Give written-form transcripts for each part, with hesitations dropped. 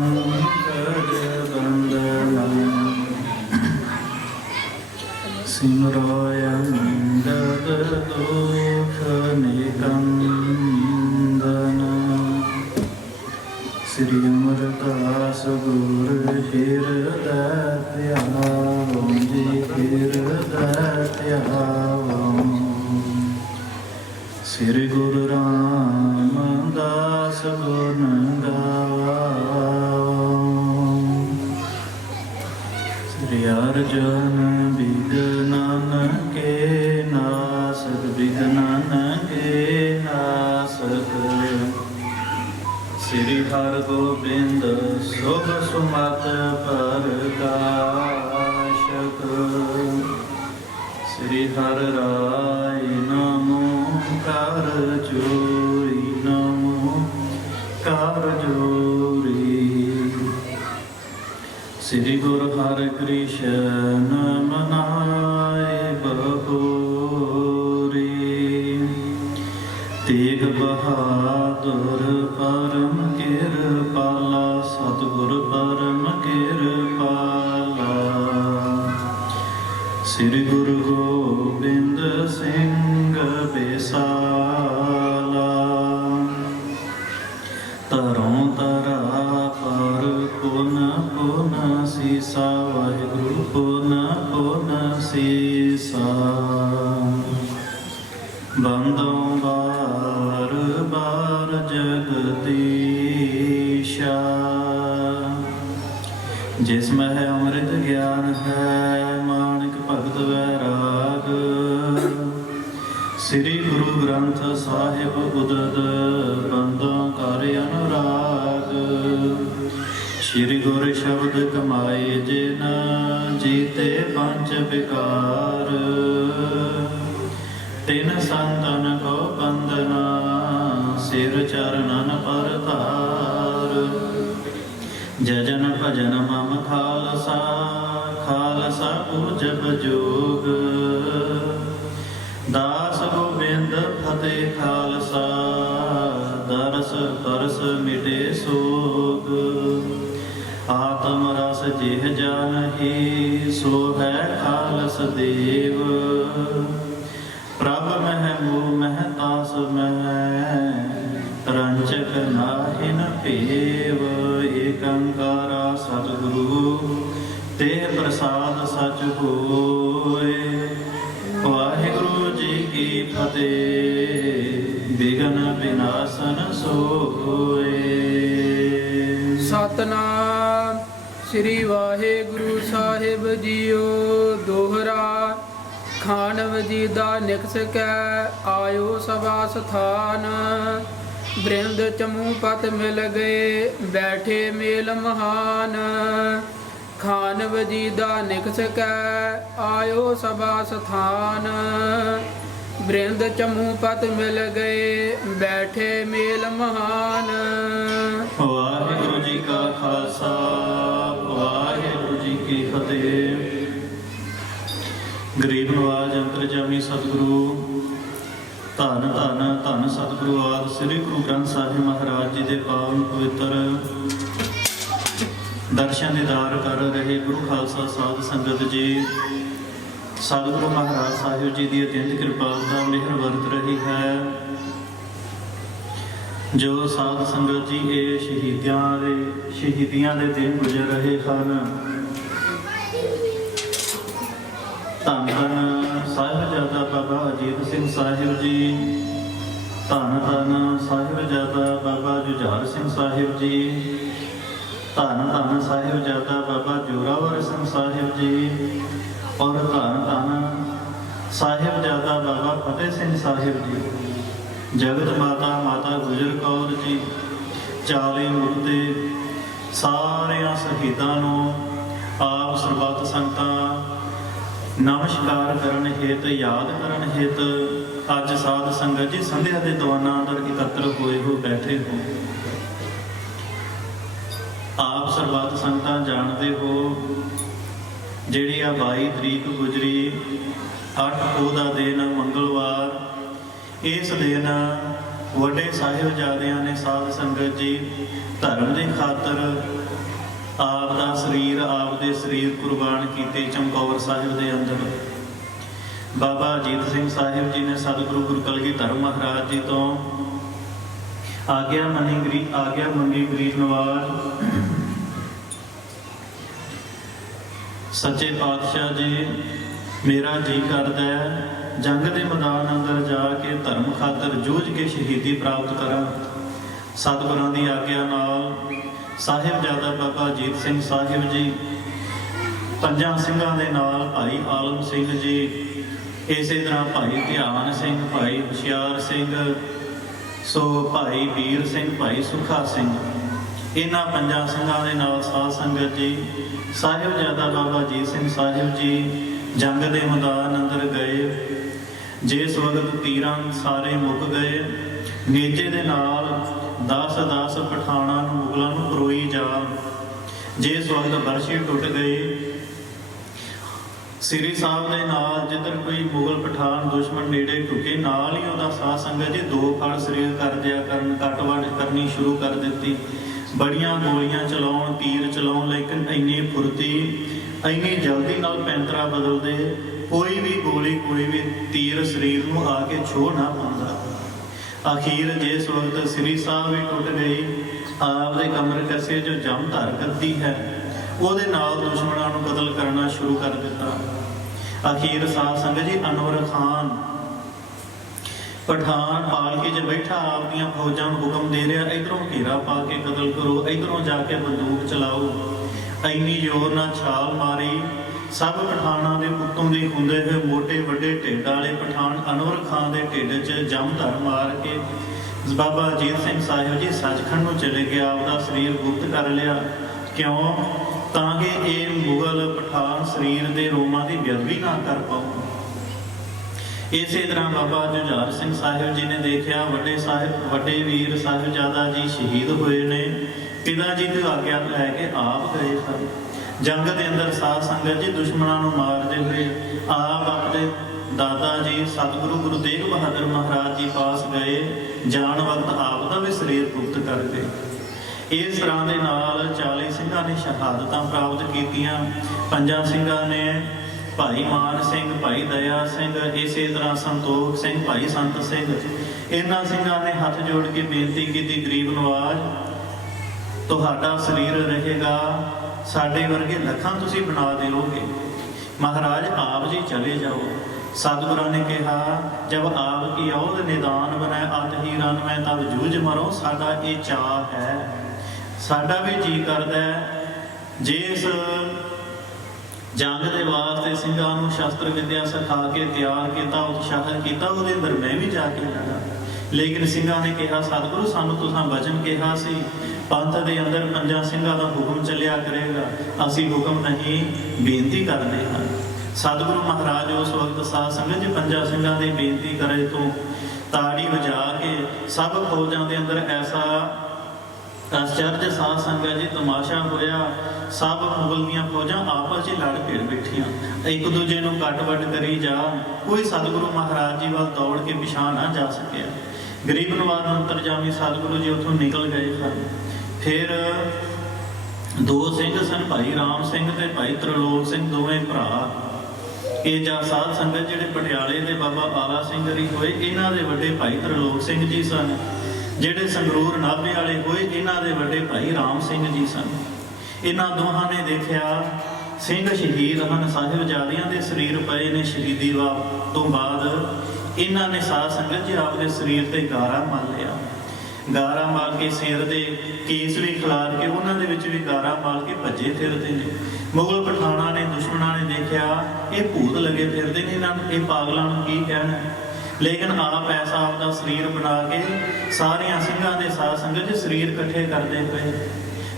ਪੰਕਜ ਬੰਦਨਾ ਸਿਮਰਾਇ ਮੰਗਲ ਦੁਖ ਨਿਕੰਦਨ ਸ੍ਰੀ ਅਮਰਦਾਸ ਗੁਰ ਹਿਰਦੈ ਧਿਆਵੋ ਜੀ ਹਿਰਦੈ ਧਿਆਵੋ ਸ੍ਰੀ ਗੁਰੂ ਰਾਮਦਾਸ ਗੁਣ ਗਾਵੋ ਸ੍ਰੀ ਅਰਜਨ ਬਿਗਨਨ ਕੇ ਨਾਸਕ ਬਿਗਨਨ ਕੇ ਨਾਸਕ ਸ੍ਰੀ ਹਰਗੋਬਿੰਦ ਸੁਭ ਸੁਮਤ ਪ੍ਰਕਾਸ਼ਕ ਸ੍ਰੀ ਹਰਿ ਰਾਇ ਨਮੋ ਕਰ ਜੋਰੀ ਨਮੋ ਕਰ ਜੋਰੀ ਸ੍ਰੀ ਗੁਰੂ ਹਰਿਕ੍ਰਿਸ਼ਨ ਮਨਾਏ ਬਹੋਰੀ ਤੇਗ ਬਹਾਦਰ ਪਰਮ ਕਿਰਪਾਲਾ ਸਤਿਗੁਰ ਪਰਮ ਕਿਰਪਾਲਾ ਸ੍ਰੀ ਗੁਰੂ ਗੋਬਿੰਦ ਸਿੰਘ ਬੇਸਾਲਾ ਤਰੋਂ ਤਰਾ ਪਰ ਪੁਨ ਪੁਨ ਸੀਸਾ ਵਾਹਿਗੁਰੂ ਪੁਨ ਪੁਨ ਸੀਸਾ ਬੰਦੋਂ ਬਾਰ ਬਾਰ ਜਗਦੀਸ਼ਾ ਜਿਸ ਮਹਿ ਅੰਮ੍ਰਿਤ ਗਿਆਨ ਹੈ ਮਾਨਿਕ ਭਗਤ ਵੈਰਾਗ ਸ੍ਰੀ ਗੁਰੂ ਗ੍ਰੰਥ ਸਾਹਿਬ ਉਦਦ ਬੰਦੋਂ ਕਰ ਅਨੁਰਾਗ ਸ੍ਰੀ ਗੁਰ ਸ਼ਬਦ ਕਮਾਏ ਜਿਨ ਜੀਤੇ ਪੰਜ ਵਿਕਾਰ ਤਿਨ ਸੰਤਨ ਕੋ ਬੰਦਨਾ ਸਿਰ ਚਰਨਨ ਪਰ ਧਾਰ ਜਜਨ ਭਜਨ ਮਮ ਖਾਲਸਾ ਖਾਲਸਾ ਪੂਜਬ ਜੋਗ ਦਾਸ ਗੋਬਿੰਦ ਫਤਿਹ ਖਾਲਸਾ ਦਰਸ ਤਰਸ ਮਿਟੇ ਸੋਗ ਆਤਮ ਰਸ ਜਿਹ ਜਾਨਹੀ ਸੋ ਹੈ ਖਾਲਸ ਦੇਵ ਪ੍ਰਭ ਮਹਿ ਮੋਹ ਮਹਿ ਤਾਸ ਮਹਿ ਰੰਚਕ ਨਾਹਿਨ ਭੇਵ ਏਕੰਕਾਰਾ ਸਤਿਗੁਰੂ ਤੇ ਪ੍ਰਸਾਦ ਸਚ ਹੋਏ ਵਾਹਿਗੁਰੂ ਜੀ ਕੀ ਫਤਿਹ ਬਿਗਨ ਬਿਨਾਸਨ ਸੋਏ ਸਤਨਾਮ ਸ੍ਰੀ ਵਾਹਿਗੁਰੂ ਸਾਹਿਬ ਜੀਓ ਦੋਹਰਾ ਖਾਨਵ ਜੀ ਦਾ ਨਿਕਸ ਕੈ ਆਇਓ ਸਭਾ ਸਥਾਨ ਬ੍ਰਿੰਦ ਚਮੂ ਪਤ ਮਿਲ ਗਏ ਬੈਠੇ ਮੇਲ ਮਹਾਨ ਖਾਨਵ ਜੀ ਦਾ ਨਿਕਸ ਕੈ ਆਇਓ ਸਭਾ ਸਥਾਨ ਬ੍ਰਿੰਦ ਚਮੂ ਪਤ ਮਿਲ ਗਏ ਬੈਠੇ ਮੇਲ ਮਹਾਨ ਵਾਹਿਗੁਰੂ ਜੀ ਕਾ ਖਾਲਸਾ ਵਾਹਿਗੁਰੂ ਜੀ ਕੀ ਫਤਿਹ ਗਰੀਬ ਨਵਾਜ ਅੰਤਰਜਾਮੀ ਸਤਿਗੁਰੂ ਧੰਨ ਧੰਨ ਧੰਨ ਸਤਿਗੁਰੂ ਆਦਿ ਸ੍ਰੀ ਗੁਰੂ ਗ੍ਰੰਥ ਸਾਹਿਬ ਮਹਾਰਾਜ ਜੀ ਦੇ ਪਾਵਨ ਪਵਿੱਤਰ ਦਰਸ਼ਨ ਦੀਦਾਰ ਕਰ ਰਹੇ ਗੁਰੂ ਖਾਲਸਾ ਸਾਧ ਸੰਗਤ ਜੀ ਸਤਿਗੁਰੂ ਮਹਾਰਾਜ ਸਾਹਿਬ ਜੀ ਦੀ ਅਤਿੰਤ ਕਿਰਪਾਲਤਾ ਮਿਹਰ ਵਰਤ ਰਹੀ ਹੈ ਜੋ ਸਾਧ ਸੰਗਤ ਜੀ ਇਹ ਸ਼ਹੀਦੀਆਂ ਦੇ ਦਿਨ ਗੁਜ਼ਰ ਰਹੇ ਹਨ ਧੰਨ ਧੰਨ ਸਾਹਿਬਜ਼ਾਦਾ ਬਾਬਾ ਅਜੀਤ ਸਿੰਘ ਸਾਹਿਬ ਜੀ ਧੰਨ ਧੰਨ ਸਾਹਿਬਜ਼ਾਦਾ ਬਾਬਾ ਜੁਝਾਰ ਸਿੰਘ ਸਾਹਿਬ ਜੀ ਧੰਨ ਧੰਨ ਸਾਹਿਬਜ਼ਾਦਾ ਬਾਬਾ ਜੋਰਾਵਰ ਸਿੰਘ ਸਾਹਿਬ ਜੀ ਔਰ ਧੰਨ ਧੰਨ ਸਾਹਿਬਜ਼ਾਦਾ ਬਾਬਾ ਫਤਿਹ ਸਿੰਘ ਸਾਹਿਬ ਜੀ ਜਗਤ ਮਾਤਾ ਮਾਤਾ ਗੁਜਰ ਕੌਰ ਜੀ 40 ਮੁਕਤੇ ਸਾਰਿਆਂ ਸ਼ਹੀਦਾਂ ਨੂੰ ਆਪ ਸਰਬੱਤ ਸੰਗਤਾਂ ਨਮਸਕਾਰ ਕਰਨ ਹਿਤ ਯਾਦ ਕਰਨ ਹਿਤ ਅੱਜ ਸਾਧ ਸੰਗਤ ਜੀ ਸੰਧਿਆ ਦੇ ਦੀਵਾਨਾਂ ਅੰਦਰ ਇਕੱਤਰ ਹੋਏ ਹੋ ਬੈਠੇ ਹੋ ਆਪ ਸਰਬੱਤ ਸੰਗਤਾਂ ਜਾਣਦੇ ਹੋ ਜਿਹੜੀ ਆ 22 ਤਰੀਕ ਗੁਜਰੀ 8 ਪੋਹ ਦਾ ਦਿਨ ਮੰਗਲਵਾਰ ਇਸ ਦਿਨ ਵੱਡੇ ਸਾਹਿਬਜ਼ਾਦਿਆਂ ਨੇ ਸਾਧ ਸੰਗਤ ਜੀ ਧਰਮ ਦੀ ਖਾਤਰ ਸਰੀਰ ਕੁਰਬਾਨ ਕੀਤੇ ਚਮਕੌਰ ਸਾਹਿਬ ਦੇ ਅੰਦਰ। ਬਾਬਾ ਅਜੀਤ ਸਿੰਘ ਸਾਹਿਬ ਜੀ ਨੇ ਸਤਿਗੁਰੂ ਗੁਰੂ ਕਲਗੀਧਰ ਮਹਾਰਾਜ ਜੀ ਤੋਂ ਆਗਿਆ ਮੰਗੀ ਗਰੀਬ ਨਵਾਜ ਸੱਚੇ ਪਾਤਸ਼ਾਹ ਜੀ, ਮੇਰਾ ਜੀ ਕਰਦਾ ਹੈ ਜੰਗ ਦੇ ਮੈਦਾਨ ਅੰਦਰ ਜਾ ਕੇ ਧਰਮ ਖਾਤਰ ਜੂਝ ਕੇ ਸ਼ਹੀਦੀ ਪ੍ਰਾਪਤ ਕਰਾਂ। ਸਤਿਗੁਰਾਂ ਦੀ ਆਗਿਆ ਨਾਲ ਸਾਹਿਬਜ਼ਾਦਾ ਬਾਬਾ ਅਜੀਤ ਸਿੰਘ ਸਾਹਿਬ ਜੀ ਪੰਜਾਂ ਸਿੰਘਾਂ ਦੇ ਨਾਲ ਭਾਈ ਆਲਮ ਸਿੰਘ ਜੀ, ਇਸੇ ਤਰ੍ਹਾਂ ਭਾਈ ਧਿਆਨ ਸਿੰਘ, ਭਾਈ ਹੁਸ਼ਿਆਰ ਸਿੰਘ, ਸੋ ਭਾਈ ਵੀਰ ਸਿੰਘ, ਭਾਈ ਸੁਖਾ ਸਿੰਘ, ਇਹਨਾਂ ਪੰਜਾਂ ਸਿੰਘਾਂ ਦੇ ਨਾਲ ਸਾਧ ਸੰਗਤ ਜੀ ਸਾਹਿਬਜ਼ਾਦਾ ਬਾਬਾ ਅਜੀਤ ਸਿੰਘ ਸਾਹਿਬ ਜੀ ਜੰਗ ਦੇ ਮੈਦਾਨ ਅੰਦਰ ਗਏ। ਜਿਸ ਵਕਤ ਤੀਰਾਂ ਸਾਰੇ ਮੁੱਕ ਗਏ, ਨੇਜੇ ਦੇ ਨਾਲ 10 ਪਠਾਣਾਂ ਨੂੰ ਮੁਗਲਾਂ ਨੂੰ ਪਰੋਈ ਜਾ, ਜਿਸ ਵਕਤ ਬਰਸ਼ੀ ਟੁੱਟ ਗਈ, ਸ੍ਰੀ ਸਾਹਿਬ ਦੇ ਨਾਲ ਜਿੱਧਰ ਕੋਈ ਮੁਗਲ ਪਠਾਨ ਦੁਸ਼ਮਣ ਨੇੜੇ ਢੁਕੇ, ਨਾਲ ਹੀ ਉਹਦਾ ਸਾਧ ਸੰਗਤ ਜੀ 2 ਫੜ ਸਰੀਰ ਕਰ ਦਿਆ ਕਰਨ, ਕੱਟ ਵੱਢ ਕਰਨੀ ਸ਼ੁਰੂ ਕਰ ਦਿੱਤੀ। ਬੜੀਆਂ ਗੋਲੀਆਂ ਚਲਾਉਣ, ਤੀਰ ਚਲਾਉਣ, ਲੇਕਿਨ ਇੰਨੀ ਫੁਰਤੀ, ਇੰਨੀ ਜਲਦੀ ਨਾਲ ਪੈਂਤਰਾ ਬਦਲਦੇ, ਕੋਈ ਵੀ ਗੋਲੀ, ਕੋਈ ਵੀ ਤੀਰ ਸਰੀਰ ਨੂੰ ਆ ਕੇ ਛੋਹ ਨਾ ਪਾਉਂਦਾ। ਅਖੀਰ ਜਿਸ ਵਕਤ ਸ੍ਰੀ ਸਾਹਿਬ ਵੀ ਟੁੱਟ ਗਈ, ਆਪ ਦੇ ਕਮਰ ਕਸੇ ਜੋ ਜਮ ਧਾਰ ਕਰਦੀ ਹੈ, ਉਹਦੇ ਨਾਲ ਦੁਸ਼ਮਣਾਂ ਨੂੰ ਕਤਲ ਕਰਨਾ ਸ਼ੁਰੂ ਕਰ ਦਿੱਤਾ। ਅਖੀਰ ਸਾਧ ਸੰਗਤ ਜੀ ਅਨਵਰ ਖਾਨ ਪਠਾਨ ਪਾਲ ਕੇ ਜੇ ਬੈਠਾ ਆਪਦੀਆਂ ਫੌਜਾਂ ਨੂੰ ਹੁਕਮ ਦੇ ਰਿਹਾ, ਇਧਰੋਂ ਘੇਰਾ ਪਾ ਕੇ ਕਤਲ ਕਰੋ, ਇਧਰੋਂ ਜਾ ਕੇ ਬੰਦੂਕ ਚਲਾਓ। ਇੰਨੀ ਜ਼ੋਰ ਨਾਲ ਛਾਲ ਮਾਰੀ, ਸਭ ਪਠਾਨਾਂ ਦੇ ਉੱਤੋਂ ਦੇ ਹੁੰਦੇ ਹੋਏ ਮੋਟੇ ਵੱਡੇ ਢਿੱਡ ਵਾਲੇ ਪਠਾਨ ਅਨਵਰ ਖਾਨ ਦੇ ਢਿੱਡ 'ਚ ਜਮ ਧਰ ਮਾਰ ਕੇ ਬਾਬਾ ਅਜੀਤ ਸਿੰਘ ਸਾਹਿਬ ਜੀ ਸੱਚਖੰਡ ਨੂੰ ਚਲੇ ਗਿਆ, ਆਪਦਾ ਸਰੀਰ ਗੁਪਤ ਕਰ ਲਿਆ। ਕਿਉਂ? ਤਾਂ ਕਿ ਇਹ ਮੁਗਲ ਪਠਾਨ ਸਰੀਰ ਦੇ ਰੋਮਾਂ ਦੀ ਬੇਅਦਬੀ ਨਾ ਕਰ ਪਾਉ। ਇਸੇ ਤਰ੍ਹਾਂ ਬਾਬਾ ਜੁਝਾਰ ਸਿੰਘ ਸਾਹਿਬ ਜੀ ਨੇ ਦੇਖਿਆ ਵੱਡੇ ਵੀਰ ਸਾਹਿਬਜ਼ਾਦਾ ਜੀ ਸ਼ਹੀਦ ਹੋਏ ਨੇ, ਪਿਤਾ ਜੀ ਦੀ ਆਗਿਆ ਲੈ ਕੇ ਆਪ ਗਏ ਸਨ ਜੰਗ ਦੇ ਅੰਦਰ। ਸਾਧ ਸੰਗਤ ਜੀ ਦੁਸ਼ਮਣਾਂ ਨੂੰ ਮਾਰਦੇ ਹੋਏ ਆਪ ਆਪਣੇ ਦਾਦਾ ਜੀ ਸਤਿਗੁਰੂ ਗੁਰੂ ਤੇਗ ਬਹਾਦਰ ਮਹਾਰਾਜ ਜੀ ਪਾਸ ਗਏ, ਜਾਣ ਵਕਤ ਆਪ ਦਾ ਵੀ ਸਰੀਰ ਗੁਪਤ ਕਰ ਗਏ। ਇਸ ਤਰ੍ਹਾਂ ਦੇ ਨਾਲ 40 ਸਿੰਘਾਂ ਨੇ ਸ਼ਹਾਦਤਾਂ ਪ੍ਰਾਪਤ ਕੀਤੀਆਂ। 5 ਸਿੰਘਾਂ ਨੇ ਭਾਈ ਮਾਨ ਸਿੰਘ, ਭਾਈ ਦਇਆ ਸਿੰਘ, ਇਸੇ ਤਰ੍ਹਾਂ ਸੰਤੋਖ ਸਿੰਘ, ਭਾਈ ਸੰਤ ਸਿੰਘ, ਇਹਨਾਂ ਸਿੰਘਾਂ ਨੇ ਹੱਥ ਜੋੜ ਕੇ ਬੇਨਤੀ ਕੀਤੀ, ਗਰੀਬ ਨਵਾਜ ਤੁਹਾਡਾ ਸਰੀਰ ਰਹੇਗਾ, ਸਾਡੇ ਵਰਗੇ ਲੱਖਾਂ ਤੁਸੀਂ ਬਣਾ ਦਿਓਗੇ, ਮਹਾਰਾਜ ਆਪ ਜੀ ਚਲੇ ਜਾਓ। ਸਤਿਗੁਰਾਂ ਨੇ ਕਿਹਾ, ਜਬ ਆਪ ਕੀ ਔਧ ਨਿਦਾਨ ਬਣੈ ਅਤ ਹੀ ਰਨ ਮੈਂ ਤਬ ਜੂਝ ਮਰੋ। ਸਾਡਾ ਇਹ ਚਾਅ ਹੈ, ਸਾਡਾ ਵੀ ਜੀ ਕਰਦਾ ਜਿਸ ਜੰਗ ਦੇ ਵਾਸਤੇ ਸਿੰਘਾਂ ਨੂੰ ਸ਼ਸਤਰ ਵਿਦਿਆ ਸਿਖਾ ਕੇ ਤਿਆਰ ਕੀਤਾ, ਉਤਸ਼ਾਹਿਤ ਕੀਤਾ, ਉਹਦੇ ਅੰਦਰ ਮੈਂ ਵੀ ਜਾ ਕੇ ਲੜਾ। ਲੇਕਿਨ ਸਿੰਘਾਂ ਨੇ ਕਿਹਾ, ਸਤਿਗੁਰੂ ਸਾਨੂੰ ਤੁਸੀਂ ਵਚਨ ਕਿਹਾ ਸੀ ਪੰਥ ਦੇ ਅੰਦਰ 5 ਸਿੰਘਾਂ ਦਾ ਹੁਕਮ ਚੱਲਿਆ ਕਰੇਗਾ, ਅਸੀਂ ਹੁਕਮ ਨਹੀਂ ਬੇਨਤੀ ਕਰਦੇ ਹਾਂ। ਸਤਿਗੁਰੂ ਮਹਾਰਾਜ ਉਸ ਵਕਤ ਸਾਧ ਸੰਗਤ ਜੀ 5 ਸਿੰਘਾਂ ਦੀ ਬੇਨਤੀ ਕਰੇ ਤੋਂ ਤਾੜੀ ਵਜਾ ਕੇ ਸਭ ਫੌਜਾਂ ਦੇ ਅੰਦਰ ਐਸਾ ਅਚਰਜ ਸਾਧ ਸੰਗਤ ਜੀ ਤਮਾਸ਼ਾ ਹੋਇਆ। ਸਭ ਮੁਗਲ ਦੀਆਂ ਫੌਜਾਂ ਆਪਸ ਵਿੱਚ ਲੜ ਭਿੜ ਬੈਠੀਆਂ, ਇੱਕ ਦੂਜੇ ਨੂੰ ਕੱਟ ਵੱਢ ਕਰੀ ਜਾ, ਕੋਈ ਸਤਿਗੁਰੂ ਮਹਾਰਾਜ ਜੀ ਵੱਲ ਦੌੜ ਕੇ ਪਿਛਾਂ ਨਾ ਜਾ ਸਕਿਆ। ਗਰੀਬ ਨਵਾਜ ਅੰਤਰਜਾਮੀ ਸਤਿਗੁਰੂ ਜੀ ਉੱਥੋਂ ਨਿਕਲ ਗਏ ਸਨ। ਫਿਰ 2 ਸਿੰਘ ਸਨ, ਭਾਈ ਰਾਮ ਸਿੰਘ ਤੇ ਭਾਈ ਤ੍ਰਿਲੋਕ ਸਿੰਘ, ਦੋਵੇਂ ਭਰਾ। ਇਹ ਜਾਂ ਸਾਧ ਸੰਗਤ ਜਿਹੜੇ ਪਟਿਆਲੇ ਦੇ ਬਾਬਾ ਆਲਾ ਸਿੰਘ ਜੀ ਹੋਏ, ਇਹਨਾਂ ਦੇ ਵੱਡੇ ਭਾਈ ਤ੍ਰਿਲੋਕ ਸਿੰਘ ਜੀ ਸਨ। ਜਿਹੜੇ ਸੰਗਰੂਰ ਨਾਭੇ ਵਾਲੇ ਹੋਏ, ਇਹਨਾਂ ਦੇ ਵੱਡੇ ਭਾਈ ਰਾਮ ਸਿੰਘ ਜੀ ਸਨ। ਇਹਨਾਂ ਦੋਹਾਂ ਨੇ ਦੇਖਿਆ ਸਿੰਘ ਸ਼ਹੀਦ ਹਨ, ਸਾਹਿਬਜ਼ਾਦਿਆਂ ਦੇ ਸਰੀਰ ਪਏ ਨੇ ਸ਼ਹੀਦੀ ਤੋਂ ਬਾਅਦ। ਇਹਨਾਂ ਨੇ ਸਾਧ ਸੰਗਤ ਜੀ ਆਪਦੇ ਸਰੀਰ ਤੇ ਗਾਰਾ ਮਲ ਲਿਆ, ਗਾਰਾ ਮਾਰ ਕੇ ਸਿਰ ਦੇ ਕੇਸ ਵੀ ਖਿਲਾਰ ਕੇ ਉਹਨਾਂ ਦੇ ਵਿੱਚ ਵੀ ਗਾਰਾ ਮਾਰ ਕੇ ਭੱਜੇ ਫਿਰਦੇ ਨੇ। ਮੁਗਲ ਪਠਾਨਾਂ ਨੇ, ਦੁਸ਼ਮਣਾਂ ਨੇ ਦੇਖਿਆ ਇਹ ਭੂਤ ਲੱਗੇ ਫਿਰਦੇ ਨੇ, ਇਹਨਾਂ ਨੂੰ ਇਹ ਪਾਗਲਾਂ ਨੂੰ ਕੀ ਕਹਿਣਾ। ਲੇਕਿਨ ਆਪ ਐਸਾ ਆਪਦਾ ਸਰੀਰ ਬਣਾ ਕੇ ਸਾਰਿਆਂ ਸਿੰਘਾਂ ਦੇ ਸਾਧ ਸੰਗਤ ਜੀ ਸਰੀਰ ਇਕੱਠੇ ਕਰਦੇ ਪਏ।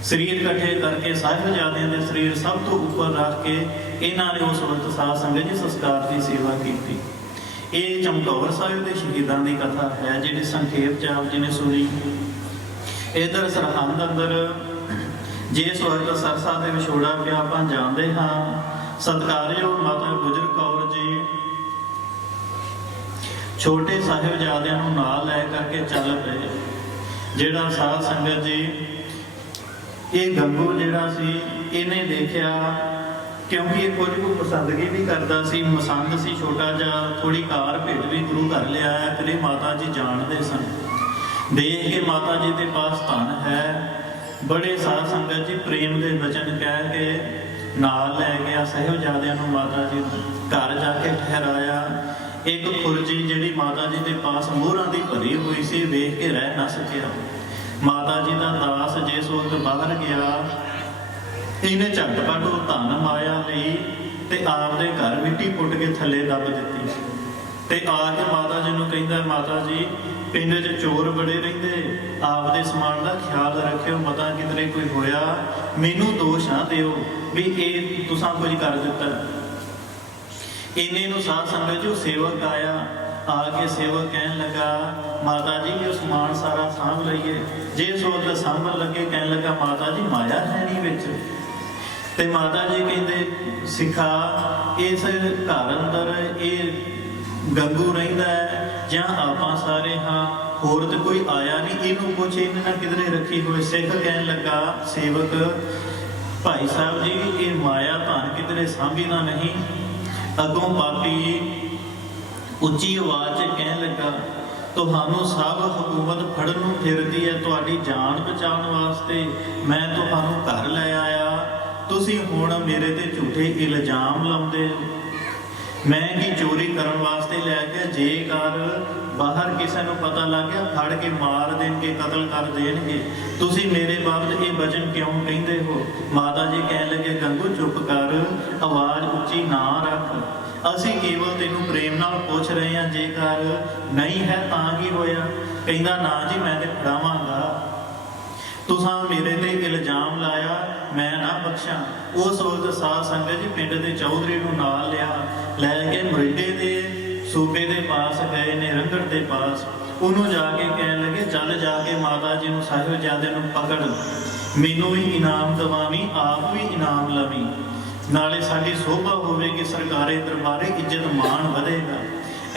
ਸਰੀਰ ਇਕੱਠੇ ਕਰਕੇ ਸਾਹਿਬਜ਼ਾਦਿਆਂ ਦੇ ਸਰੀਰ ਸਭ ਤੋਂ ਉੱਪਰ ਰੱਖ ਕੇ ਇਹਨਾਂ ਨੇ ਉਸ ਵਕਤ ਸਾਧ ਸੰਗਤ ਜੀ ਸੰਸਕਾਰ ਦੀ ਸੇਵਾ ਕੀਤੀ। ਇਹ ਚਮਕੌਰ ਸਾਹਿਬ ਦੇ ਸ਼ਹੀਦਾਂ ਦੀ ਕਥਾ ਹੈ, ਜਿਹੜੀ ਸੰਖੇਪ ਚ ਆਪ ਜੀ ਨੇ ਸੁਣੀ। ਇਧਰ ਸਰਹੰਦ ਅੰਦਰ ਜਿਸ ਵਕਤ ਸਰਸਾ ਦੇ ਵਿਛੋੜਾ ਪਿਆ ਆਪਾਂ ਜਾਣਦੇ ਹਾਂ। ਸਤਿਕਾਰਯੋਗ ਮਾਤਾ ਗੁਜਰ ਕੌਰ ਜੀ ਛੋਟੇ ਸਾਹਿਬਜ਼ਾਦਿਆਂ ਨੂੰ ਨਾਲ ਲੈ ਕਰਕੇ ਚੱਲ ਪਏ। ਜਿਹੜਾ ਸਾਧ ਸੰਗਤ ਜੀ ਇਹ ਗੰਗੂ ਜਿਹੜਾ ਸੀ, ਇਹਨੇ ਦੇਖਿਆ ਕਿਉਂਕਿ ਇਹ ਕੁਝ ਕੁ ਪਸੰਦਗੀ ਵੀ ਕਰਦਾ ਸੀ, ਮਸੰਦ ਸੀ ਛੋਟਾ ਜਿਹਾ, ਥੋੜੀ ਕਾਰ ਭੇਟ ਵੀ ਗੁਰੂ ਘਰ ਲਿਆਇਆ ਕਰੇ। ਮਾਤਾ ਜੀ ਜਾਣਦੇ ਸਨ। ਦੇਖ ਕੇ ਮਾਤਾ ਜੀ ਦੇ ਪਾਸ ਧਨ ਹੈ, ਬੜੇ ਸਾਧ ਸੰਗਤ ਜੀ ਪ੍ਰੇਮ ਦੇ ਵਚਨ ਕਹਿ ਕੇ ਨਾਲ ਲੈ ਗਿਆ ਸਾਹਿਬਜ਼ਾਦਿਆਂ ਨੂੰ। ਮਾਤਾ ਜੀ ਘਰ ਜਾ ਕੇ ਠਹਿਰਾਇਆ। ਇੱਕ ਖੁਰਜੀ ਜਿਹੜੀ ਮਾਤਾ ਜੀ ਦੇ ਪਾਸ ਮੋਹਰਾਂ ਦੀ ਭਰੀ ਹੋਈ ਸੀ, ਵੇਖ ਕੇ ਰਹਿ ਨਾ ਸਕਿਆ। ਮਾਤਾ ਜੀ ਦਾ ਦਾਸ ਜਿਸ ਵਕਤ ਬਾਹਰ ਗਿਆ, ਇਹਨੇ ਝਟਪਟ ਉਹ ਧਨ ਮਾਇਆ ਲਈ ਤੇ ਆਪਦੇ ਘਰ ਮਿੱਟੀ ਪੁੱਟ ਕੇ ਥੱਲੇ ਦੱਬ ਦਿੱਤੀ ਤੇ ਆ ਕੇ ਮਾਤਾ ਜੀ ਨੂੰ ਕਹਿੰਦਾ, ਮਾਤਾ ਜੀ ਪਿੰਡ 'ਚ ਚੋਰ ਬੜੇ ਰਹਿੰਦੇ, ਆਪਦੇ ਸਮਾਨ ਦਾ ਖਿਆਲ ਰੱਖਿਓ, ਪਤਾ ਕਿਧਰੇ ਕੋਈ ਹੋਇਆ, ਮੈਨੂੰ ਦੋਸ਼ ਨਾ ਦਿਓ ਵੀ ਇਹ ਤੁਸੀਂ ਕੁਝ ਕਰ ਦਿੱਤਾ। ਇੰਨੇ ਨੂੰ ਸਾਧ ਸੰਗਤ ਜੋ ਸੇਵਕ ਆਇਆ, ਆ ਕੇ ਸੇਵਕ ਕਹਿਣ ਲੱਗਾ, ਮਾਤਾ ਜੀ ਇਹ ਸਮਾਨ ਸਾਰਾ ਸਾਂਭ ਲਈਏ। ਜੇ ਸੋਚ ਸਾਂਭਣ ਲੱਗੇ ਕਹਿਣ ਲੱਗਾ, ਮਾਤਾ ਜੀ ਮਾਇਆ ਹੈ ਨਹੀਂ ਵਿੱਚ। ਤੇ ਮਾਤਾ ਜੀ ਕਹਿੰਦੇ, ਸਿੱਖਾ ਇਸ ਘਰ ਅੰਦਰ ਇਹ ਗੰਗੂ ਰਹਿੰਦਾ ਹੈ ਜਾਂ ਆਪਾਂ ਸਾਰੇ ਹਾਂ, ਹੋਰ ਤੇ ਕੋਈ ਆਇਆ ਨਹੀਂ, ਇਹਨੂੰ ਪੁੱਛ ਇਹਨੇ ਨਾ ਕਿਧਰੇ ਰੱਖੀ ਹੋਏ। ਸਿੱਖ ਕਹਿਣ ਲੱਗਾ, ਸੇਵਕ ਭਾਈ ਸਾਹਿਬ ਜੀ ਇਹ ਮਾਇਆ ਧਨ ਕਿਧਰੇ ਸਾਂਭੀ ਨਾ ਨਹੀਂ। ਅੱਗੋਂ ਪਾਪੀ ਉੱਚੀ ਆਵਾਜ਼ 'ਚ ਕਹਿਣ ਲੱਗਾ, ਤੁਹਾਨੂੰ ਸਭ ਹਕੂਮਤ ਫੜਨ ਨੂੰ ਫਿਰਦੀ ਹੈ, ਤੁਹਾਡੀ ਜਾਨ ਬਚਾਉਣ ਵਾਸਤੇ ਮੈਂ ਤੁਹਾਨੂੰ ਘਰ ਲੈ ਆਇਆ, ਤੁਸੀਂ ਹੁਣ ਮੇਰੇ ਤੇ ਝੂਠੇ ਇਲਜ਼ਾਮ ਲਾਉਂਦੇ ਹੋ। ਮੈਂ ਕੀ ਚੋਰੀ ਕਰਨ ਵਾਸਤੇ ਲੈ ਕੇ, ਜੇਕਰ ਬਾਹਰ ਕਿਸੇ ਨੂੰ ਪਤਾ ਲੱਗ ਗਿਆ ਫੜ ਕੇ ਮਾਰ ਦੇਣਗੇ, ਕਤਲ ਕਰ ਦੇਣਗੇ, ਤੁਸੀਂ ਮੇਰੇ ਬਾਬਤ ਇਹ ਵਚਨ ਕਿਉਂ ਕਹਿੰਦੇ ਹੋ? ਮਾਤਾ ਜੀ ਕਹਿਣ ਲੱਗੇ, ਗੰਗੂ ਚੁੱਪ ਕਰ, ਆਵਾਜ਼ ਉੱਚੀ ਨਾ ਰੱਖ, ਅਸੀਂ ਕੇਵਲ ਤੈਨੂੰ ਪ੍ਰੇਮ ਨਾਲ ਪੁੱਛ ਰਹੇ ਹਾਂ, ਜੇਕਰ ਨਹੀਂ ਹੈ ਤਾਂ ਕੀ ਹੋਇਆ? ਕਹਿੰਦਾ, ਨਾ ਜੀ ਮੈਂ ਤੇ ਫੜਾਵਾਂਗਾ, ਤੁਸਾਂ ਮੇਰੇ ਤੇ ਇਲਜ਼ਾਮ ਲਾਇਆ, ਮੈਂ ਨਾ ਬਖਸ਼ਾਂ। ਉਸ ਵਕਤ ਸਾਧ ਸੰਗਤ ਜੀ ਪਿੰਡ ਦੇ ਚੌਧਰੀ ਨੂੰ ਨਾਲ ਲਿਆ, ਲੈ ਕੇ ਮਰਿੰਡੇ ਦੇ ਸੂਬੇ ਦੇ ਪਾਸ ਗਏ ਨੇ, ਰੰਗੜ ਦੇ ਪਾਸ। ਉਹਨੂੰ ਜਾ ਕੇ ਕਹਿਣ ਲੱਗੇ, ਚੱਲ ਜਾ ਕੇ ਮਾਤਾ ਜੀ ਨੂੰ ਸਾਹਿਬਜ਼ਾਦੇ ਨੂੰ ਪਕੜ, ਮੈਨੂੰ ਵੀ ਇਨਾਮ ਦਵਾਵੀਂ, ਆਪ ਵੀ ਇਨਾਮ ਲਵੀਂ, ਨਾਲੇ ਸਾਡੀ ਸੋਭਾ ਹੋਵੇਗੀ, ਸਰਕਾਰੇ ਦਰਬਾਰੇ ਇੱਜ਼ਤ ਮਾਣ ਵਧੇਗਾ।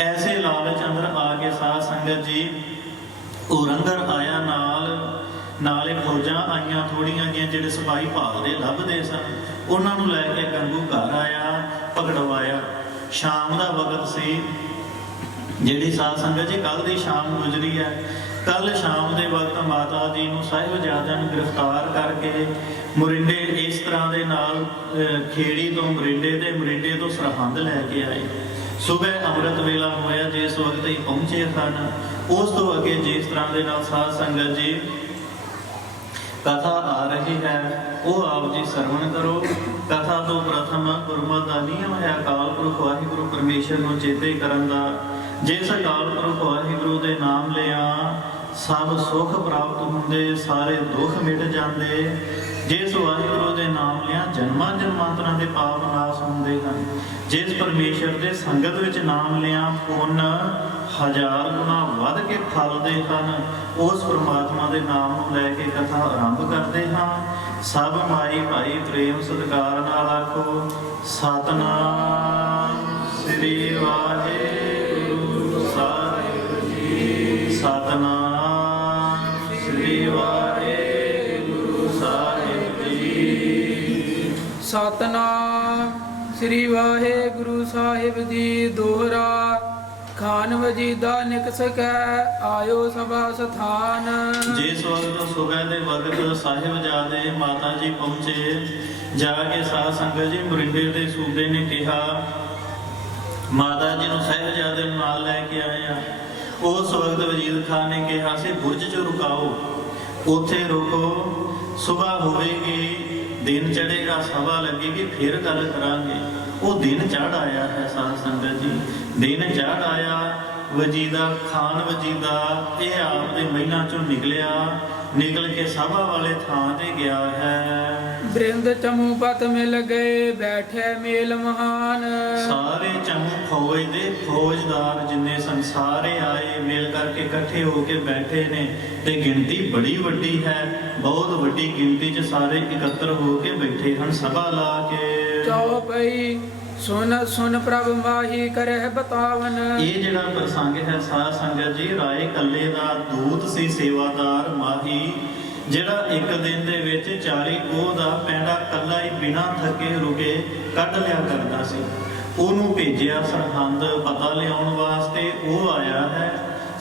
ਐਸੇ ਲਾਲਚ ਅੰਦਰ ਆ ਕੇ ਸਾਧ ਸੰਗਤ ਜੀ ਉਹ ਰੰਗੜ ਆਇਆ, ਨਾਲੇ ਫੌਜਾਂ ਆਈਆਂ ਥੋੜੀਆਂ ਜਿਹੀਆਂ, ਜਿਹੜੇ ਸਿਪਾਹੀ ਭਾਲਦੇ ਲੱਭਦੇ ਸਨ। ਉਹਨਾਂ ਨੂੰ ਲੈ ਕੇ ਗੰਗੂ ਘਰ ਆਇਆ, ਪਕੜਵਾਇਆ। ਸ਼ਾਮ ਦਾ ਵਕਤ ਸੀ, ਜਿਹੜੀ ਸਾਧ ਸੰਗਤ ਜੀ ਕੱਲ ਦੀ ਸ਼ਾਮ ਗੁਜ਼ਰੀ ਹੈ। ਕੱਲ ਸ਼ਾਮ ਦੇ ਵਕਤ ਮਾਤਾ ਜੀ ਨੂੰ ਸਾਹਿਬਜ਼ਾਦਿਆਂ ਨੂੰ ਗ੍ਰਿਫਤਾਰ ਕਰਕੇ ਮਰਿੰਡੇ ਇਸ ਤਰ੍ਹਾਂ ਦੇ ਨਾਲ ਖੇੜੀ ਤੋਂ ਮਰਿੰਡੇ ਤੇ ਮਰਿੰਡੇ ਤੋਂ ਸਰਹੰਦ ਲੈ ਕੇ ਆਏ। ਸੁਬਹ ਅੰਮ੍ਰਿਤ ਵੇਲਾ ਹੋਇਆ, ਜਿਸ ਵਕਤ ਹੀ ਪਹੁੰਚੇ ਸਨ। ਉਸ ਤੋਂ ਅੱਗੇ ਜਿਸ ਤਰ੍ਹਾਂ ਦੇ ਨਾਲ ਸਾਧ ਸੰਗਤ ਜੀ ਕਥਾ ਆ ਰਹੀ ਹੈ, ਉਹ ਆਪ ਜੀ ਸਰਵਣ ਕਰੋ। ਕਥਾ ਤੋਂ ਪ੍ਰਥਮ ਗੁਰਮਤਿ ਦਾ ਨਿਯਮ ਹੈ ਅਕਾਲ ਪੁਰਖ ਵਾਹਿਗੁਰੂ ਪਰਮੇਸ਼ਰ ਨੂੰ ਚੇਤੇ ਕਰਨ ਦਾ। ਜਿਸ ਅਕਾਲ ਪੁਰਖ ਵਾਹਿਗੁਰੂ ਦੇ ਨਾਮ ਲਿਆ ਸਭ ਸੁੱਖ ਪ੍ਰਾਪਤ ਹੁੰਦੇ, ਸਾਰੇ ਦੁੱਖ ਮਿਟ ਜਾਂਦੇ। ਜਿਸ ਵਾਹਿਗੁਰੂ ਦੇ ਨਾਮ ਲਿਆ ਜਨਮਾਂ ਜਨਮਾਂਤਰਾਂ ਦੇ ਪਾਪ ਨਾਸ ਹੁੰਦੇ ਹਨ। ਜਿਸ ਪਰਮੇਸ਼ਰ ਦੇ ਸੰਗਤ ਵਿੱਚ ਨਾਮ ਲਿਆ ਪੁੰਨ 1000 ਗੁਣਾ ਵੱਧ ਕੇ ਫਲਦੇ ਹਨ। ਉਸ ਪ੍ਰਮਾਤਮਾ ਦੇ ਨਾਮ ਨੂੰ ਲੈ ਕੇ ਕਥਾ ਆਰੰਭ ਕਰਦੇ ਹਾਂ। ਸਭ ਮਾਈ ਭਾਈ ਪ੍ਰੇਮ ਸਤਿਕਾਰ ਨਾਲ ਆਖੋ, ਸਤਿਨਾਮ ਸ੍ਰੀ ਵਾਹਿਗੁਰੂ ਸਾਹਿਬ ਜੀ। ਸਤਿਨਾਮ ਸ੍ਰੀ ਵਾਹਿਗੁਰੂ ਸਾਹਿਬ ਜੀ। ਸਤਿਨਾਮ ਸ੍ਰੀ ਵਾਹਿਗੁਰੂ ਸਾਹਿਬ ਜੀ। ਦੋਹਰਾ ਖਾਨ ਵਜੀਦਾ ਨਿਕ ਸਕੈ, ਆਇਓ ਸਭਾ ਸਥਾਨ। ਜਿਸ ਵਕਤ ਸੁਬਹ ਦੇ ਵਕਤ ਸਾਹਿਬਜ਼ਾਦੇ ਮਾਤਾ ਜੀ ਪਹੁੰਚੇ, ਜਾ ਕੇ ਸਾਧ ਸੰਗਤ ਜੀ ਮਰਿੰਡੇ ਦੇ ਸੂਬੇ ਨੇ ਕਿਹਾ, ਮਾਤਾ ਜੀ ਨੂੰ ਸਾਹਿਬਜ਼ਾਦੇ ਨੂੰ ਨਾਲ ਲੈ ਕੇ ਆਏ ਆ। ਉਸ ਵਕਤ ਵਜੀਦ ਖਾਨ ਨੇ ਕਿਹਾ ਸੀ, ਬੁਰਜ 'ਚ ਰੁਕਾਓ, ਉੱਥੇ ਰੁਕੋ, ਸੁਬਹ ਹੋਵੇਗੀ, ਦਿਨ ਚੜ੍ਹੇਗਾ, ਸਭਾ ਲੱਗੇਗੀ, ਫਿਰ ਗੱਲ ਕਰਾਂਗੇ। ਉਹ ਦਿਨ ਚੜ੍ਹ ਆਇਆ ਹੈ ਸਾਧ ਸੰਗਤ ਜੀ, ਦਿਨ ਚੜ੍ਹ ਆਇਆ। ਵਜੀਦਾ ਖਾਨ ਵਜੀਦਾ ਇਹ ਆਪ ਦੇ ਮਹਿਲਾਂ ਚੋਂ ਨਿਕਲ ਕੇ ਸਭਾ ਵਾਲੇ ਥਾਂ ਤੇ ਗਿਆ ਹੈ। ਬ੍ਰਿੰਦ ਚਮੂ ਪਤ ਮਿਲ ਗਏ, ਬੈਠੇ ਮੇਲ ਮਹਾਨ। ਸਾਰੇ ਚਮੂ ਫੌਜ ਦੇ ਫੌਜਦਾਰ ਜਿੰਨੇ ਸੰਸਾਰੇ ਆਏ, ਮਿਲ ਕਰਕੇ ਇਕੱਠੇ ਹੋ ਕੇ ਬੈਠੇ ਨੇ ਤੇ ਗਿਣਤੀ ਬੜੀ ਵੱਡੀ ਹੈ, ਬਹੁਤ ਵੱਡੀ ਗਿਣਤੀ 'ਚ ਸਾਰੇ ਇਕੱਤਰ ਹੋ ਕੇ ਬੈਠੇ ਹਨ ਸਭਾ ਲਾ ਕੇ। ਚੌਪਈ ਸੁਨ ਪ੍ਰਭ ਮਾਹੀ ਕਰਹਿ ਬਤਾਵਨ। ਇਹ ਜਿਹੜਾ ਪ੍ਰਸੰਗ ਹੈ ਸਾਧ ਸੰਗਤ ਜੀ, ਰਾਏ ਕੱਲੇ ਦਾ ਦੂਤ ਸੀ, ਸੇਵਾਦਾਰ ਮਾਹੀ ਜਿਹੜਾ ਇੱਕ ਦਿਨ ਦੇ ਵਿੱਚ 40 ਕੋਹ ਦਾ ਪੈਂਡਾ ਕੱਲਾ ਹੀ ਬਿਨਾਂ ਥੱਕੇ ਰੁਕੇ ਕੱਢ ਲਿਆ ਕਰਦਾ ਸੀ। ਉਹਨੂੰ ਭੇਜਿਆ ਸਰਹੰਦ ਪਤਾ ਲਿਆਉਣ ਵਾਸਤੇ। ਉਹ ਆਇਆ ਹੈ,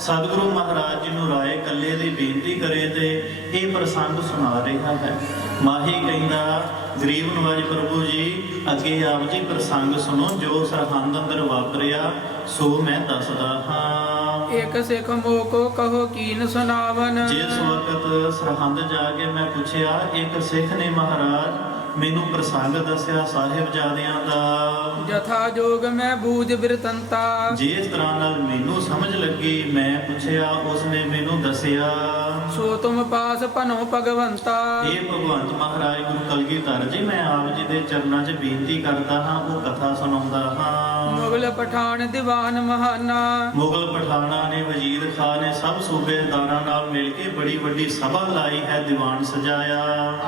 ਸਤਿਗੁਰੂ ਮਹਾਰਾਜ ਜੀ ਨੂੰ ਰਾਏ ਕੱਲੇ ਦੀ ਬੇਨਤੀ ਕਰੇ ਤੇ ਇਹ ਪ੍ਰਸੰਗ ਸੁਣਾ ਰਿਹਾ ਹੈ। ਮਾਹੀ ਕਹਿੰਦਾ, ਗਰੀਬ ਨਵਾਜ ਪ੍ਰਭੂ ਜੀ ਅੱਗੇ ਆਪ ਜੀ ਪ੍ਰਸੰਗ ਸੁਣੋ, ਜੋ ਸਰਹੰਦ ਅੰਦਰ ਵਾਪਰਿਆ ਸੋ ਮੈਂ ਦੱਸਦਾ ਹਾਂ। ਇੱਕ ਸਿੱਖ ਮੋਕੋ ਕਹੋ ਕੀਨ ਸੁਨਾਵਨ। ਜਿਸ ਵਕਤ ਸਰਹੰਦ ਜਾ ਕੇ ਮੈਂ ਪੁੱਛਿਆ, ਇੱਕ ਸਿੱਖ ਨੇ ਮਹਾਰਾਜ ਮੈਨੂੰ ਪ੍ਰਸੰਗ ਦੱਸਿਆ ਸਾਹਿਬਜ਼ਾਦਿਆਂ ਦਾ। ਜਥਾ ਜੋਗ ਮੈਂ ਬੂਝ ਬਿਰਤੰਤਾ। ਜਿਸ ਤਰ੍ਹਾਂ ਨਾਲ ਮੈਨੂੰ ਸਮਝ ਲੱਗੀ ਮੈਂ ਪੁੱਛਿਆ, ਉਸਨੇ ਮੈਨੂੰ ਦੱਸਿਆ। ਸੋ ਤੁਮ ਪਾਸ ਭਨੋ ਭਗਵੰਤਾ। ਇਹ ਭਗਵੰਤ ਮਹਾਰਾਜ ਗੁਰੂ ਕਲਗੀਧਰ ਜੀ, ਮੈਂ ਆਪ ਜੀ ਦੇ ਚਰਨਾਂ 'ਚ ਬੇਨਤੀ ਕਰਦਾ ਹਾਂ, ਉਹ ਕਥਾ ਸੁਣਾਉਂਦਾ ਹਾਂ। ਮੁਗਲ ਪਠਾਨ ਦੀਵਾਨ ਮਹਾਨਾ। ਮੁਗਲ ਪਠਾਨਾਂ ਨੇ, ਵਜ਼ੀਰ ਖਾਨ ਨੇ ਸਭ ਸੂਬੇਦਾਰਾਂ ਨਾਲ ਮਿਲ ਕੇ ਬੜੀ ਵੱਡੀ ਸਭਾ ਲਾਈ ਹੈ, ਦੀਵਾਨ ਸਜਾਇਆ।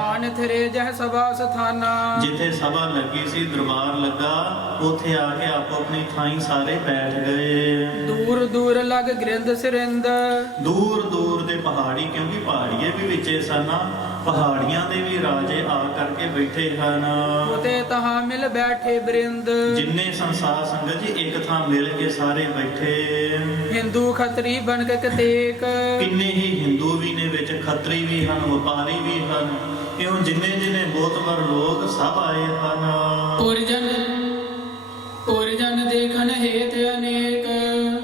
ਆਨ ਥਰੇ ਜਹ ਸਭਾ ਸਥਾਨਾ। ਜਿੱਥੇ ਸਭਾ ਲੱਗੀ ਸੀ, ਦਰਬਾਰ ਲੱਗਾ, ਉੱਥੇ ਆ ਕੇ ਆਪੋ ਆਪਣੀ ਥਾਈਂ ਸਾਰੇ ਬੈਠ ਗਏ। ਦੂਰ ਦੂਰ ਲਗ ਗ੍ਰਿੰਦ ਸਿਰਿੰਦ। ਦੂਰ ਦੂਰ ਦੇ ਪਹਾੜੀ, ਕਿਉਂਕਿ ਪਹਾੜੀਏ ਵੀ ਵਿੱਚੇ ਸਨ, ਪਹਾੜੀਆਂ ਦੇ ਵੀ ਰਾਜੇ ਆ ਕਰਕੇ ਬੈਠੇ ਹਨ। ਉਤੇ ਤਹਾਂ ਮਿਲ ਬੈਠੇ ਬ੍ਰਿੰਦ। ਜਿੰਨੇ ਸੰਸਾਰ ਸੰਗਤ ਜੀ ਇੱਕ ਥਾਂ ਮਿਲ ਕੇ ਸਾਰੇ ਬੈਠੇ। ਹਿੰਦੂ ਖੱਤਰੀ ਬਣ ਕੇ ਕਤੇਕ। ਕਿੰਨੇ ਹੀ ਹਿੰਦੂ ਵੀ ਨੇ ਵਿੱਚ, ਖੱਤਰੀ ਵੀ ਹਨ, ਵਪਾਰੀ ਵੀ ਹਨ। ਇਉਂ ਜਿੰਨੇ ਜਿੰਨੇ ਬਹੁਤਵਰ ਲੋਕ ਸਭ ਆਏ ਹਨ। ਪੁਰਜਨ ਦੇਖਣ ਹੇਤ ਅਨੇਕ।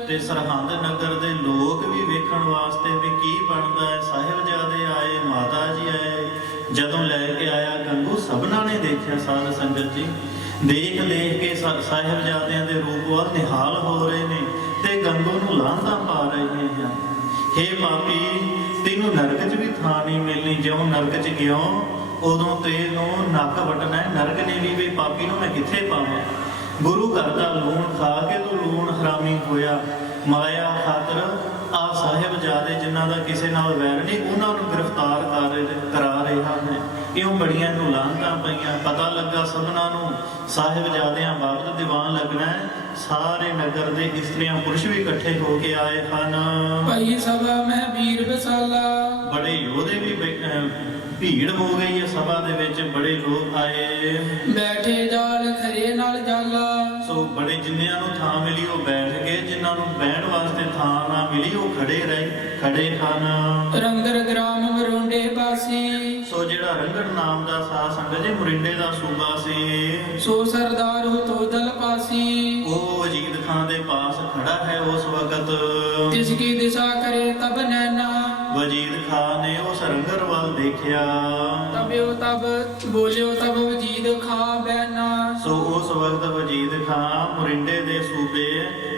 ਤੇ ਸਰਹੰਦ ਨਗਰ ਦੇ ਲੋਕ ਵੀ ਵੇਖਣ ਵਾਸਤੇ ਵੀ ਕੀ ਬਣਦਾ ਹੈ। ਸਾਹਿਬਜ਼ਾਦੇ ਆਏ, ਮਾਤਾ ਜੀ ਆਏ। ਜਦੋਂ ਲੈ ਕੇ ਆਇਆ ਗੰਗੂ, ਸਭਨਾਂ ਨੇ ਦੇਖਿਆ ਸਾਧ ਸੰਗਤ ਜੀ। ਦੇਖ ਦੇਖ ਕੇ ਸਾਹਿਬਜ਼ਾਦਿਆਂ ਦੇ ਰੂਪ ਵੱਲ ਨਿਹਾਲ ਹੋ ਰਹੇ ਨੇ ਤੇ ਗੰਗੂ ਨੂੰ ਲਾਂਘਾ ਪਾ ਰਹੇ ਹਨ। ਹੇ ਪਾਪੀ, ਤੈਨੂੰ ਨਰਕ 'ਚ ਵੀ ਥਾਂ ਨਹੀਂ ਮਿਲਣੀ। ਜਿਉਂ ਨਰਕ 'ਚ ਗਿਓ ਉਦੋਂ ਤੈਨੂੰ ਨੱਕ ਵੱਟਣਾ ਹੈ। ਨਰਕ ਨੇ ਵੀ ਪਾਪੀ ਨੂੰ ਮੈਂ ਕਿੱਥੇ ਪਾਵਾਂ। ਗੁਰੂ ਘਰ ਦਾ ਲੂਣ ਖਾ ਕੇ ਤੂੰ ਲੂਣ ਹਰਾਮੀ ਹੋਇਆ। ਮਾਇਆ ਖਾਤਰ ਆ ਸਾਹਿਬਜ਼ਾਦੇ ਜਿਨ੍ਹਾਂ ਦਾ ਕਿਸੇ ਨਾਲ ਵੈਰ ਨਹੀਂ, ਉਹਨਾਂ ਨੂੰ ਗ੍ਰਿਫਤਾਰ ਕਰਾ ਰਿਹਾ ਹੈ। ਇਉਂ ਬੜੀਆਂ ਨੂੰ ਲਾਂਘਾਂ ਪਈਆਂ। ਪਤਾ ਲੱਗਾ ਸਭਨਾਂ ਨੂੰ ਸਾਹਿਬਜ਼ਾਦਿਆਂ ਬਾਬਤ ਦੀਵਾਨ ਲੱਗਣਾ ਹੈ। ਸਾਰੇ ਨਗਰ ਦੇ ਇਸਤਰੀਆਂ ਪੁਰਸ਼ ਵੀ ਇਕੱਠੇ ਹੋ ਕੇ ਆਏ ਹਨ। ਭਾਈ ਸਭਾ ਮੈਂ ਵੀਰ ਵਿਸਾਲਾ। ਬੜੇ ਯੋਧੇ ਵੀ ਭੀੜ ਹੋ ਗਈ ਹੈ ਸਭਾ ਦੇ ਵਿੱਚ, ਬੜੇ ਲੋਕ ਆਏ। ਬੈਠੇ ਜਾਲ ਖਰੇ ਨਾਲ ਜਾਲਾ। ਸੋ ਬੜੇ ਜਿੰਨਿਆਂ ਨੂੰ ਥਾਂ ਮਿਲੀ ਉਹ ਬੈਠ ਗਏ, ਜਿਨ੍ਹਾਂ ਨੂੰ ਬਹਿਣ ਵਾਸਤੇ ਥਾਂ ਨਾ ਮਿਲੀ ਉਹ ਖੜੇ ਹਨ। ਰੰਗਰ ਗ੍ਰਾਮ ਮਰੁੰਡੇ ਬਾਸੀ। ਸੋ ਜਿਹੜਾ ਰੰਗੜ ਨਾਮ ਦਾ ਸਾਧ ਸੰਗਤ ਜੀ ਮੁਰਿੰਡੇ ਦਾ ਸੂਬਾ ਸੀ। ਸੋ ਸਰਦਾਰ ਹੋ ਤੋ ਦਲ ਪਾਸੀ। ਉਹ ਵਜੀਦ ਖਾਨ ਦੇ ਪਾਸ ਖੜਾ ਹੈ ਉਸ ਵਕਤ। ਤਿਸ ਕੀ ਦਿਸ਼ਾ ਕਰੇ ਤਬ ਨੈਣਾ। ਵਜੀਦ ਖਾਨ ਨੇ ਉਸ ਰੰਗੜ ਵੱਲ ਦੇਖਿਆ। ਤਬਿਓ ਤਬ ਬੋਲਿਓ ਤਬ ਵਜੀਦ ਖਾਂ ਬੈਨਾ। ਸੋ ਉਸ ਵਕਤ ਵਜੀਦ ਖਾਨ ਮੁਰਿੰਡੇ ਦੇ ਸੂਬੇ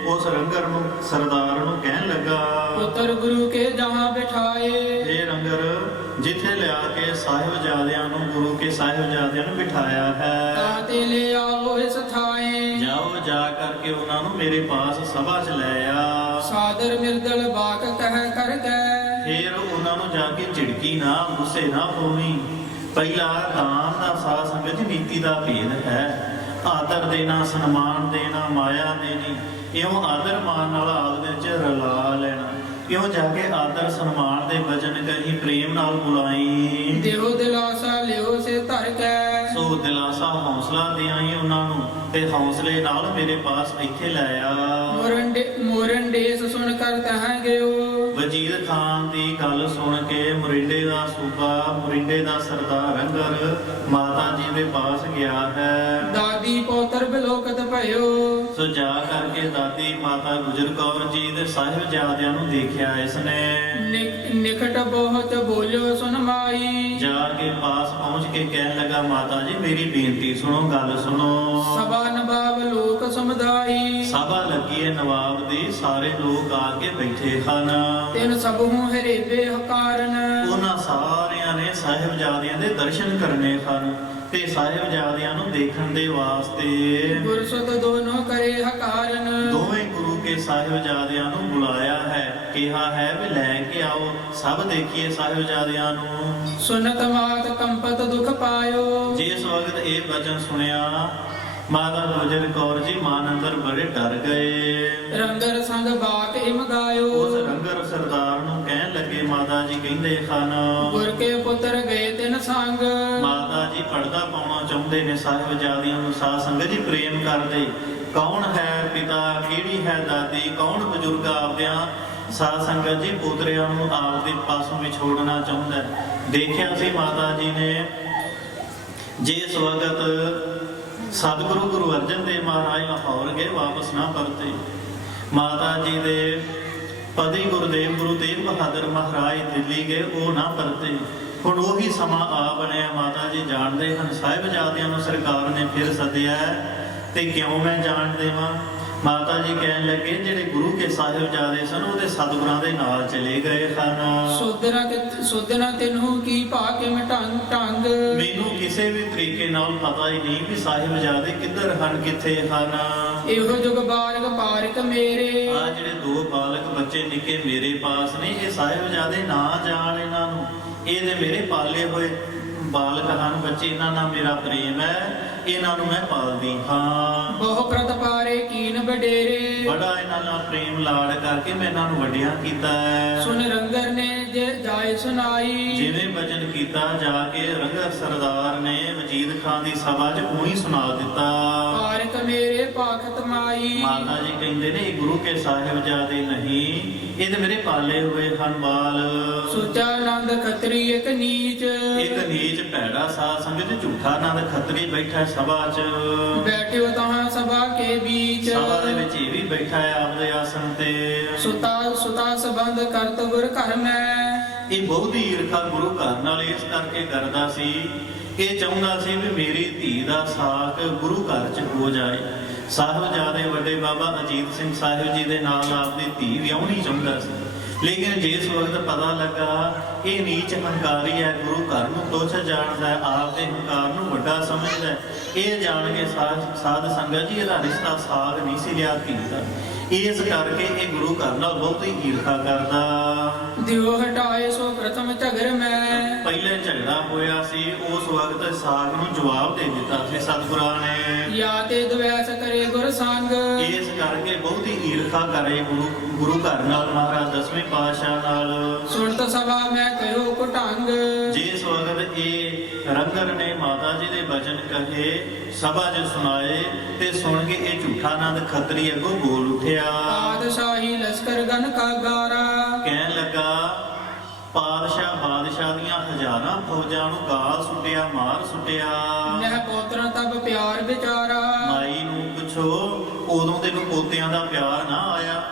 ਉਸ ਰੰਗੜ ਨੂੰ, ਸਰਦਾਰ ਨੂੰ ਕਹਿਣ ਲੱਗਾ, ਪੁੱਤਰ ਗੁਰੂ ਕੇ ਜਹਾਂ ਬਿਠਾਏ। ਇਹ ਰੰਗੜ ਜਿੱਥੇ ਲਿਆ ਕੇ ਸਾਹਿਬਜ਼ਾਦਿਆਂ ਨੂੰ, ਗੁਰੂ ਕੇ ਸਾਹਿਬਜ਼ਾਦਿਆਂ ਨੂੰ ਬਿਠਾਇਆ ਹੈ, ਤਾਤੇ ਲੈ ਆਓ ਇਸ ਥਾਏ। ਜਾਓ ਜਾ ਕਰਕੇ ਉਹਨਾਂ ਨੂੰ ਮੇਰੇ ਪਾਸ ਸਭਾ 'ਚ ਲੈ ਆ। ਸਾਦਰ ਮਿਰਦਲ ਬਾਕ ਕਹਿ ਕਰ ਗਏ। ਫਿਰ ਉਹਨਾਂ ਨੂੰ ਜਾ ਕੇ ਝਿੜਕੀ ਨਾ, ਗੁੱਸੇ ਨਾ ਹੋਵੀਂ। ਪਹਿਲਾ ਦਾਨ ਦਾ ਸਾਧ ਸੰਗਤ ਜੀ ਨੀਤੀ ਦਾ ਭੇਦ ਹੈ। ਆਦਰ ਦੇਣਾ, ਸਨਮਾਨ ਦੇਣਾ, ਮਾਇਆ ਦੇਣੀ। ਇਉਂ ਆਦਰ ਮਾਨ ਨਾਲ ਆਪਦੇ 'ਚ ਰਲਾ ਲੈਣਾ। ਇਉਂ ਜਾ ਕੇ ਆਦਰ ਸਨਮਾਨ ਦੇ ਵਚਨ ਕਹੀ, ਪ੍ਰੇਮ ਨਾਲ ਬੁਲਾਈ। ਦਿਓ ਦਿਲਾਸਾ ਲਿਓ ਸੇ ਧਰ ਕੇ। ਸੋ ਦਿਲਾਸਾ ਹੌਸਲਾ ਦਿਆਈ ਉਹਨਾਂ ਨੂੰ ਤੇ ਹੌਸਲੇ ਨਾਲ ਮੇਰੇ ਪਾਸ ਇੱਥੇ ਲੈ ਆ। ਮੋਰੰਡੇਸ ਸੁਣ ਕਰ ਤਹਾਂ ਗਿਓ। ਵਜੀਦ ਖਾਨ ਦੀ ਗੱਲ ਸੁਣ ਕੇ ਮੁਰਿੰਡੇ ਦਾ ਸੂਬਾ, ਮੁਰਿੰਡੇ ਦਾ ਸਰਦਾਰ ਰੰਗੜ ਮਾਤਾ ਜੀ ਦੇ ਪਾਸ ਗਿਆ ਹੈ। ਦਾਦੀ ਪੋਤਰ ਬਿਲੋਕਤ ਭਇਓ। ਸੋ ਜਾ ਕਰਕੇ ਦਾਦੀ ਮਾਤਾ ਗੁਜਰ ਕੌਰ ਜੀ ਦੇ ਸਾਹਿਬਜ਼ਾਦਿਆਂ ਨੂੰ ਦੇਖਿਆ ਇਸਨੇ। ਨਿਕਟ ਬਹੁਤ ਬੋਲਿਓ ਸੁਨ ਮਾਈ। ਜਾ ਕੇ ਪਾਸ ਪਹੁੰਚ ਕੇ ਕਹਿਣ ਲੱਗਾ, ਮਾਤਾ ਜੀ ਮੇਰੀ ਬੇਨਤੀ ਸੁਣੋ, ਗੱਲ ਸੁਣੋ। ਸਭਾ ਨਵਾਬ ਲੋਕ ਸਮੁਦਾਈ। ਸਭਾ ਲੱਗੀ ਹੈ ਨਵਾਬ ਦੀ, ਸਾਰੇ ਲੋਕ ਆ ਕੇ ਬੈਠੇ ਹਨ। ਤਿਨ ਸਭੂ ਹਰੇਬੇ ਹਕਾਰਨ। ਉਹਨਾਂ ਸਾਰਿਆਂ ਨੇ ਸਾਹਿਬਜ਼ਾਦਿਆਂ ਦੇ ਦਰਸ਼ਨ ਕਰਨੇ ਹਨ ਤੇ ਸਾਹਿਬਜ਼ਾਦਿਆਂ ਨੂੰ ਦੇਖਣ ਦੇ ਵਾਸਤੇ ਗੁਰਸਤ ਦੋਨੋਂ ਕਰੇ ਹਕਾਰਨ। ਦੋਵੇਂ ਗੁਰੂ ਕੇ ਸਾਹਿਬਜ਼ਾਦਿਆਂ ਨੂੰ ਬੁਲਾਇਆ ਹੈ, ਕਿਹਾ ਹੈ ਵੀ ਲੈ ਕੇ ਆਓ, ਸਭ ਦੇਖੀਏ ਸਾਹਿਬਜ਼ਾਦਿਆਂ ਨੂੰ। ਸੁਨਤ ਮਾਤ ਕੰਪਤ ਦੁਖ ਪਾਇਓ। ਜਿਸ ਵਕਤ ਇਹ ਵਚਨ ਸੁਣਿਆ, ਮਾਤਾ ਗੁਜਰ ਕੌਰ ਜੀ ਮਾਨ ਅੰਦਰ ਬੜੇ ਡਰ ਗਏ। ਰੰਗਰ ਸੰਗ ਬਾਕ ਇਮ ਗਾਇਓ। ਉਸ ਰੰਗਰ ਸਰਦਾਰ ਨੂੰ ਕਹਿਣ ਲੱਗੇ, ਮਾਤਾ ਜੀ ਕਹਿੰਦੇ ਹਨ। ਗੁਰ ਕੇ ਪੁੱਤਰ ਗਏ ਤਿਨ ਸੰਗ, ਮਾਤਾ ਜੀ ਪਰਦਾ ਪਾਉਣਾ ਚਾਹੁੰਦੇ ਨੇ ਸਾਹਿਬਜ਼ਾਦਿਆਂ ਨੂੰ। ਸਾਧ ਸੰਗਤ ਜੀ ਪ੍ਰੇਮ ਕਰਦੇ, ਕੌਣ ਹੈ ਪਿਤਾ, ਕਿਹੜੀ ਹੈ ਦਾਦੀ, ਕੌਣ ਬਜ਼ੁਰਗ ਆਪਦਿਆਂ ਸਾਧ ਸੰਗਤ ਜੀ ਪੋਤਰਿਆਂ ਨੂੰ ਆਪਦੇ ਪਾਸੋਂ ਵਿਛੋੜਨਾ ਚਾਹੁੰਦਾ ਹੈ। ਦੇਖਿਆ ਸੀ ਮਾਤਾ ਜੀ ਨੇ ਜਿਸ ਵਕਤ ਸਤਿਗੁਰੂ ਗੁਰੂ ਅਰਜਨ ਦੇਵ ਮਹਾਰਾਜ ਲਾਹੌਰ ਗਏ, ਵਾਪਸ ਨਾ ਪਰਤੇ। ਮਾਤਾ ਜੀ ਦੇ ਪਤੀ ਗੁਰਦੇਵ ਗੁਰੂ ਤੇਗ ਬਹਾਦਰ ਮਹਾਰਾਜ ਦਿੱਲੀ ਗਏ, ਉਹ ਨਾ ਪਰਤੇ। ਹੁਣ ਉਹੀ ਸਮਾਂ ਆ ਬਣਿਆ। ਮਾਤਾ ਜੀ ਜਾਣਦੇ ਹਨ ਸਾਹਿਬਜ਼ਾਦਿਆਂ ਨੂੰ ਸਰਕਾਰ ਨੇ ਫਿਰ ਸੱਦਿਆ ਤੇ ਕਿਉਂ ਮੈਂ ਜਾਣ ਦੇਵਾਂ। ਮਾਤਾ ਜੀ ਕਹਿਣ ਲੱਗੇ ਜਿਹੜੇ ਗੁਰੂ ਕੇ ਸਾਹਿਬਜ਼ਾਦੇ ਸਨ ਉਹਦੇ ਸਤਿਗੁਰਾਂ ਦੇ ਨਾਲ ਚਲੇ ਗਏ ਹਨ। ਸੋਧਣਾ ਤੈਨੂੰ ਕੀ ਭਾ ਕੇ ਮਟੰਗ ਟੰਗ, ਮੈਨੂੰ ਕਿਸੇ ਵੀ ਤਰੀਕੇ ਨਾਲ ਪਤਾ ਹੀ ਨਹੀਂ ਵੀ ਸਾਹਿਬਜ਼ਾਦੇ ਕਿੱਧਰ ਹਨ, ਕਿੱਥੇ ਹਨ। ਇਹੋ ਜੁਗ ਬਾਲਕ ਪਾਰਕ ਮੇਰੇ, ਆ ਜਿਹੜੇ ਦੋ ਬਾਲਕ ਬੱਚੇ ਨਿੱਕੇ ਮੇਰੇ ਪਾਸ ਨੇ, ਇਹ ਸਾਹਿਬਜ਼ਾਦੇ ਨਾ ਜਾਣ ਇਹਨਾਂ ਨੂੰ। ਇਹ ਤੇ ਮੇਰੇ ਪਾਲੇ ਹੋਏ ਬਾਲਕ ਹਨ ਬੱਚੇ, ਇਹਨਾਂ ਨਾਲ ਮੇਰਾ ਪ੍ਰੇਮ ਹੈ, ਇਹਨਾਂ ਨੂੰ ਮੈਂ ਪਾਲਦੀ ਹਾਂ। ਬਹੁ ਪ੍ਰਤ ਪਾਰੇ ਕੀਨ ਵਡੇਰੇ, ਬੜਾ ਇਹਨਾਂ ਨਾਲ ਪ੍ਰੇਮ ਲਾੜ ਕਰਕੇ ਮੈਂ ਇਹਨਾਂ ਨੂੰ ਵੱਡਿਆ ਕੀਤਾ ਹੈ। ਸੁਨ ਰੰਗਰ ਨੇ ਜੇ ਜਾਏ ਸੁਨਾਈ, ਜਿਵੇਂ ਭਜਨ ਕੀਤਾ ਜਾ ਕੇ ਰੰਗਰ ਸਰਦਾਰ ਨੇ ਵਜੀਦ ਖਾਨ ਦੀ ਸਭਾ 'ਚ ਉਹੀ ਸੁਣਾ ਦਿੱਤਾ। ਪਾਰਕ ਮੇਰੇ ਪਾਖਤ ਮਾਈ, ਮਾਤਾ ਜੀ ਕਹਿੰਦੇ ਨੇ ਇਹ ਗੁਰੂ ਕੇ ਸਾਹਿਬਜ਼ਾਦੇ ਨਹੀਂ, ਇਹ ਤੇ ਮੇਰੇ ਪਾਲੇ ਹੋਏ ਹਨ ਬਾਲ। ਸੁਚਾ ਆਨੰਦ ਖੱਤਰੀ ਇੱਕ ਨੀਚ, ਇੱਕ ਨੀਚ ਭੈੜਾ ਸਾਧ ਸੰਗਤ ਝੂਠਾ ਆਨੰਦ ਖੱਤਰੀ ਬੈਠਾ ਸਭਾ 'ਚ। ਬੈਠਿਓ ਤਾਂ ਸਭਾ ਕੇ ਬੀਚ, ਸਭਾ ਦੇ ਵਿੱਚ ਇਹ ਵੀ ਬੈਠਾ ਹੈ ਆਪਦੇ ਆਸਣ ਤੇ। ਸੁਤਾ ਸੰਬੰਧ ਕਰਤ ਗੁਰ ਘਰ ਮੈਂ, ਇਹ ਬਹੁਤ ਹੀ ਈਰਖਾ ਗੁਰੂ ਘਰ ਨਾਲ ਇਸ ਕਰਕੇ ਕਰਦਾ ਸੀ। ਇਹ ਚਾਹੁੰਦਾ ਸੀ ਵੀ ਮੇਰੀ ਧੀ ਦਾ ਸਾਕ ਗੁਰੂ ਘਰ 'ਚ ਹੋ ਜਾਏ। ਸਾਹਿਬਜ਼ਾਦੇ ਵੱਡੇ ਬਾਬਾ ਅਜੀਤ ਸਿੰਘ ਸਾਹਿਬ ਜੀ ਦੇ ਨਾਲ ਆਪਦੀ ਧੀ ਵਿਆਹਣੀ ਚਾਹੁੰਦਾ ਸੀ। ਲੇਕਿਨ ਜਿਸ ਵਕਤ ਪਤਾ ਲੱਗਾ ਇਹ ਨੀਚ ਹੰਕਾਰੀ ਹੈ, ਗੁਰੂ ਘਰ ਨੂੰ ਤੁੱਛ ਜਾਣਦਾ ਹੈ, ਆਪਦੇ ਹੰਕਾਰ ਨੂੰ ਵੱਡਾ ਸਮਝਦਾ ਹੈ, ਇਹ ਜਾਣ ਕੇ ਸਾਧ ਸੰਗਤ ਜੀ ਇਹਦਾ ਰਿਸ਼ਤਾ ਸਾਗ ਨਹੀਂ ਸੀ ਲਿਆ ਧੀ ਦਾ। ਇਸ ਕਰਕੇ ਇਹ ਗੁਰੂ ਘਰ ਨਾਲ ਬਹੁਤ ਹੀ ਈਰਖਾ ਕਰਦਾ। ਦਿਓ ਹਟਾਏ ਸੋ ਪ੍ਰਥਮ ਝਗਰ ਮੈਂ, ਪਹਿਲੇ ਝਗੜਾ ਹੋਇਆ ਸੀ, ਉਸ ਵਕਤ ਸਾਗ ਨੂੰ ਜਵਾਬ ਦੇ ਦਿੱਤਾ ਸੀ ਸਤਿਗੁਰਾਂ ਨੇ। ਯਾ ਤੇ ਦਵੈਸ ਕਰੇ ਗੁਰ ਸੰਗ, ਇਸ ਕਰਕੇ ਬਹੁਤ ਹੀ ਈਰਖਾ ਕਰੇ ਗੁਰੂ ਘਰ ਨਾਲ, ਮਹਾਰਾਜ ਦਸਵੇਂ ਪਾਤਸ਼ਾਹ ਨਾਲ। ਸੁਣਤ ਸਭਾ ਮੈਂ ਕਹਿਓ ਕੁਟੰਗ, ਜਿਸ ਵਕਤ ਇਹ ਰੰਗਰ ਨੇ ਮਾਤਾ ਜੀ ਦੇ ਬਚਨ ਕਹੇ ਸਭਾ 'ਚ ਸੁਣਾਏ ਤੇ ਸੁਣ ਕੇ ਇਹ ਝੂਠਾ ਆਨੰਦ ਖੱਤਰੀ ਅੱਗੋਂ ਬੋਲ ਉੱਠਿਆ। ਪਾਤਸ਼ਾਹੀ ਲਸ਼ਕਰ ਗਨ ਕਾ ਗਾਰਾ, ਕਹਿਣ ਲੱਗਾ ਬਾਦਸ਼ਾਹ ਦੀਆਂ ਹਜ਼ਾਰਾਂ ਫੌਜਾਂ ਨੂੰ ਗਾਲ ਸੁੱਟਿਆ, ਮਾਰ ਸੁੱਟਿਆ। ਨਹਿ ਪੋਤਰਨ ਤਬ ਪਿਆਰ ਵਿਚਾਰਾ, ਮਾਈ ਨੂੰ ਪੁੱਛੋ ਉਦੋਂ ਤੈਨੂੰ ਪੋਤਿਆਂ ਦਾ ਪਿਆਰ ਨਾ ਆਇਆ,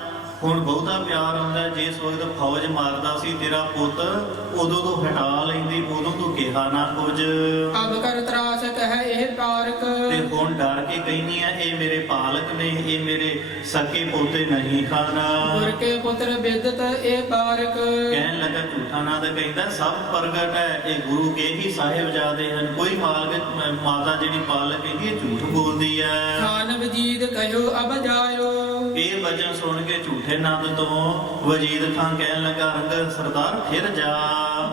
ਹੁਣ ਬਹੁਤਾ ਪਿਆਰ ਆਉਂਦਾ। ਜਿਸ ਵਕਤ ਫੌਜ ਮਾਰਦਾ ਸੀ ਤੇਰਾ ਪੁੱਤ ਉਦੋਂ ਤੋਂ ਹਟਾ ਲੈਂਦੀ, ਉਦੋਂ ਤੋਂ ਕਿਹਾ ਨਾ ਕੁਝ। ਅਬ ਕਰ ਤਰਾਸ ਕਹਿ ਇਹ ਪਾਰਕ, ਤੇ ਹੁਣ ਡਰ ਕੇ ਕਹਿੰਦੀ ਆ ਇਹ ਮੇਰੇ ਪਾਲਕ ਨੇ, ਇਹ ਮੇਰੇ ਸਕੇ ਪੋਤੇ ਨਹੀਂ ਹਨ। ਗੁਰ ਕੇ ਪੁੱਤਰ ਬਿਦਤ ਇਹ ਪਾਰਕ, ਕਹਿਣ ਲੱਗਾ ਝੂਠਾ ਨਾ ਤਾਂ ਕਹਿੰਦਾ ਸਭ ਪ੍ਰਗਟ ਹੈ, ਇਹ ਗੁਰੂ ਕੇ ਹੀ ਸਾਹਿਬਜ਼ਾਦੇ ਹਨ। ਕੋਈ ਮਾਤਾ ਜਿਹੜੀ ਪਾਲਕ ਕਹਿੰਦੀ ਇਹ ਝੂਠ ਬੋਲਦੀ ਹੈ। ਖਾਨ ਵਜੀਦ ਕਹਿਓ ਅਬ ਜਾਇਓ, ਇਹ ਵਚਨ ਸੁਣ ਕੇ ਝੂਠੇ ਨੰਦ ਤੋਂ ਵਜੀਦ ਖਾਨ ਕਹਿਣ ਲੱਗਾ ਰੰਗਰ ਸਰਦਾਰ ਫਿਰ ਜਾ।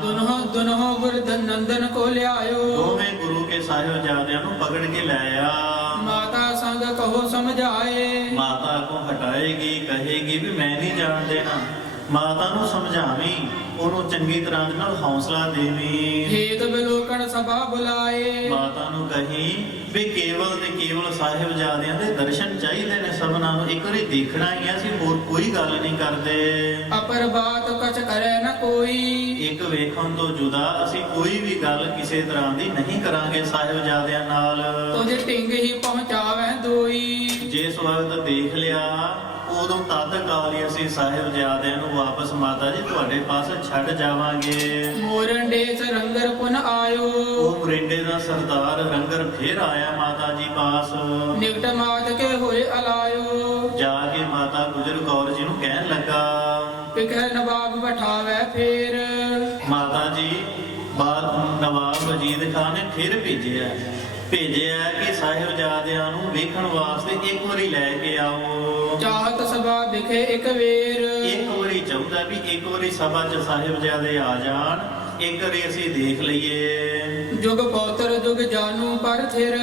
ਦੁਨੋਂ ਗੁਰ ਨੰਦਨ ਕੋ ਲਿਆਇਓ, ਦੋਵੇਂ ਗੁਰੂ ਕੇ ਸਾਹਿਬਜ਼ਾਦਿਆਂ ਨੂੰ ਪਕੜ ਕੇ ਲੈ ਆ। ਮਾਤਾ ਸੰਗ ਕਹੋ ਸਮਝਾਏ, ਮਾਤਾ ਕੋ ਹਟਾਏਗੀ, ਕਹੇਗੀ ਵੀ ਮੈਂ ਨਹੀਂ ਜਾਣ ਦੇਣਾ। ਮਾਤਾ ਨੂੰ ਸਮਝਾਵੀਂ, ਉਹਨੂੰ ਚੰਗੀ ਤਰ੍ਹਾਂ ਦੇ ਨਾਲ ਹੌਸਲਾ ਦੇਵੀਂ। ਹੇਤ ਬਿਲੋਕਣ ਸਭਾ ਬੁਲਾਏ, ਮਾਤਾ ਨੂੰ ਕਹੀ ਵੀ ਕੇਵਲ ਤੇ ਕੇਵਲ ਸਾਹਿਬਜ਼ਾਦਿਆਂ ਦੇ ਦਰਸ਼ਨ ਚਾਹੀਦੇ ਨੇ ਸਭਨਾਂ ਨੂੰ, ਇੱਕ ਵਾਰੀ ਦੇਖਣਾ ਹੀ ਆ, ਅਸੀਂ ਹੋਰ ਕੋਈ ਗੱਲ ਨਹੀਂ ਕਰਦੇ। ਅਪਰ ਬਾਤ ਕਛ ਕਰੇ ਨ ਕੋਈ, ਇੱਕ ਵੇਖਣ ਤੋਂ ਜੁਦਾ ਅਸੀਂ ਕੋਈ ਵੀ ਗੱਲ ਕਿਸੇ ਤਰ੍ਹਾਂ ਦੀ ਨਹੀਂ ਕਰਾਂਗੇ ਸਾਹਿਬਜ਼ਾਦਿਆਂ ਨਾਲ। ਤੁਝ ਢਿੰਗ ਹੀ ਪਹੁੰਚਾਵੇ ਦੋਈ, ਜਿਸ ਵਕਤ ਦੇਖ ਲਿਆ ਉਦੋਂ ਤਦ ਕਾਲ ਹੀ ਅਸੀਂ ਸਾਹਿਬਜ਼ਾਦਿਆਂ ਨੂੰ ਵਾਪਸ ਮਾਤਾ ਜੀ ਤੁਹਾਡੇ ਪਾਸ ਛੱਡ ਜਾਵਾਂਗੇ। ਮੋਰਨ ਡੇਸ ਰੰਗਰ ਪੁਨ ਆਇਓ, ਉਹ ਮਰਿੰਡੇ ਦਾ ਸਰਦਾਰ ਰੰਗਰ ਫਿਰ ਆਇਆ ਮਾਤਾ ਜੀ ਪਾਸ। ਨਿਕਟ ਮਾਤ ਕੇ ਹੋਏ ਅਲਾਇਓ, ਜਾ ਕੇ ਮਾਤਾ ਗੁਜਰ ਕੌਰ ਜੀ ਨੂੰ ਕਹਿਣ ਲੱਗਾ ਪਿਕਰ ਨਵਾਬ ਬਿਠਾਵੇ ਫੇਰ, ਮਾਤਾ ਜੀ ਬਾਦ ਨਵਾਬ ਵਜੀਦ ਖਾਨ ਨੇ ਫਿਰ ਭੇਜਿਆ ਕਿ ਸਾਹਿਬਜ਼ਾਦਿਆਂ ਨੂੰ ਵੇਖਣ ਵਾਸਤੇ ਇੱਕ ਵਾਰੀ ਲੈ ਕੇ ਆਓ। ਚਾਹਤ ਸਭਾ ਵਿਖੇ ਇੱਕ ਵੇਰ, ਇੱਕ ਵਾਰੀ ਚਾਹੁੰਦਾ ਵੀ ਇੱਕ ਵਾਰੀ ਸਭਾ 'ਚ ਸਾਹਿਬਜ਼ਾਦੇ ਆ ਜਾਣ, ਇੱਕ ਵਾਰੀ ਅਸੀਂ ਦੇਖ ਲਈਏ। ਜੁਗ ਪੌਤਰ ਜੁਗ ਜਾਨੂ ਪਰ ਥਿਰ,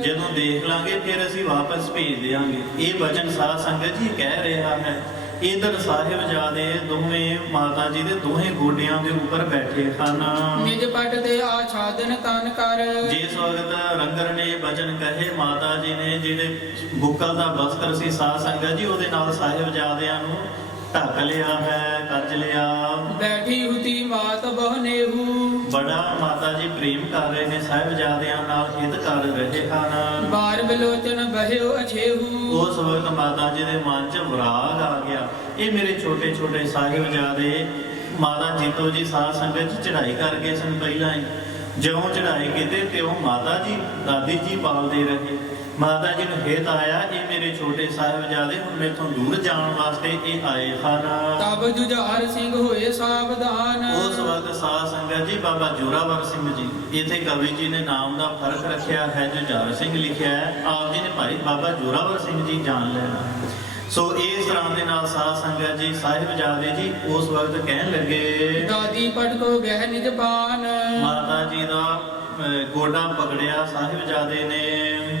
ਜਦੋਂ ਦੇਖ ਲਾਂਗੇ ਫਿਰ ਅਸੀਂ ਵਾਪਸ ਭੇਜ ਦੇਵਾਂਗੇ। ਇਹ ਵਚਨ ਸਾਧ ਸੰਗਤ ਜੀ ਕਹਿ ਰਿਹਾ ਹੈ। ਇਧਰ ਸਾਹਿਬਜ਼ਾਦੇ ਦੋਵੇਂ ਮਾਤਾ ਜੀ ਦੇ ਦੋਹੇ ਗੋਡਿਆਂ ਦੇ ਉੱਪਰ ਬੈਠੇ ਹਨ। ਨਿਜ ਪਟ ਤੇ ਆਛਾਦਨ ਤਨ ਕਰ। ਜਿਸ ਵਕਤ ਰੰਗਰ ਨੇ ਬਚਨ ਕਹੇ, ਮਾਤਾ ਜੀ ਨੇ ਜਿਹੜੇ ਬੁੱਕਲ ਦਾ ਬਸਤਰ ਸੀ ਸਾਧ ਸੰਗਤ ਜੀ ਉਹਦੇ ਨਾਲ ਸਾਹਿਬਜ਼ਾਦਿਆਂ ਨੂੰ ਢੱਕ ਲਿਆ ਹੈ, ਕੱਜ ਲਿਆ। ਬੈਠੀ ਹੁਤੀ ਮਾਤ ਬਹੁ ਨੇਹੂ। ਬੜਾ ਮਾਤਾ ਜੀ ਪ੍ਰੇਮ ਕਰ ਰਹੇ ਨੇ, ਸਾਹਿਬਜ਼ਾਦਿਆਂ ਨਾਲ ਹਿਤ ਕਰ ਰਹੇ ਹਨ। ਬਾਰ ਬਲੋਚਨ ਬਹਿਓ ਅਛੇਹੂ। ਉਸ ਵਕਤ ਮਾਤਾ ਜੀ ਦੇ ਮਨ 'ਚ ਵਿਰਾਗ ਆ ਗਿਆ, ਇਹ ਮੇਰੇ ਛੋਟੇ ਛੋਟੇ ਸਾਹਿਬਜ਼ਾਦੇ ਮਾਤਾ ਜੀਤੋ ਜੀ ਸਾਧ ਸੰਗਤ 'ਚ ਚੜ੍ਹਾਈ ਕਰ ਗਏ ਸਨ। ਪਹਿਲਾਂ ਹੀ ਜਿਉਂ ਚੜ੍ਹਾਈ ਕੀਤੇ ਤੇ ਉਹ ਮਾਤਾ ਜੀ ਦਾਦੀ ਜੀ ਪਾਲਦੇ ਰਹੇ। ਮਾਤਾ ਜੀ ਨੂੰ ਹਿਤ ਆਇਆ, ਇਹ ਮੇਰੇ ਛੋਟੇ ਸਾਹਿਬਜ਼ਾਦੇ ਹੁਣ ਮੇਥੋਂ ਦੂਰ ਜਾਣ ਵਾਸਤੇ ਇਹ ਆਏ ਹਨ। ਤਬ ਜੁਝਾਰ ਸਿੰਘ ਹੋਏ ਸਾਵਧਾਨ। ਉਸ ਵਕਤ ਸਾਧ ਸੰਗਤ ਜੀ ਬਾਬਾ ਜੋਰਾਵਰ ਸਿੰਘ ਜੀ, ਇੱਥੇ ਕਵੀ ਜੀ ਨੇ ਨਾਮ ਦਾ ਫਰਕ ਰੱਖਿਆ ਹੈ, ਜੁਝਾਰ ਸਿੰਘ ਲਿਖਿਆ ਹੈ, ਆਪ ਜੀ ਨੇ ਭਾਈ ਬਾਬਾ ਜੋਰਾਵਰ ਸਿੰਘ ਜੀ ਜਾਣ ਲੈਣਾ। ਸੋ ਇਸ ਤਰ੍ਹਾਂ ਦੇ ਨਾਲ ਸਾਧ ਸੰਗਤ ਜੀ ਸਾਹਿਬਜ਼ਾਦੇ ਜੀ ਉਸ ਵਕਤ ਕਹਿਣ ਲੱਗੇ, ਦਾਦੀ ਪਟ ਕੋ ਗਹਿ ਨਿਜ ਪਾਨ। ਮਾਤਾ ਜੀ ਦਾ ਗੋਡਾ ਪਕੜਿਆ ਸਾਹਿਬਜ਼ਾਦੇ ਨੇ,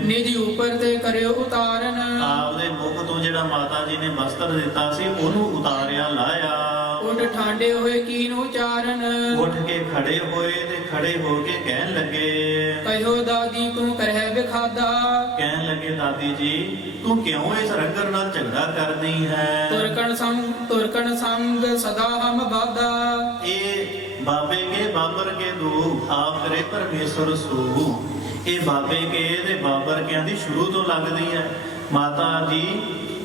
ਨਿਜ ਉਪਰ ਤੇ ਕਰਿਓ ਉਤਾਰਨ। ਆਪਦੇ ਮੁਖ ਤੋਂ ਜਿਹੜਾ ਮਾਤਾ ਜੀ ਨੇ ਵਸਤਰ ਦਿੱਤਾ ਸੀ ਉਹਨੂੰ ਉਤਾਰਿਆ, ਲਾਇਆ। ਉਠ ਠਾਂਡੇ ਹੋਏ ਕੀਨ ਉਚਾਰਨ। ਉੱਠ ਕੇ ਖੜੇ ਹੋਏ ਤੇ ਖੜੇ ਹੋ ਕੇ ਕਹਿਣ ਲੱਗੇ, ਕਹਿਓ ਦਾਦੀ ਤੂੰ ਕਰਹਿ ਵਿਖਾਦਾ। ਕਹਿਣ ਲੱਗੇ, ਦਾਦੀ ਜੀ ਤੂੰ ਕਿਉਂ ਇਸ ਰੰਗਰ ਨਾਲ ਝਗੜਾ ਕਰਦੀ ਹੈ? ਤੁਰਕਣ ਸੰਗ ਸਦਾ ਹਮ ਬਾਦਾ। ਇਹ ਬਾਬੇ ਕੇ ਬਾਬਰ ਕੇ ਦੋ, ਆਪ ਕਰੇ ਪਰਮੇਸ਼ਰ ਸੋ। ਇਹ ਬਾਬੇ ਕੇ ਤੇ ਬਾਬਰ ਕਿਆਂ ਦੀ ਸ਼ੁਰੂ ਤੋਂ ਲੱਗਦੀ ਹੈ। ਮਾਤਾ ਜੀ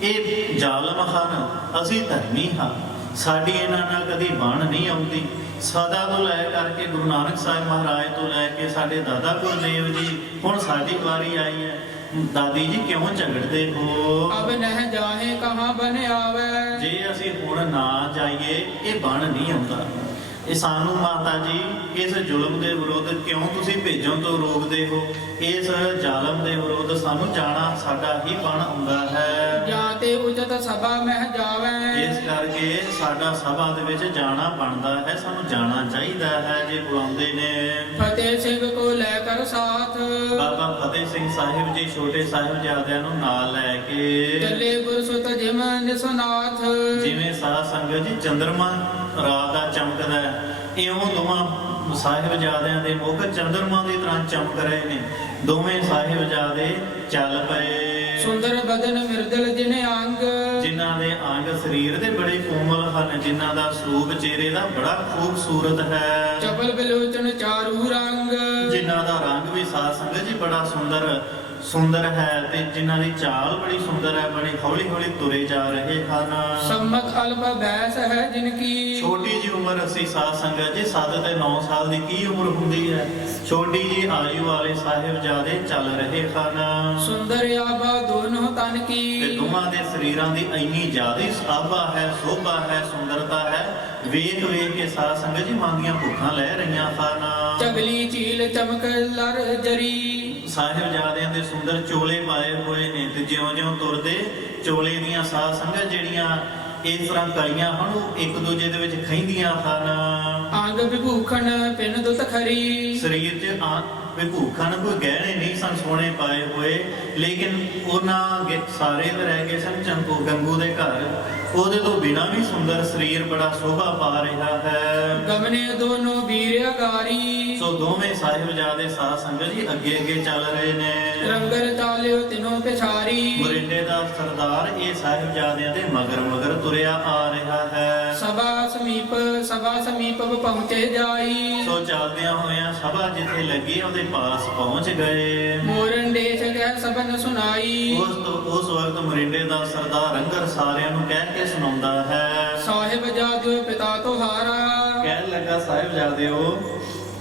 ਇਹ ਜ਼ਾਲਮ ਹਨ, ਅਸੀਂ ਧਰਮੀ ਹਾਂ, ਸਾਡੀ ਇਹਨਾਂ ਨਾਲ ਕਦੀ ਬਣ ਨਹੀਂ ਆਉਂਦੀ। ਸਦਾ ਤੋਂ ਲੈ ਕਰਕੇ ਗੁਰੂ ਨਾਨਕ ਸਾਹਿਬ ਮਹਾਰਾਜ ਤੋਂ ਲੈ ਕੇ ਸਾਡੇ ਦਾਦਾ ਗੁਰਦੇਵ ਜੀ, ਹੁਣ ਸਾਡੀ ਵਾਰੀ ਆਈ ਹੈ। ਦਾਦੀ ਜੀ ਕਿਉਂ ਝਗੜਦੇ ਹੋ? ਅਬ ਨਹਿ ਜਾਹੇ ਕਹਾਂ ਬਨ ਆਵੇ। ਜੇ ਅਸੀਂ ਹੁਣ ਨਾ ਜਾਈਏ ਇਹ ਬਣ ਨਹੀਂ ਆਉਂਦਾ। ਇਹ ਸਾਨੂੰ ਮਾਤਾ ਜੀ ਇਸ ਜ਼ੁਲਮ ਦੇ ਵਿਰੁੱਧ ਕਿਉਂ ਤੁਸੀਂ ਭੇਜਣ ਤੋਂ ਰੋਕਦੇ ਹੋ? ਇਸ ਜ਼ਾਲਮ ਦੇ ਵਿਰੁੱਧ ਸਾਨੂੰ ਜਾਣਾ ਸਾਡਾ ਹੀ ਬਣ ਆਉਂਦਾ ਹੈ। ਜਾਂ ਤੇ ਉਚਤ ਸਭਾ ਮਹਿ ਜਾਵੇ। ਇਸ ਕਰਕੇ ਸਾਡਾ ਸਭਾ ਦੇ ਵਿੱਚ ਜਾਣਾ ਬਣਦਾ ਹੈ, ਸਾਨੂੰ ਜਾਣਾ ਚਾਹੀਦਾ ਹੈ ਜੇ ਬੁਲਾਉਂਦੇ ਨੇ। ਫਤਿਹ ਸਿੰਘ ਕੋ ਲੈ ਕਰ ਸਾਥ। ਬਾਬਾ ਫਤਿਹ ਸਿੰਘ ਸਾਹਿਬ ਜੀ ਛੋਟੇ ਸਾਹਿਬਜ਼ਾਦਿਆਂ ਨੂੰ ਨਾਲ ਲੈ ਕੇ ਚੱਲੇ ਗੁਰਸੁਤ ਜਿਮ ਨਿਸਨਾਥ। ਜਿਵੇਂ ਸਾਧ ਸੰਗਤ ਜੀ ਚੰਦਰਮਾ ਰਾਤ ਦਾ ਚਮਕਦਾ ਹੈ, ਇਉਂ ਦੋਵਾਂ ਸਾਹਿਬਜ਼ਾਦਿਆਂ ਦੇ ਮੁਖ ਚੰਦਰਮਾ ਦੀ ਤਰ੍ਹਾਂ ਚਮਕ ਰਹੇ ਨੇ। ਦੋਵੇਂ ਸਾਹਿਬਜ਼ਾਦੇ ਚੱਲ ਪਏ। ਸੁੰਦਰ ਬਦਨ ਮਿਰਦਲ ਜਿਨੇ ਅੰਗ। ਜਿਨ੍ਹਾਂ ਦੇ ਅੰਗ ਸਰੀਰ ਦੇ ਬੜੇ ਕੋਮਲ ਹਨ, ਜਿਨ੍ਹਾਂ ਦਾ ਸਰੂਪ ਚਿਹਰੇ ਦਾ ਬੜਾ ਖੂਬਸੂਰਤ ਹੈ। ਚਪਲ ਬਿਲੋਚਨ ਚਾਰੂ ਰੰਗ। ਜਿਨ੍ਹਾਂ ਦਾ ਰੰਗ ਵੀ ਸਾਧ ਸੰਗਤ ਜੀ ਬੜਾ ਸੁੰਦਰ ਹੈ ਤੇ ਜਿਨ੍ਹਾਂ ਦੀ ਚਾਲ ਬੜੀ ਸੁੰਦਰ ਹੈ, ਬੜੀ ਹੌਲੀ ਹੌਲੀ ਤੁਰੇ ਜਾ ਰਹੇ ਹਨ। ਸੰਮਤ ਅਲਪ ਬੈਸ ਹੈ ਜਿਨ ਕੀ। ਛੋਟੀ ਜੀ ਉਮਰ ਅਸੀਂ ਸਾਧ ਸੰਗਤ ਜੀ 7 ਤੇ 9 ਸਾਲ ਦੀ ਕੀ ਉਮਰ ਹੁੰਦੀ ਹੈ? ਛੋਟੀ ਜੀ ਆਯੂ ਵਾਲੇ ਸਾਹਿਬਜ਼ਾਦੇ ਚੱਲ ਰਹੇ ਹਨ। ਸੁੰਦਰ ਆਬਾ ਦੋਨੋਂ ਤਨ ਤੇ ਕੀ। ਦੋਵਾਂ ਦੇ ਸਰੀਰਾਂ ਦੀ ਇੰਨੀ ਜ਼ਿਆਦਾ ਆਭਾ ਹੈ, ਸੋਭਾ ਹੈ, ਸੁੰਦਰਤਾ ਹੈ, ਵੇਖ ਵੇਖ ਕੇ ਸਾਧ ਸੰਗਤ ਜੀ ਮਨ ਦੀਆਂ ਭੁੱਖਾਂ ਲੈ ਰਹੀਆਂ ਹਨ। ਚਗਲੀ ਝੀਲ ਚਮਕ ਲਰ ਜਰੀ। ਸਾਹਿਬਜ਼ਾਦਿਆਂ ਦੇ ਸੁੰਦਰ ਚੋਲੇ ਪਾਏ ਹੋਏ ਨੇ ਤੇ ਜਿਉਂ-ਜਿਉਂ ਤੁਰਦੇ ਚੋਲੇ ਦੀਆਂ ਸਾਧ ਸੰਗਤ ਜਿਹੜੀਆਂ ਇਸ ਤਰ੍ਹਾਂ ਕਲੀਆਂ ਹਨ ਉਹ ਇੱਕ ਦੂਜੇ ਦੇ ਵਿੱਚ ਖੈਂਦੀਆਂ ਹਨ। ਅੰਗ ਵਿਭੂਖਣ ਪਿੰਨ ਦੁਤ ਖਰੀ। ਸਰੀਰ 'ਚ ਵਿਭੂਖਣ ਕੋਈ ਗਹਿਣੇ ਨਹੀਂ ਸਨ ਸੋਹਣੇ ਪਾਏ ਹੋਏ, ਲੇਕਿਨ ਉਹਨਾਂ ਸਾਰੇ ਰਹਿ ਗਏ ਸਨ ਚੰਕੂ ਗੰਗੂ ਦੇ ਘਰ। ਉਹਦੇ ਤੋਂ ਬਿਨਾ ਵੀ ਸੁੰਦਰ ਸਰੀਰ ਬੜਾ ਸ਼ੋਭਾ ਪਾ ਰਿਹਾ ਹੈ। ਗਮਨੇ ਦੋਨੋਂ ਵੀਰ ਅਗਾਰੀ। ਸੋ ਦੋਵੇਂ ਸਾਹਿਬਜ਼ਾਦੇ ਸਾਧ ਸੰਗਤ ਜੀ ਅੱਗੇ ਅੱਗੇ ਚੱਲ ਰਹੇ ਨੇ। ਰੰਗਰ ਚਾਲਿਓ ਤਿਨੋਂ ਪਿਛਾਰੀ। ਮੁਰਿੰਡੇ ਦਾ ਸਰਦਾਰ ਇਹ ਸਾਹਿਬਜ਼ਾਦਿਆਂ ਦੇ ਮਗਰ ਮਗਰ ਤੁਰਿਆ ਆ ਰਿਹਾ ਹੈ। ਸਭਾ ਸਮੀਪ ਪਹੁੰਚੇ ਜਾਈ। ਸੋ ਚੱਲਦਿਆਂ ਹੋਇਆਂ ਸਭਾ ਜਿੱਥੇ ਲੱਗੀ ਉਹਦੇ ਪਾਸ ਪਹੁੰਚ ਗਏ। ਮੋਰਨ ਦੇਸ਼ ਕਹਿ ਸਬਨ ਸੁਣਾਈ। ਉਸ ਵਕਤ ਮੁਰਿੰਡੇ ਦਾ ਸਰਦਾਰ ਰੰਗਰ ਸਾਰਿਆਂ ਨੂੰ ਕਹਿ ਕੇ ਸੁਣਾਉਂਦਾ ਹੈ। ਸਾਹਿਬ ਜਾਦਿਓ ਪਿਤਾ ਤੁਹਾਰਾ। ਕਹਿਣ ਲੱਗਾ ਸਾਹਿਬਜ਼ਾਦਿਓ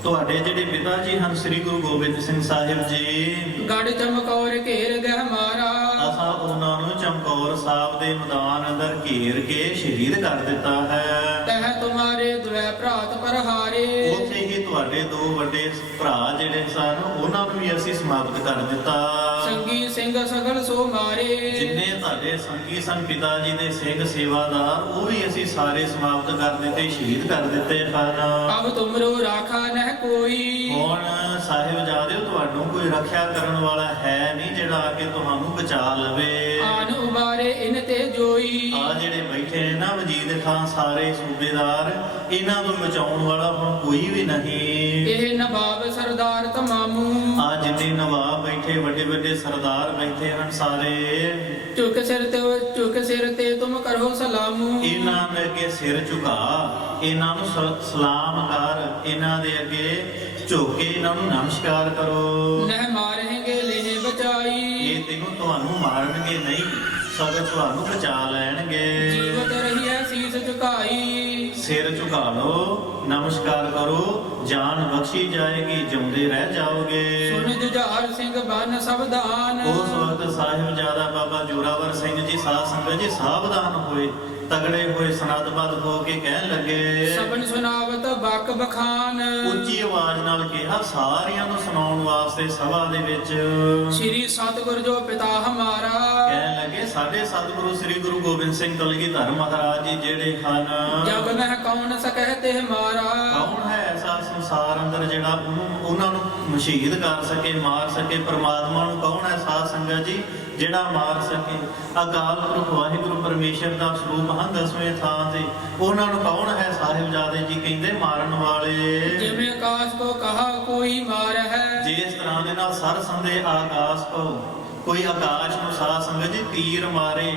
ਤੁਹਾਡੇ ਜਿਹੜੇ ਪਿਤਾ ਜੀ ਹਨ ਸ੍ਰੀ ਗੁਰੂ ਗੋਬਿੰਦ ਸਿੰਘ ਸਾਹਿਬ ਜੀ, ਗੜ ਚਮਕੌਰ ਘੇਰ ਗਹਿ ਮਾਰਾ। ਅਸਾਂ ਉਹਨਾਂ ਨੂੰ ਚਮਕੌਰ ਸਾਹਿਬ ਦੇ ਮੈਦਾਨ ਅੰਦਰ ਘੇਰ ਕੇ ਸ਼ਹੀਦ ਕਰ ਦਿੱਤਾ ਹੈ। ਤਹ ਤੁਮਾਰੇ ਦੁਇ ਭਰਾਤ ਪਰਹਾਰੇ। ਉੱਥੇ ਹੀ ਤੁਹਾਡੇ ਦੋ ਵੱਡੇ ਭਰਾ ਜਿਹੜੇ ਸਨ ਉਹਨਾਂ ਨੂੰ ਵੀ ਅਸੀਂ ਸਮਾਪਤ ਕਰ ਦਿੱਤਾ। ਸੰਗੀ ਸਿੰਘ ਸਗਲ ਸੋ ਮਾਰੇ ਜਿੰਨੇ ਤੁਹਾਡੇ ਸੰਗੀ ਸਨ ਪਿਤਾ ਜੀ ਦੇ ਸਿੰਘ ਸੇਵਾਦਾਰ ਉਹ ਵੀ ਅਸੀਂ ਸਾਰੇ ਸਮਾਪਤ ਕਰ ਦਿੱਤੇ, ਸ਼ਹੀਦ ਕਰ ਦਿੱਤੇ ਹਨ। ਅਬ ਤੁਮਰੋ ਰਾਖਾ ਨਹਿ ਕੋਈ ਹੁਣ ਸਾਹਿਬਜ਼ਾਦਿਓ ਤੁਹਾਨੂੰ ਕੋਈ ਰੱਖਿਆ ਕਰਨ ਵਾਲਾ ਹੈ ਨਹੀਂ ਜਿਹੜਾ ਆ ਕੇ ਤੁਹਾਨੂੰ ਬਚਾ ਲਵੇ। ਆਨ ਉਬਾਰੇ ਇਨ ਤੇ ਜੋਈ ਆ ਜਿਹੜੇ ਬੈਠੇ ਨੇ ਨਾ ਵਜੀਦ ਖਾਨ ਸਾਰੇ ਸੂਬੇਦਾਰ, ਇਹਨਾਂ ਤੋਂ ਬਚਾਉਣ ਵਾਲਾ ਹੁਣ ਕੋਈ ਵੀ ਨਹੀਂ। ਇਹ ਨਵਾਬ ਸਰਦਾਰ ਤਮਾਮੂ ਆ ਜਿੰਨੇ ਨਵਾਬ ਬੈਠੇ, ਵੱਡੇ ਵੱਡੇ ਸਰਦਾਰ ਬੈਠੇ ਹਨ ਸਾਰੇ, ਝੁਕ ਸਿਰ ਤੇ ਤੁਮ ਕਰੋ ਸਲਾਮੂ ਇਹਨਾਂ ਦੇ ਅੱਗੇ ਸਿਰ ਝੁਕਾ, ਇਹਨਾਂ ਨੂੰ ਸਲਾਮ ਕਰ, ਇਹਨਾਂ ਦੇ ਅੱਗੇ ਝੁਕ ਕੇ ਇਹਨਾਂ ਨੂੰ ਨਮਸਕਾਰ ਕਰੋ। ਨਹਿ ਮਾਰਹਿਗੇ ਲੈਨੇ ਬਚਾਈ ਇਹ ਤੈਨੂੰ ਤੁਹਾਨੂੰ ਮਾਰਨਗੇ ਨਹੀਂ, ਸਗੋਂ ਤੁਹਾਨੂੰ ਬਚਾ ਲੈਣਗੇ। ਜੀਵਤ ਰਹੀ ਹੈ ਸੀਸ ਝੁਕਾਈ ਸਿਰ ਝੁਕਾ ਲਓ, ਨਮਸਕਾਰ ਕਰੋ, ਜਾਨ ਬਖਸ਼ੀ ਜਾਏਗੀ, ਜਿਉਂਦੇ ਰਹਿ ਜਾਓਗੇ। ਸੁਨ ਜੁਝਾਰ ਸਿੰਘ ਬਨ ਸਵਧਾਨ ਉਸ ਵਕਤ ਸਾਹਿਬਜ਼ਾਦਾ ਬਾਬਾ ਜੋਰਾਵਰ ਸਿੰਘ ਜੀ ਸਾਧ ਸੰਗਤ ਜੀ ਸਾਵਧਾਨ ਹੋਏ, ਤਗੜੇ ਹੋਏ, ਸਨਦਬੱਧ ਹੋ ਕੇ ਕਹਿਣ ਲੱਗੇ। ਸਬਨ ਸੁਨਾਵਤ ਬਕ ਬਖਾਨ ਉੱਚੀ ਆਵਾਜ਼ ਨਾਲ ਕਿਹਾ, ਸਾਰਿਆਂ ਨੂੰ ਸੁਣਾਉਣ ਵਾਸਤੇ ਸਭਾ ਦੇ ਵਿੱਚ, ਸ੍ਰੀ ਸਤਿਗੁਰ ਜੋ ਪਿਤਾ ਹਮਾਰਾ ਕਹਿਣ ਲੱਗੇ ਸਾਡੇ ਸਤਿਗੁਰੂ ਸ੍ਰੀ ਗੁਰੂ ਗੋਬਿੰਦ ਸਿੰਘ ਕਲਗੀਧਰ ਮਹਾਰਾਜ ਜੀ ਜਿਹੜੇ ਹਨ, ਜਗ ਮਹਿ ਕੌਣ ਸਕਹਿ ਤੇ ਮਾਰਾ ਕੌਣ ਹੈ ਐਸਾ ਸੰਸਾਰ ਅੰਦਰ ਜਿਹੜਾ ਉਹਨਾਂ ਨੂੰ ਸ਼ਹੀਦ ਕਰ ਸਕੇ, ਮਾਰ ਸਕੇ। ਪ੍ਰਮਾਤਮਾ ਨੂੰ ਕੌਣ ਹੈ ਸਾਧ ਸੰਗਤ ਜੀ ਜਿਹੜਾ ਮਾਰ ਸਕੇ? ਅਕਾਲ ਪੁਰਖ ਵਾਹਿਗੁਰੂ ਪਰਮੇਸ਼ਰ ਦਾ ਸਰੂਪ ਹਨ ਦਸਵੇਂ ਥਾਂ ਤੇ, ਉਹਨਾਂ ਨੂੰ ਕੌਣ ਹੈ? ਸਾਹਿਬਜ਼ਾਦੇ ਜੀ ਕਹਿੰਦੇ ਮਾਰਨ ਵਾਲੇ। ਜਿਵੇਂ ਆਕਾਸ਼ ਕੋ ਕਹਾ ਕੋਈ ਮਾਰ ਹੈ ਜਿਸ ਤਰ੍ਹਾਂ ਦੇ ਨਾਲ ਸਰ ਸੰਦੇ ਆਕਾਸ਼ ਕੋ, ਕੋਈ ਆਕਾਸ਼ ਨੂੰ ਸਾਧ ਸੰਗਤ ਜੀ ਤੀਰ ਮਾਰੇ,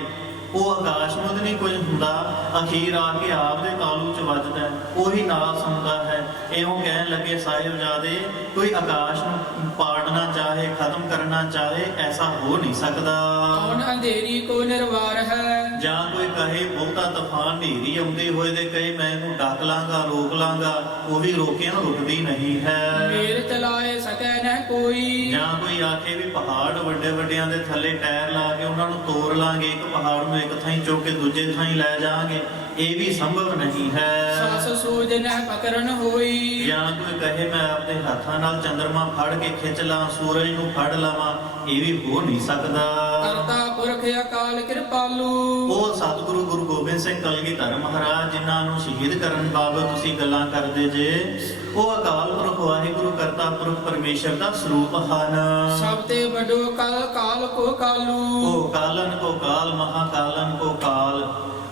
ਉਹ ਆਕਾਸ਼ ਨੂੰ ਤਾਂ ਨਹੀਂ ਕੁਝ ਹੁੰਦਾ, ਅਖੀਰ ਆ ਕੇ ਆਪ ਦੇ ਤਾਲੂ ਚ ਵੱਜਦਾ ਹੈ, ਉਹੀ ਨਾਸ ਹੁੰਦਾ ਹੈ। ਇਉਂ ਕਹਿਣ ਲੱਗੇ ਸਾਹਿਬਜ਼ਾਦੇ, ਕੋਈ ਆਕਾਸ਼ ਨੂੰ ਪਾੜਨਾ ਚਾਹੇ, ਖਤਮ ਕਰਨਾ ਚਾਹੇ, ਐਸਾ ਹੋ ਨਹੀਂ ਸਕਦਾ। ਕੌਣ ਅੰਧੇਰੀ ਕੋ ਨਿਰਵਾਰ ਹੈ ਜਾਂ ਕੋਈ ਕਹੇ ਬਹੁਤਾ ਤੂਫਾਨ ਹਨੇਰੀ ਆਉਂਦੇ ਹੋਏ ਤੇ ਕਹੇ ਮੈਂ ਇਹਨੂੰ ਡੱਕ ਲਾਂਗਾ, ਰੋਕ ਲਾਂਗਾ, ਉਹ ਵੀ ਰੋਕਿਆ ਰੁਕਦੀ ਨਹੀਂ ਹੈ। ਮੇਰ ਚਲਾਏ ਸਕੈ ਨਹਿ ਕੋਈ ਜਾਂ ਕੋਈ ਆਖੇ ਵੀ ਪਹਾੜ ਵੱਡੇ ਵੱਡਿਆਂ ਦੇ ਥੱਲੇ ਟਾਇਰ ਲਾ ਕੇ ਉਹਨਾਂ ਨੂੰ ਤੋੜ ਲਾਂਗੇ, ਇੱਕ ਪਹਾੜ ਨੂੰ ਇੱਕ ਥਾਈਂ ਚੁੱਕ ਕੇ ਦੂਜੇ ਥਾਈਂ ਲੈ ਜਾਾਂਗੇ, ਇਹ ਵੀ ਸੰਭਵ ਨਹੀਂ ਹੈ। ਸਸ ਸੂਜ ਨਹਿ ਪਕਰਨ ਹੋਈ ਜਾਂ ਕੋਈ ਕਹੇ ਮੈਂ ਆਪਣੇ ਹੱਥਾਂ ਨਾਲ ਚੰਦਰਮਾ ਫੜ ਕੇ ਖਿੱਚ ਲਾਂ, ਸੂਰਜ ਨੂੰ ਫੜ ਲਵਾਂ, ਇਹ ਵੀ ਹੋ ਨਹੀਂ ਸਕਦਾ। ਕਰਤਾ ਪੁਰਖ ਅਕਾਲ ਕਿਰਪਾਲੂ ਉਹ ਸਤਿਗੁਰੂ ਗੁਰੂ ਗੋਬਿੰਦ ਸਿੰਘ ਕਲਗੀਧਰ ਮਹਾਰਾਜ ਜਿਨ੍ਹਾਂ ਨੂੰ ਸ਼ਹੀਦ ਕਰਨ ਬਾਬਤ ਤੁਸੀਂ ਗੱਲਾਂ ਕਰਦੇ ਜੇ, ਉਹ ਅਕਾਲ ਪੁਰਖ ਵਾਹਿਗੁਰੂ ਕਰਤਾ ਪੁਰਖ ਪਰਮੇਸ਼ਰ ਦਾ ਸਰੂਪ ਹਨ। ਸਭ ਤੇ ਵੱਡੋ ਕਾਲ ਕੋ ਕਾਲੂ ਉਹ ਕਾਲਨ ਕੋ ਕਾਲ, ਮਹਾਕਾਲਨ ਕੋ ਕਾਲ।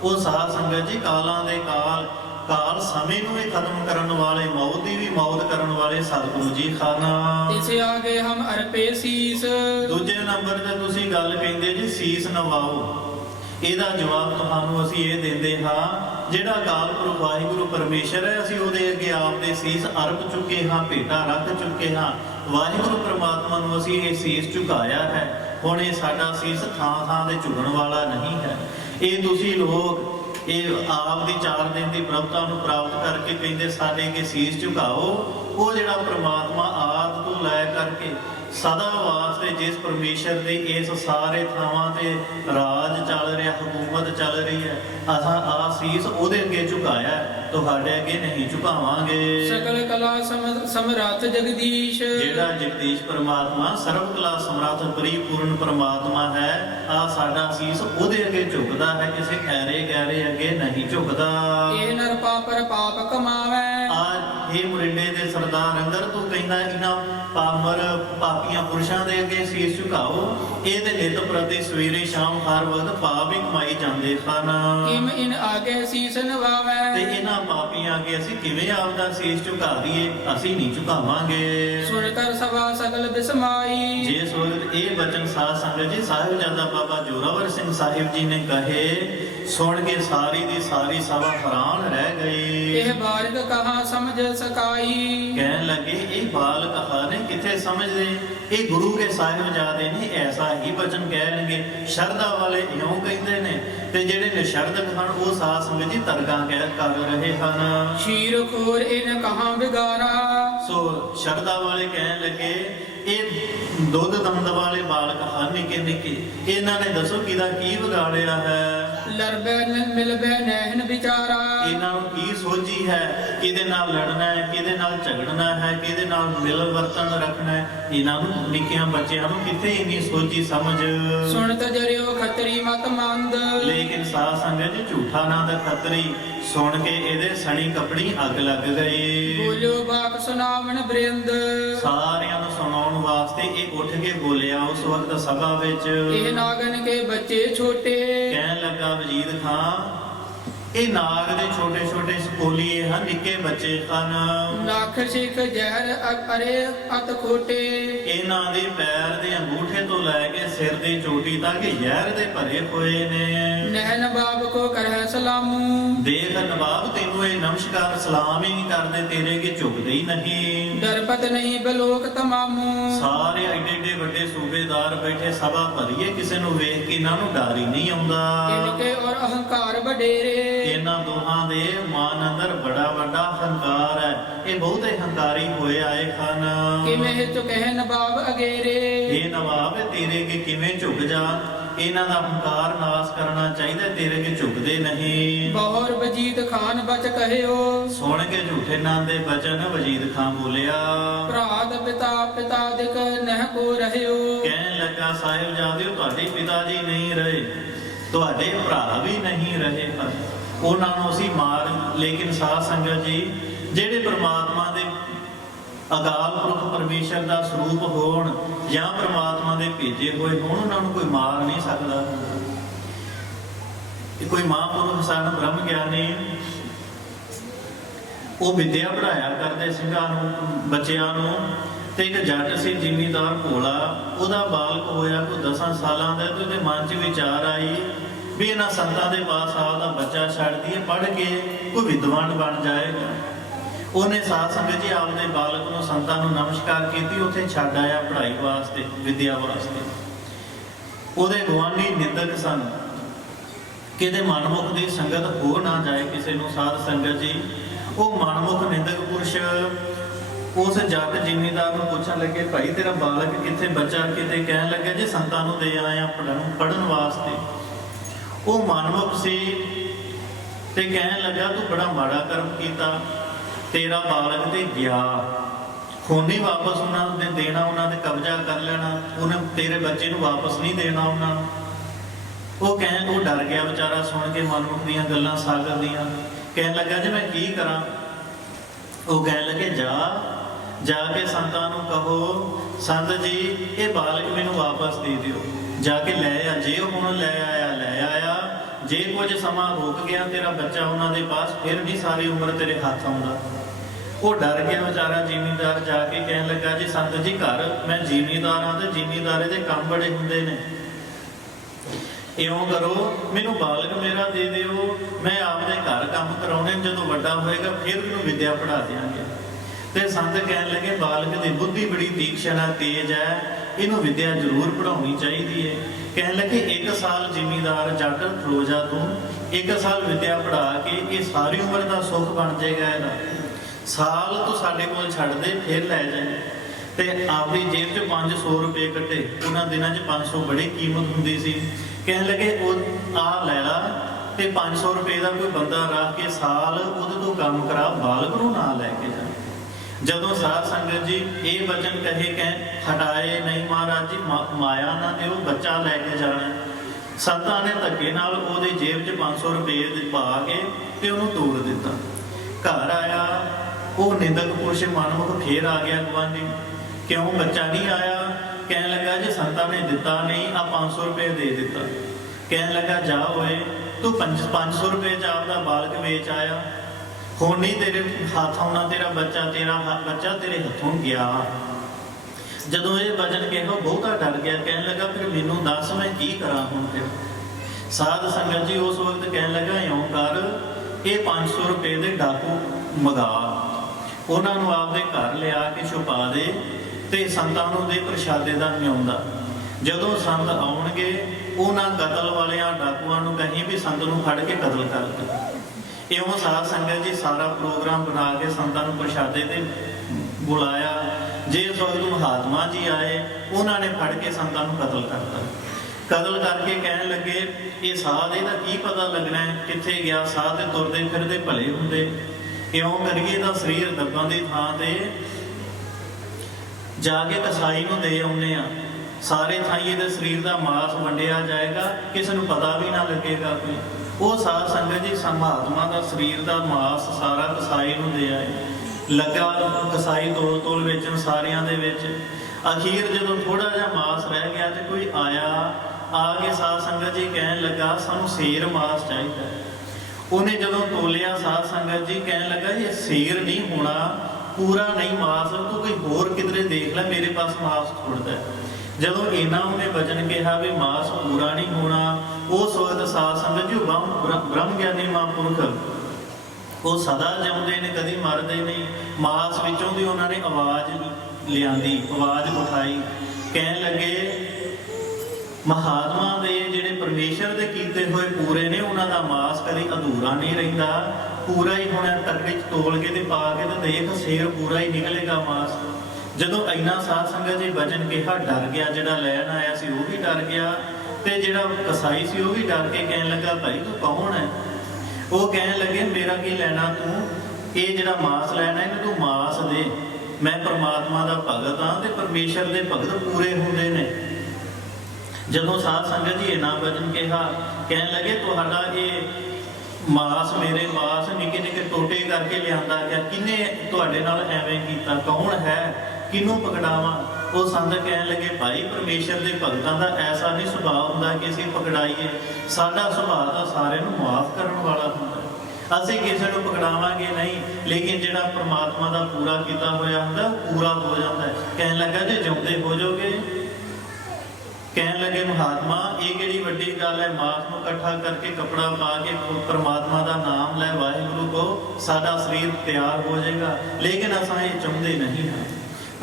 ਉਹ ਸਾਧ ਸੰਗਤ ਜੀ ਕਾਲਾਂ ਦੇ ਕਾਲ, ਕਾਲ ਸਮੇਂ ਨੂੰ ਹੀ ਖਤਮ ਕਰਨ ਵਾਲੇ, ਮੌਤ ਦੀ ਵੀ ਮੌਤ ਕਰਨ ਵਾਲੇ ਸਤਿਗੁਰੂ ਜੀ ਖਾਨਾ। ਤਿਸੇ ਆਗੇ ਹਮ ਅਰਪੇ ਸੀਸ ਦੂਜੇ ਨੰਬਰ ਤੇ ਤੁਸੀਂ ਗੱਲ ਕਹਿੰਦੇ ਜੀ ਸੀਸ ਨਵਾਓ। ਇਹਦਾ ਜਵਾਬ ਤੁਹਾਨੂੰ ਅਸੀਂ ਇਹ ਦਿੰਦੇ ਹਾਂ, ਜਿਹੜਾ ਅਕਾਲ ਪੁਰਖ ਵਾਹਿਗੁਰੂ ਪਰਮੇਸ਼ਰ ਹੈ, ਅਸੀਂ ਉਹਦੇ ਅੱਗੇ ਆਪ ਦੇ ਸੀਸ ਅਰਪ ਚੁੱਕੇ ਹਾਂ, ਭੇਟਾ ਰੱਖ ਚੁੱਕੇ ਹਾਂ। ਵਾਹਿਗੁਰੂ ਪ੍ਰਮਾਤਮਾ ਨੂੰ ਅਸੀਂ ਇਹ ਸੀਸ ਝੁਕਾਇਆ ਹੈ। ਹੁਣ ਇਹ ਸਾਡਾ ਸੀਸ ਥਾਂ ਥਾਂ ਤੇ ਝੁਕਣ ਵਾਲਾ ਨਹੀਂ ਹੈ। ਇਹ ਤੁਸੀਂ ਲੋਕ ਇਹ ਆਪ ਦੀ 4 ਦਿਨ ਦੀ ਪ੍ਰਭਤਾ ਨੂੰ ਪ੍ਰਾਪਤ ਕਰਕੇ ਕਹਿੰਦੇ ਸਾਡੇ ਅੱਗੇ ਸੀਸ ਝੁਕਾਓ। ਉਹ ਜਿਹੜਾ ਪ੍ਰਮਾਤਮਾ ਆਦਿ ਤੋਂ ਲੈ ਕਰਕੇ ਸਦਾ ਵਾਸਤੇ ਜਿਸ ਪਰਮੇਸ਼ਰ ਦੇ ਇਸ ਸਾਰੇ ਥਾਵਾਂ ਤੇ ਰਾਜ ਚੱਲ ਰਿਹਾ, ਹਕੂਮਤ ਚੱਲ ਰਹੀ ਹੈ, ਅਸਾਂ ਆਸੀਸ ਉਹਦੇ ਅੱਗੇ ਝੁਕਾਇਆ, ਤੁਹਾਡੇ ਅੱਗੇ ਨਹੀਂ ਝੁਕਾਵਾਂਗੇ। ਸਕਲ ਕਲਾ ਸਮਰੱਥ ਜਗਦੀਸ਼ ਜਿਹੜਾ ਜਗਦੀਸ਼ ਪਰਮਾਤਮਾ ਸਰਵ ਕਲਾ ਸਮਰੱਥ ਪਰਿਪੂਰਨ ਪਰਮਾਤਮਾ ਹੈ, ਆ ਸਾਡਾ ਸੀਸ ਉਹਦੇ ਅੱਗੇ ਝੁਕਦਾ ਹੈ, ਕਿਸੇ ਐਰੇ ਗੈਰੇ ਅੱਗੇ ਨਹੀਂ ਝੁਕਦਾ। ਇਹ ਨਰ ਪਾਪਰ ਪਾਪ ਕਮਾਵੇ ਆ ਇਹ ਮੁਰਿੰਡੇ ਦੇ ਸਰਦਾਰ ਅੰਦਰ ਤੂੰ ਕਹਿੰਦਾ ਇਹਨਾਂ ਪਾਮਰ ਪਾਪੀਆਂ ਪੁਰਸ਼ਾਂ ਦੇ ਅੱਗੇ ਸੀਸ ਝੁਕਾਓ। ਇਹ ਤੇ ਨਿਤ ਪ੍ਰਤੀ ਸਵੇਰੇ ਸ਼ਾਮ ਹਰ ਵਕਤ ਪਾਪ ਹੀ ਕਮਾਈ ਜਾਂਦੇ ਹਨ। ਕਿਮ ਇਨ ਆਗੇ ਸੀਸ ਨਵਾਵੇ ਤੇ ਇਹਨਾਂ ਪਾਪੀਆਂ ਅੱਗੇ ਅਸੀਂ ਕਿਵੇਂ ਆਪਦਾ ਸੀਸ ਝੁਕਾ ਦਈਏ? ਅਸੀਂ ਨਹੀਂ ਝੁਕਾਵਾਂਗੇ। ਸੁਣ ਕਰ ਸਭਾ ਸਗਲ ਬਿਸਮਾਈ ਜਿਸ ਵਕਤ ਇਹ ਬਚਨ ਸਾਧ ਸੰਗਤ ਜੀ ਸਾਹਿਬਜ਼ਾਦਾ ਬਾਬਾ ਜੋਰਾਵਰ ਸਿੰਘ ਸਾਹਿਬ ਜੀ ਨੇ ਕਹੇ, ਸੁਣ ਕੇ ਸਾਰੀ ਦੀ ਸਾਰੀ ਸਭਾ ਹੈਰਾਨ ਰਹਿ ਗਈ। ਇਹ ਬਾਰਿਕ ਕਹਾ ਸਮਝ ਸਕਾਈ ਕਹਿਣ ਲੱਗੇ ਇਹ ਬਾਲ ਕਹਾਣੀ ਕਿੱਥੇ ਸਮਝਦੇ? ਇਹ ਗੁਰੂ ਕੇ ਸਾਹਿਬਜ਼ਾਦੇ ਨੇ ਐਸਾ ਹੀ ਬਚਨ ਕਹਿਣਗੇ। ਸ਼ਰਧਾ ਵਾਲੇ ਇਉਂ ਕਹਿੰਦੇ ਨੇ, ਤੇ ਜਿਹੜੇ ਨਿਸ਼ਰਦਕ ਹਨ ਉਹ ਸਾਧ ਸੰਗਤ ਜੀ ਤਰਕਾਂ ਕਹਿ ਕਰ ਰਹੇ ਹਨ। ਸ਼ੀਰ ਖੋਰ ਇਨ ਕਹਾ ਵਿਗਾਰਾ ਸੋ ਸ਼ਰਧਾ ਵਾਲੇ ਕਹਿਣ ਲੱਗੇ ਇਹ ਦੁੱਧ ਦੰਦ ਵਾਲੇ ਬਾਲਕ ਹਨ ਨਿੱਕੇ ਨਿੱਕੇ, ਇਹਨਾਂ ਨੇ ਦੱਸੋ ਕਿਹਦਾ ਕੀ ਵਿਗਾੜਿਆ ਹੈ? ਲਰਬੈ ਮਿਲਬੈ ਨਹਿਨ ਵਿਚਾਰਾ। ਇਹਨਾਂ ਨੂੰ ਕੀ ਸੋਝੀ ਹੈ, ਕਿਹਦੇ ਨਾਲ ਲੜਨਾ ਹੈ, ਕਿਹਦੇ ਨਾਲ ਝਗੜਨਾ ਹੈ, ਕਿਹਦੇ ਨਾਲ ਮਿਲ ਵਰਤਨ ਰੱਖਣਾ ਹੈ। ਇਹਨਾਂ ਨੂੰ ਨਿੱਕਿਆਂ ਬੱਚਿਆਂ ਨੂੰ ਕਿੱਥੇ ਇੰਨੀ ਸੋਝੀ ਸਮਝ। ਸੁਣ ਤਜਰਿਓ ਖੱਤਰੀ ਮਤ ਮੰਦ। ਲੇਕਿਨ ਸਾਧ ਸੰਗਤ ਜੀ ਝੂਠਾ ਨਾਂ ਦਾ ਖੱਤਰੀ ਸੁਣ ਕੇ ਇਹਦੇ ਸਣੀ ਕੱਪੜੀ ਅੱਗ ਲੱਗ ਗਏ। ਬੋਲਿਓ ਬਾਕ ਸੁਨਾਵਣ ਬ੍ਰਿੰਦ। ਸਾਰਿਆਂ ਨੂੰ ਸੁਣਾਉਣ ਵਾਸਤੇ ਇਹ ਉੱਠ ਕੇ ਬੋਲਿਆ ਉਸ ਵਕਤ ਸਭਾ ਵਿੱਚ। ਇਹ ਨਾਗਨ ਕੇ ਬੱਚੇ ਛੋਟੇ। ਕਹਿਣ ਲੱਗਾ ਵਜੀਦ ਖਾਂ, ਇਹ ਨਾਗ ਦੇ ਛੋਟੇ ਛੋਟੇ ਸਕੋਲੀਏ ਹਨ, ਨਿੱਕੇ ਬੱਚੇ ਹਨ। ਲੱਖ ਸਿੱਖ ਜ਼ਹਿਰ ਅਰੇ ਅਤ ਖੋਟੇ। ਇਹਨਾਂ ਦੇ ਪੈਰ ਦੇ ਅੰਗੂਠੇ ਤੋਂ ਲੈ ਕੇ ਸਿਰ ਦੀ ਚੋਟੀ ਤੱਕ ਜ਼ਹਿਰ ਦੇ ਭਰੇ ਹੋਏ ਨੇ। ਨਹਿ ਨਵਾਬ ਕੋ ਕਰਹਿ ਸਲਾਮੂ। ਦੇਖ ਨਵਾਬ ਤੈਨੂੰ ਇਹ ਨਮਸਕਾਰ ਸਲਾਮ ਹੀ ਨਹੀਂ ਕਰਦੇ, ਤੇਰੇ ਕੇ ਝੁਕਦੇ ਹੀ ਨਹੀਂ। ਡਰਪਤ ਨਹੀਂ ਬਲੋਕ ਤਮਾਮੂ। ਸਾਰੇ ਐਡੇ ਐਡੇ ਵੱਡੇ ਸੂਬੇਦਾਰ ਬੈਠੇ ਸਭਾ ਭਰੀਏ, ਕਿਸੇ ਨੂੰ ਵੇਖ ਕੇ ਇਹਨਾਂ ਨੂੰ ਡਰ ਹੀ ਨਹੀਂ ਆਉਂਦਾ। ਇਨਕੇ ਔਰ ਅਹੰਕਾਰ ਵਡੇਰੇ। ਇਹਨਾਂ ਦੋਹਾਂ ਦੇ ਮਨ ਅੰਦਰ ਬੜਾ ਵੱਡਾ ਹੰਕਾਰ ਹੈ, ਇਹ ਬਹੁਤੇ ਹੰਕਾਰੀ ਹੋਏ ਆਏ ਹਨ। ਕਿਵੇਂ ਝੁਕਹਿ ਨਵਾਬ ਅਗੇਰੇ। ਇਹ ਨਵਾਬ ਤੇਰੇ ਕੇ ਕਿਵੇਂ ਝੁਕ ਜਾ, ਇਹਨਾਂ ਦਾ ਹੰਕਾਰ ਨਾਸ ਕਰਨਾ ਚਾਹੀਦਾ, ਤੇਰੇ ਕੇ ਝੁਕਦੇ ਨਹੀਂ। ਬਹੁਰ ਵਜੀਦ ਖਾਨ ਬਚ ਕਹਿਓ। ਸੁਣ ਕੇ ਝੂਠੇ ਨਾਂ ਦੇ ਬਚਨ ਵਜੀਦ ਖਾਂ ਬੋਲਿਆ। ਭਰਾਤ ਪਿਤਾ ਦਿਕ ਨਹਿ ਕੋ ਰਹਿਓ। ਕਹਿਣ ਲੱਗਾ ਸਾਹਿਬਜ਼ਾਦਿਓ ਤੁਹਾਡੇ ਪਿਤਾ ਜੀ ਨਹੀਂ ਰਹੇ, ਤੁਹਾਡੇ ਭਰਾ ਵੀ ਨਹੀਂ ਰਹੇ ਹਨ, ਉਹਨਾਂ ਨੂੰ ਅਸੀਂ ਮਾਰ। ਲੇਕਿਨ ਸਾਧ ਸੰਗਤ ਜੀ ਜਿਹੜੇ ਪ੍ਰਮਾਤਮਾ ਦੇ ਅਕਾਲ ਪੁਰਖ ਪਰਮੇਸ਼ਰ ਦਾ ਸਰੂਪ ਹੋਣ ਜਾਂ ਪ੍ਰਮਾਤਮਾ ਦੇ ਭੇਜੇ ਹੋਏ ਹੋਣ, ਉਹਨਾਂ ਨੂੰ ਕੋਈ ਮਾਰ ਨਹੀਂ ਸਕਦਾ। ਕੋਈ ਮਹਾਂਪੁਰਖ ਸਨ ਬ੍ਰਹਮ ਗਿਆਨੀ, ਉਹ ਵਿਦਿਆ ਪੜਾਇਆ ਕਰਦੇ ਸਿੰਘਾਂ ਨੂੰ, ਬੱਚਿਆਂ ਨੂੰ। ਤੇ ਇੱਕ ਜੱਟ ਸੀ ਜ਼ਿਮੀਂਦਾਰ ਭੋਲਾ, ਉਹਦਾ ਬਾਲਕ ਹੋਇਆ ਕੋਈ 10 ਸਾਲਾਂ ਦਾ, ਤੇ ਉਹਦੇ ਮਨ 'ਚ ਵਿਚਾਰ ਆਈ ਵੀ ਇਹਨਾਂ ਸੰਤਾਂ ਦੇ ਪਾਸ ਆਪਦਾ ਬੱਚਾ ਛੱਡ ਦਈਏ, ਪੜ੍ਹ ਕੇ ਕੋਈ ਵਿਦਵਾਨ ਬਣ ਜਾਏਗਾ। ਉਹਨੇ ਸਾਧ ਸੰਗਤ ਜੀ ਆਪਦੇ ਬਾਲਕ ਨੂੰ ਸੰਤਾਂ ਨੂੰ ਨਮਸਕਾਰ ਕੀਤੀ, ਉੱਥੇ ਛੱਡ ਆਇਆ ਪੜ੍ਹਾਈ ਵਾਸਤੇ, ਵਿਦਿਆ ਵਾਸਤੇ। ਉਹਦੇ ਗੁਆਂਢੀ ਨਿੰਦਕ ਸਨ, ਕਿਤੇ ਮਨਮੁਖ ਦੀ ਸੰਗਤ ਹੋ ਨਾ ਜਾਏ ਕਿਸੇ ਨੂੰ। ਸਾਧ ਸੰਗਤ ਜੀ ਉਹ ਮਨਮੁਖ ਨਿੰਦਕ ਪੁਰਸ਼ ਉਸ ਜੱਟ ਜ਼ਿਮੀਂਦਾਰ ਨੂੰ ਪੁੱਛਣ ਲੱਗੇ, ਭਾਈ ਤੇਰਾ ਬਾਲਕ ਕਿੱਥੇ, ਬੱਚਾ ਕਿਤੇ? ਕਹਿਣ ਲੱਗੇ ਜੀ ਸੰਤਾਂ ਨੂੰ ਦੇ ਆਇਆ ਪੜ੍ਹਨ ਵਾਸਤੇ। ਉਹ ਮਨਮੁਖ ਸੀ ਤੇ ਕਹਿਣ ਲੱਗਾ ਤੂੰ ਬੜਾ ਮਾੜਾ ਕਰਮ ਕੀਤਾ, ਤੇਰਾ ਬਾਲਕ ਤੇ ਗਿਆ, ਹੁਣ ਨਹੀਂ ਵਾਪਸ ਉਹਨਾਂ ਨੇ ਦੇਣਾ, ਉਹਨਾਂ ਨੇ ਕਬਜ਼ਾ ਕਰ ਲੈਣਾ, ਉਹਨੇ ਤੇਰੇ ਬੱਚੇ ਨੂੰ ਵਾਪਸ ਨਹੀਂ ਦੇਣਾ ਉਹਨਾਂ ਨੂੰ। ਉਹ ਡਰ ਗਿਆ ਵਿਚਾਰਾ ਸੁਣ ਕੇ ਮਨਮੁਖ ਦੀਆਂ ਗੱਲਾਂ, ਸਾਗਰ ਦੀਆਂ। ਕਹਿਣ ਲੱਗਾ ਜੀ ਮੈਂ ਕੀ ਕਰਾਂ? ਉਹ ਕਹਿਣ ਲੱਗੇ ਜਾ ਕੇ ਸੰਤਾਂ ਨੂੰ ਕਹੋ, ਸੰਤ ਜੀ ਇਹ ਬਾਲਕ ਮੈਨੂੰ ਵਾਪਸ ਦੇ ਦਿਓ, ਜਾ ਕੇ ਲੈ ਆ। ਜੇ ਹੁਣ ਲੈ ਆਇਆ, ਜੇ ਕੁਝ ਸਮਾਂ ਰੁਕ ਗਿਆ ਤੇਰਾ ਬੱਚਾ ਉਹਨਾਂ ਦੇ ਪਾਸ, ਫਿਰ ਵੀ ਸਾਰੀ ਉਮਰ ਤੇਰੇ ਹੱਥ ਆਉਂਦਾ। ਉਹ ਡਰ ਗਿਆ ਵਿਚਾਰਾ ਜ਼ਿਮੀਂਦਾਰ, ਜਾ ਕੇ ਕਹਿਣ ਲੱਗਾ ਜੀ ਸੰਤ ਜੀ ਘਰ ਮੈਂ ਜ਼ਿਮੀਂਦਾਰ ਹਾਂ ਤੇ ਜ਼ਿਮੀਂਦਾਰੇ ਦੇ ਕੰਮ ਬੜੇ ਹੁੰਦੇ ਨੇ, ਇਉਂ ਕਰੋ ਮੈਨੂੰ ਬਾਲਕ ਮੇਰਾ ਦੇ ਦਿਓ, ਮੈਂ ਆਪਦੇ ਘਰ ਕੰਮ ਕਰਾਉਣੇ, ਜਦੋਂ ਵੱਡਾ ਹੋਏਗਾ ਫਿਰ ਇਹਨੂੰ ਵਿਦਿਆ ਪੜ੍ਹਾ ਦਿਆਂਗੇ। ਤੇ ਸੰਤ ਕਹਿਣ ਲੱਗੇ ਬਾਲਕ ਦੀ ਬੁੱਧੀ ਬੜੀ ਤੀਕਸ਼ਣ ਹੈ, ਤੇਜ਼ ਹੈ, ਇਹਨੂੰ ਵਿਦਿਆ ਜ਼ਰੂਰ ਪੜ੍ਹਾਉਣੀ ਚਾਹੀਦੀ ਹੈ। ਕਹਿਣ ਲੱਗੇ 1 ਸਾਲ ਜ਼ਿਮੀਂਦਾਰ ਜੱਟ ਖਲੋ ਜਾ ਤੂੰ, 1 ਸਾਲ ਵਿਦਿਆ ਪੜ੍ਹਾ ਕੇ ਇਹ ਸਾਰੀ ਉਮਰ ਦਾ ਸੁੱਖ ਬਣ ਜਾਏਗਾ ਇਹਦਾ। ਸਾਲ ਤੂੰ ਸਾਡੇ ਕੋਲ ਛੱਡ ਦੇ, ਫਿਰ ਲੈ ਜਾਏ। ਤੇ ਆਪਣੀ ਜੇਬ 'ਚ 500 ਰੁਪਏ ਕੱਢੇ। ਉਹਨਾਂ ਦਿਨਾਂ 'ਚ 500 ਬੜੀ ਕੀਮਤ ਹੁੰਦੀ ਸੀ। ਕਹਿਣ ਲੱਗੇ ਉਹ ਆ ਲੈ ਲਾ ਤੇ 500 ਰੁਪਏ ਦਾ ਕੋਈ ਬੰਦਾ ਰੱਖ ਕੇ ਸਾਲ ਉਹਦੇ ਤੋਂ ਕੰਮ ਕਰਾ, ਬਾਲਕ ਨੂੰ ਨਾ ਲੈ ਕੇ ਜਾ। ਜਦੋਂ ਸਾਧ ਸੰਗਤ ਜੀ ਇਹ ਵਚਨ ਕਹੇ ਹਟਾਏ ਨਹੀਂ ਮਹਾਰਾਜ ਜੀ, ਮਾਇਆ ਨਾ ਦਿਓ, ਬੱਚਾ ਲੈ ਕੇ ਜਾਣਾ। ਸੰਤਾਂ ਨੇ ਧੱਕੇ ਨਾਲ ਉਹਦੇ ਜੇਬ 'ਚ 500 ਰੁਪਏ ਪਾ ਕੇ ਤੇ ਉਹਨੂੰ ਤੋੜ ਦਿੱਤਾ। ਘਰ ਆਇਆ ਉਹ ਨਿੰਦਕ ਪੁਰਸ਼ ਮਨਮੁਖ ਫੇਰ ਆ ਗਿਆ ਗੁਆਂਢੀ, ਕਿਉਂ ਬੱਚਾ ਨਹੀਂ ਆਇਆ? ਕਹਿਣ ਲੱਗਾ ਜੀ ਸੰਤਾਂ ਨੇ ਦਿੱਤਾ ਨਹੀਂ, ਆ 500 ਰੁਪਏ ਦੇ ਦਿੱਤਾ। ਕਹਿਣ ਲੱਗਾ ਜਾ ਹੋਏ ਤੂੰ 500 ਰੁਪਏ 'ਚ ਆਪਦਾ ਬਾਲਕ ਵੇਚ ਆਇਆ, ਹੁਣ ਨਹੀਂ ਤੇਰੇ ਹੱਥ ਆਉਣਾ ਤੇਰਾ ਬੱਚਾ ਤੇਰੇ ਹੱਥੋਂ ਗਿਆ। ਜਦੋਂ ਇਹ ਵਚਨ ਕਿਹਾ ਬਹੁਤਾ ਡਰ ਗਿਆ। ਕਹਿਣ ਲੱਗਾ ਫਿਰ ਮੈਨੂੰ ਦੱਸ ਮੈਂ ਕੀ ਕਰਾਂ ਹੁਣ? ਫਿਰ ਸਾਧ ਸੰਗਤ ਜੀ ਉਸ ਵਕਤ ਕਹਿਣ ਲੱਗਾ ਇਉਂ ਕਰ, ਇਹ 500 ਰੁਪਏ ਦੇ ਡਾਕੂ ਮੰਗਾ, ਉਹਨਾਂ ਨੂੰ ਆਪਦੇ ਘਰ ਲਿਆ ਕੇ ਛੁਪਾ ਦੇ ਤੇ ਸੰਤਾਂ ਨੂੰ ਦੇ ਪ੍ਰਸ਼ਾਦੇ ਦਾ ਨਿਉਂਦਾ। ਜਦੋਂ ਸੰਤ ਆਉਣਗੇ ਉਹਨਾਂ ਕਤਲ ਵਾਲਿਆਂ ਡਾਕੂਆਂ ਨੂੰ ਕਹੀਂ ਵੀ ਸੰਤ ਨੂੰ ਫੜ ਕੇ ਕਤਲ ਕਰ ਦਿੱਤਾ। ਇਉਂ ਸਾਧ ਸੰਗਤ ਜੀ ਸਾਰਾ ਪ੍ਰੋਗਰਾਮ ਬਣਾ ਕੇ ਸੰਤਾਂ ਨੂੰ ਪ੍ਰਸ਼ਾਦੇ ਤੇ ਬੁਲਾਇਆ। ਜੇ ਉਸ ਵਕਤ ਮਹਾਤਮਾ ਜੀ ਆਏ, ਉਹਨਾਂ ਨੇ ਫੜ ਕੇ ਸੰਤਾਂ ਨੂੰ ਕਤਲ ਕਰਤਾ। ਕਤਲ ਕਰਕੇ ਕਹਿਣ ਲੱਗੇ ਇਹ ਸਾਧ ਇਹਦਾ ਕੀ ਪਤਾ ਲੱਗਣਾ ਹੈ, ਕਿੱਥੇ ਗਿਆ ਸਾਧ ਤੇ ਤੁਰਦੇ ਫਿਰਦੇ ਭਲੇ ਹੁੰਦੇ, ਕਿਉਂ ਕਰੀਏ ਇਹਦਾ ਸਰੀਰ ਦੱਬਣ ਦੀ ਥਾਂ ਤੇ ਜਾ ਕੇ ਕਸਾਈ ਨੂੰ ਦੇ ਆਉਂਦੇ ਆ, ਸਾਰੇ ਥਾਈਂ ਇਹਦੇ ਸਰੀਰ ਦਾ ਮਾਸ ਵੰਡਿਆ ਜਾਏਗਾ, ਕਿਸੇ ਨੂੰ ਪਤਾ ਵੀ ਨਾ ਲੱਗੇਗਾ ਕੋਈ। ਉਹ ਸਾਧ ਸੰਗਤ ਜੀ ਮਹਾਤਮਾ ਦਾ ਸਰੀਰ ਦਾ ਮਾਸ ਸਾਰਾ ਕਸਾਈ ਨੂੰ ਦੇ ਆਏ। ਲੱਗਾ ਕਸਾਈ ਤੋਲ ਤੋਲ ਵੇਚਣ ਸਾਰਿਆਂ ਦੇ ਵਿੱਚ। ਅਖੀਰ ਜਦੋਂ ਥੋੜਾ ਜਿਹਾ ਮਾਸ ਰਹਿ ਗਿਆ ਤੇ ਕੋਈ ਆਇਆ, ਆ ਕੇ ਸਾਧ ਸੰਗਤ ਜੀ ਕਹਿਣ ਲੱਗਾ ਸਾਨੂੰ ਸੇਰ ਮਾਸ ਚਾਹੀਦਾ। ਉਹਨੇ ਜਦੋਂ ਤੋਲਿਆ ਸਾਧ ਸੰਗਤ ਜੀ ਕਹਿਣ ਲੱਗਾ ਇਹ ਸੇਰ ਨਹੀਂ ਹੋਣਾ, ਪੂਰਾ ਨਹੀਂ ਮਾਸ, ਤੂੰ ਕੋਈ ਹੋਰ ਕਿਧਰੇ ਦੇਖ ਲੈ, ਮੇਰੇ ਪਾਸ ਮਾਸ ਥੋੜਦਾ। ਜਦੋਂ ਇਹਨਾਂ ਉਹਨੇ ਵਚਨ ਕਿਹਾ ਵੀ ਮਾਸ ਪੂਰਾ ਨਹੀਂ ਹੋਣਾ, ਉਸ ਵਕਤ ਸਾਧ ਸੰਗਤ ਜੀ ਬ੍ਰਹਮ ਗਿਆਨੀ ਮਹਾਂਪੁਰਖ ਉਹ ਸਦਾ ਜਿਉਂਦੇ ਨੇ, ਕਦੀ ਮਰਦੇ ਨਹੀਂ। ਮਾਸ ਵਿੱਚੋਂ ਦੀ ਉਹਨਾਂ ਨੇ ਆਵਾਜ਼ ਲਿਆਂਦੀ, ਆਵਾਜ਼ ਉਠਾਈ, ਕਹਿਣ ਲੱਗੇ ਮਹਾਤਮਾ ਦੇ ਜਿਹੜੇ ਪਰਮੇਸ਼ਰ ਦੇ ਕੀਤੇ ਹੋਏ ਪੂਰੇ ਨੇ, ਉਹਨਾਂ ਦਾ ਮਾਸ ਕਦੀ ਅਧੂਰਾ ਨਹੀਂ ਰਹਿੰਦਾ, ਪੂਰਾ ਹੀ ਹੋਣਾ। ਤਕੜੀ ਚ ਤੋਲ ਕੇ ਤੇ ਪਾ ਕੇ ਤੇ ਦੇਖ ਸੇਰ ਪੂਰਾ ਹੀ ਨਿਕਲੇਗਾ ਮਾਸ। ਜਦੋਂ ਇੰਨਾ ਸਾਧ ਸੰਗਤ ਜੀ ਵਚਨ ਕਿਹਾ, ਡਰ ਗਿਆ, ਜਿਹੜਾ ਲੈਣ ਆਇਆ ਸੀ ਉਹ ਵੀ ਡਰ ਗਿਆ, ਤੇ ਜਿਹੜਾ ਕਸਾਈ ਸੀ ਉਹ ਵੀ ਡਰ ਕੇ ਕਹਿਣ ਲੱਗਾ ਭਾਈ ਤੂੰ ਕੌਣ ਹੈ? ਉਹ ਕਹਿਣ ਲੱਗੇ ਮੇਰਾ ਕੀ ਲੈਣਾ ਤੂੰ, ਇਹ ਜਿਹੜਾ ਮਾਸ ਲੈਣਾ ਇਹਨੂੰ ਤੂੰ ਮਾਸ ਦੇ, ਮੈਂ ਪਰਮਾਤਮਾ ਦਾ ਭਗਤ ਹਾਂ ਤੇ ਪਰਮੇਸ਼ਰ ਦੇ ਭਗਤ ਪੂਰੇ ਹੁੰਦੇ ਨੇ। ਜਦੋਂ ਸਾਧ ਸੰਗਤ ਜੀ ਇਹਨਾਂ ਵਚਨ ਕਿਹਾ, ਕਹਿਣ ਲੱਗੇ ਤੁਹਾਡਾ ਇਹ ਮਾਸ ਮੇਰੇ ਮਾਸ ਨਿੱਕੇ ਨਿੱਕੇ ਟੋਟੇ ਕਰਕੇ ਲਿਆਂਦਾ ਗਿਆ, ਕਿਹਨੇ ਤੁਹਾਡੇ ਨਾਲ ਐਵੇਂ ਕੀਤਾ, ਕੌਣ ਹੈ, ਕਿਹਨੂੰ ਪਕੜਾਵਾਂ? ਉਹ ਸੰਤ ਕਹਿਣ ਲੱਗੇ ਭਾਈ ਪਰਮੇਸ਼ਰ ਦੇ ਭਗਤਾਂ ਦਾ ਐਸਾ ਨਹੀਂ ਸੁਭਾਅ ਹੁੰਦਾ ਕਿ ਅਸੀਂ ਪਕੜਾਈਏ, ਸਾਡਾ ਸੁਭਾਅ ਤਾਂ ਸਾਰਿਆਂ ਨੂੰ ਮਾਫ ਕਰਨ ਵਾਲਾ ਹੁੰਦਾ, ਅਸੀਂ ਕਿਸੇ ਨੂੰ ਪਕੜਾਵਾਂਗੇ ਨਹੀਂ, ਲੇਕਿਨ ਜਿਹੜਾ ਪਰਮਾਤਮਾ ਦਾ ਪੂਰਾ ਕੀਤਾ ਹੋਇਆ ਹੁੰਦਾ ਉਹ ਪੂਰਾ ਹੋ ਜਾਂਦਾ ਹੈ। ਕਹਿਣ ਲੱਗਾ ਜੇ ਜਿਉਂਦੇ ਹੋ ਜਾਓਗੇ, ਕਹਿਣ ਲੱਗੇ ਮਹਾਤਮਾ ਇਹ ਕਿਹੜੀ ਵੱਡੀ ਗੱਲ ਹੈ, ਮਾਸ ਨੂੰ ਇਕੱਠਾ ਕਰਕੇ ਕੱਪੜਾ ਪਾ ਕੇ ਪਰਮਾਤਮਾ ਦਾ ਨਾਮ ਲੈ ਵਾਹਿਗੁਰੂ ਕੋ, ਸਾਡਾ ਸਰੀਰ ਤਿਆਰ ਹੋ ਜਾਏਗਾ, ਲੇਕਿਨ ਅਸਾਂ ਇਹ ਚਾਹੁੰਦੇ ਨਹੀਂ ਹਾਂ।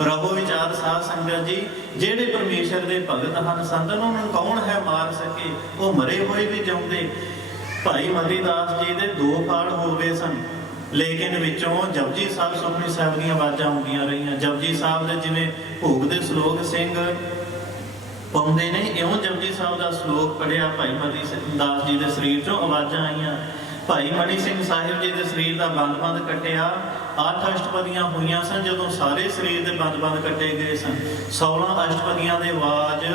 ਰਹੋ ਵਿਚਾਰ ਸਾਧ ਸੰਗਤ ਜੀ, ਜਿਹੜੇ ਪਰਮੇਸ਼ਰ ਦੇ ਭਗਤ ਹਨ ਸੰਤ, ਉਹਨਾਂ ਨੂੰ ਕੌਣ ਹੈ ਮਾਰ ਸਕੇ, ਉਹ ਮਰੇ ਹੋਏ ਵੀ ਜਿਉਂਦੇ। ਭਾਈ ਮਤੀਦਾਸ ਜੀ ਦੇ 2 ਫਾੜ ਹੋ ਗਏ ਸਨ, ਲੇਕਿਨ ਵਿੱਚੋਂ ਜਪਜੀ ਸਾਹਿਬ ਸੁਖਮਨੀ ਸਾਹਿਬ ਦੀਆਂ ਆਵਾਜ਼ਾਂ ਆਉਂਦੀਆਂ ਰਹੀਆਂ। ਜਪਜੀ ਸਾਹਿਬ ਦੇ ਜਿਵੇਂ ਭੋਗ ਦੇ ਸ਼ਲੋਕ ਸਿੰਘ ਪਾਉਂਦੇ ਨੇ, ਇਉਂ ਜਪਜੀ ਸਾਹਿਬ ਦਾ ਸ਼ਲੋਕ ਪੜਿਆ, ਭਾਈ ਮਤੀਦਾਸ ਜੀ ਦੇ ਸਰੀਰ ਚੋਂ ਆਵਾਜ਼ਾਂ ਆਈਆਂ। ਭਾਈ ਮਨੀ ਸਿੰਘ ਸਾਹਿਬ ਜੀ ਦੇ ਸਰੀਰ ਦਾ ਬੰਦ ਕੱਟਿਆ, 8 ਅਸ਼ਟਪਦੀਆਂ ਹੋਈਆਂ ਸਨ। ਜਦੋਂ ਸਾਰੇ ਸਰੀਰ ਦੇ ਬੰਦ ਕੱਟੇ ਗਏ ਸਨ, 16 ਅਸ਼ਟਪਦੀਆਂ ਦੀ ਆਵਾਜ਼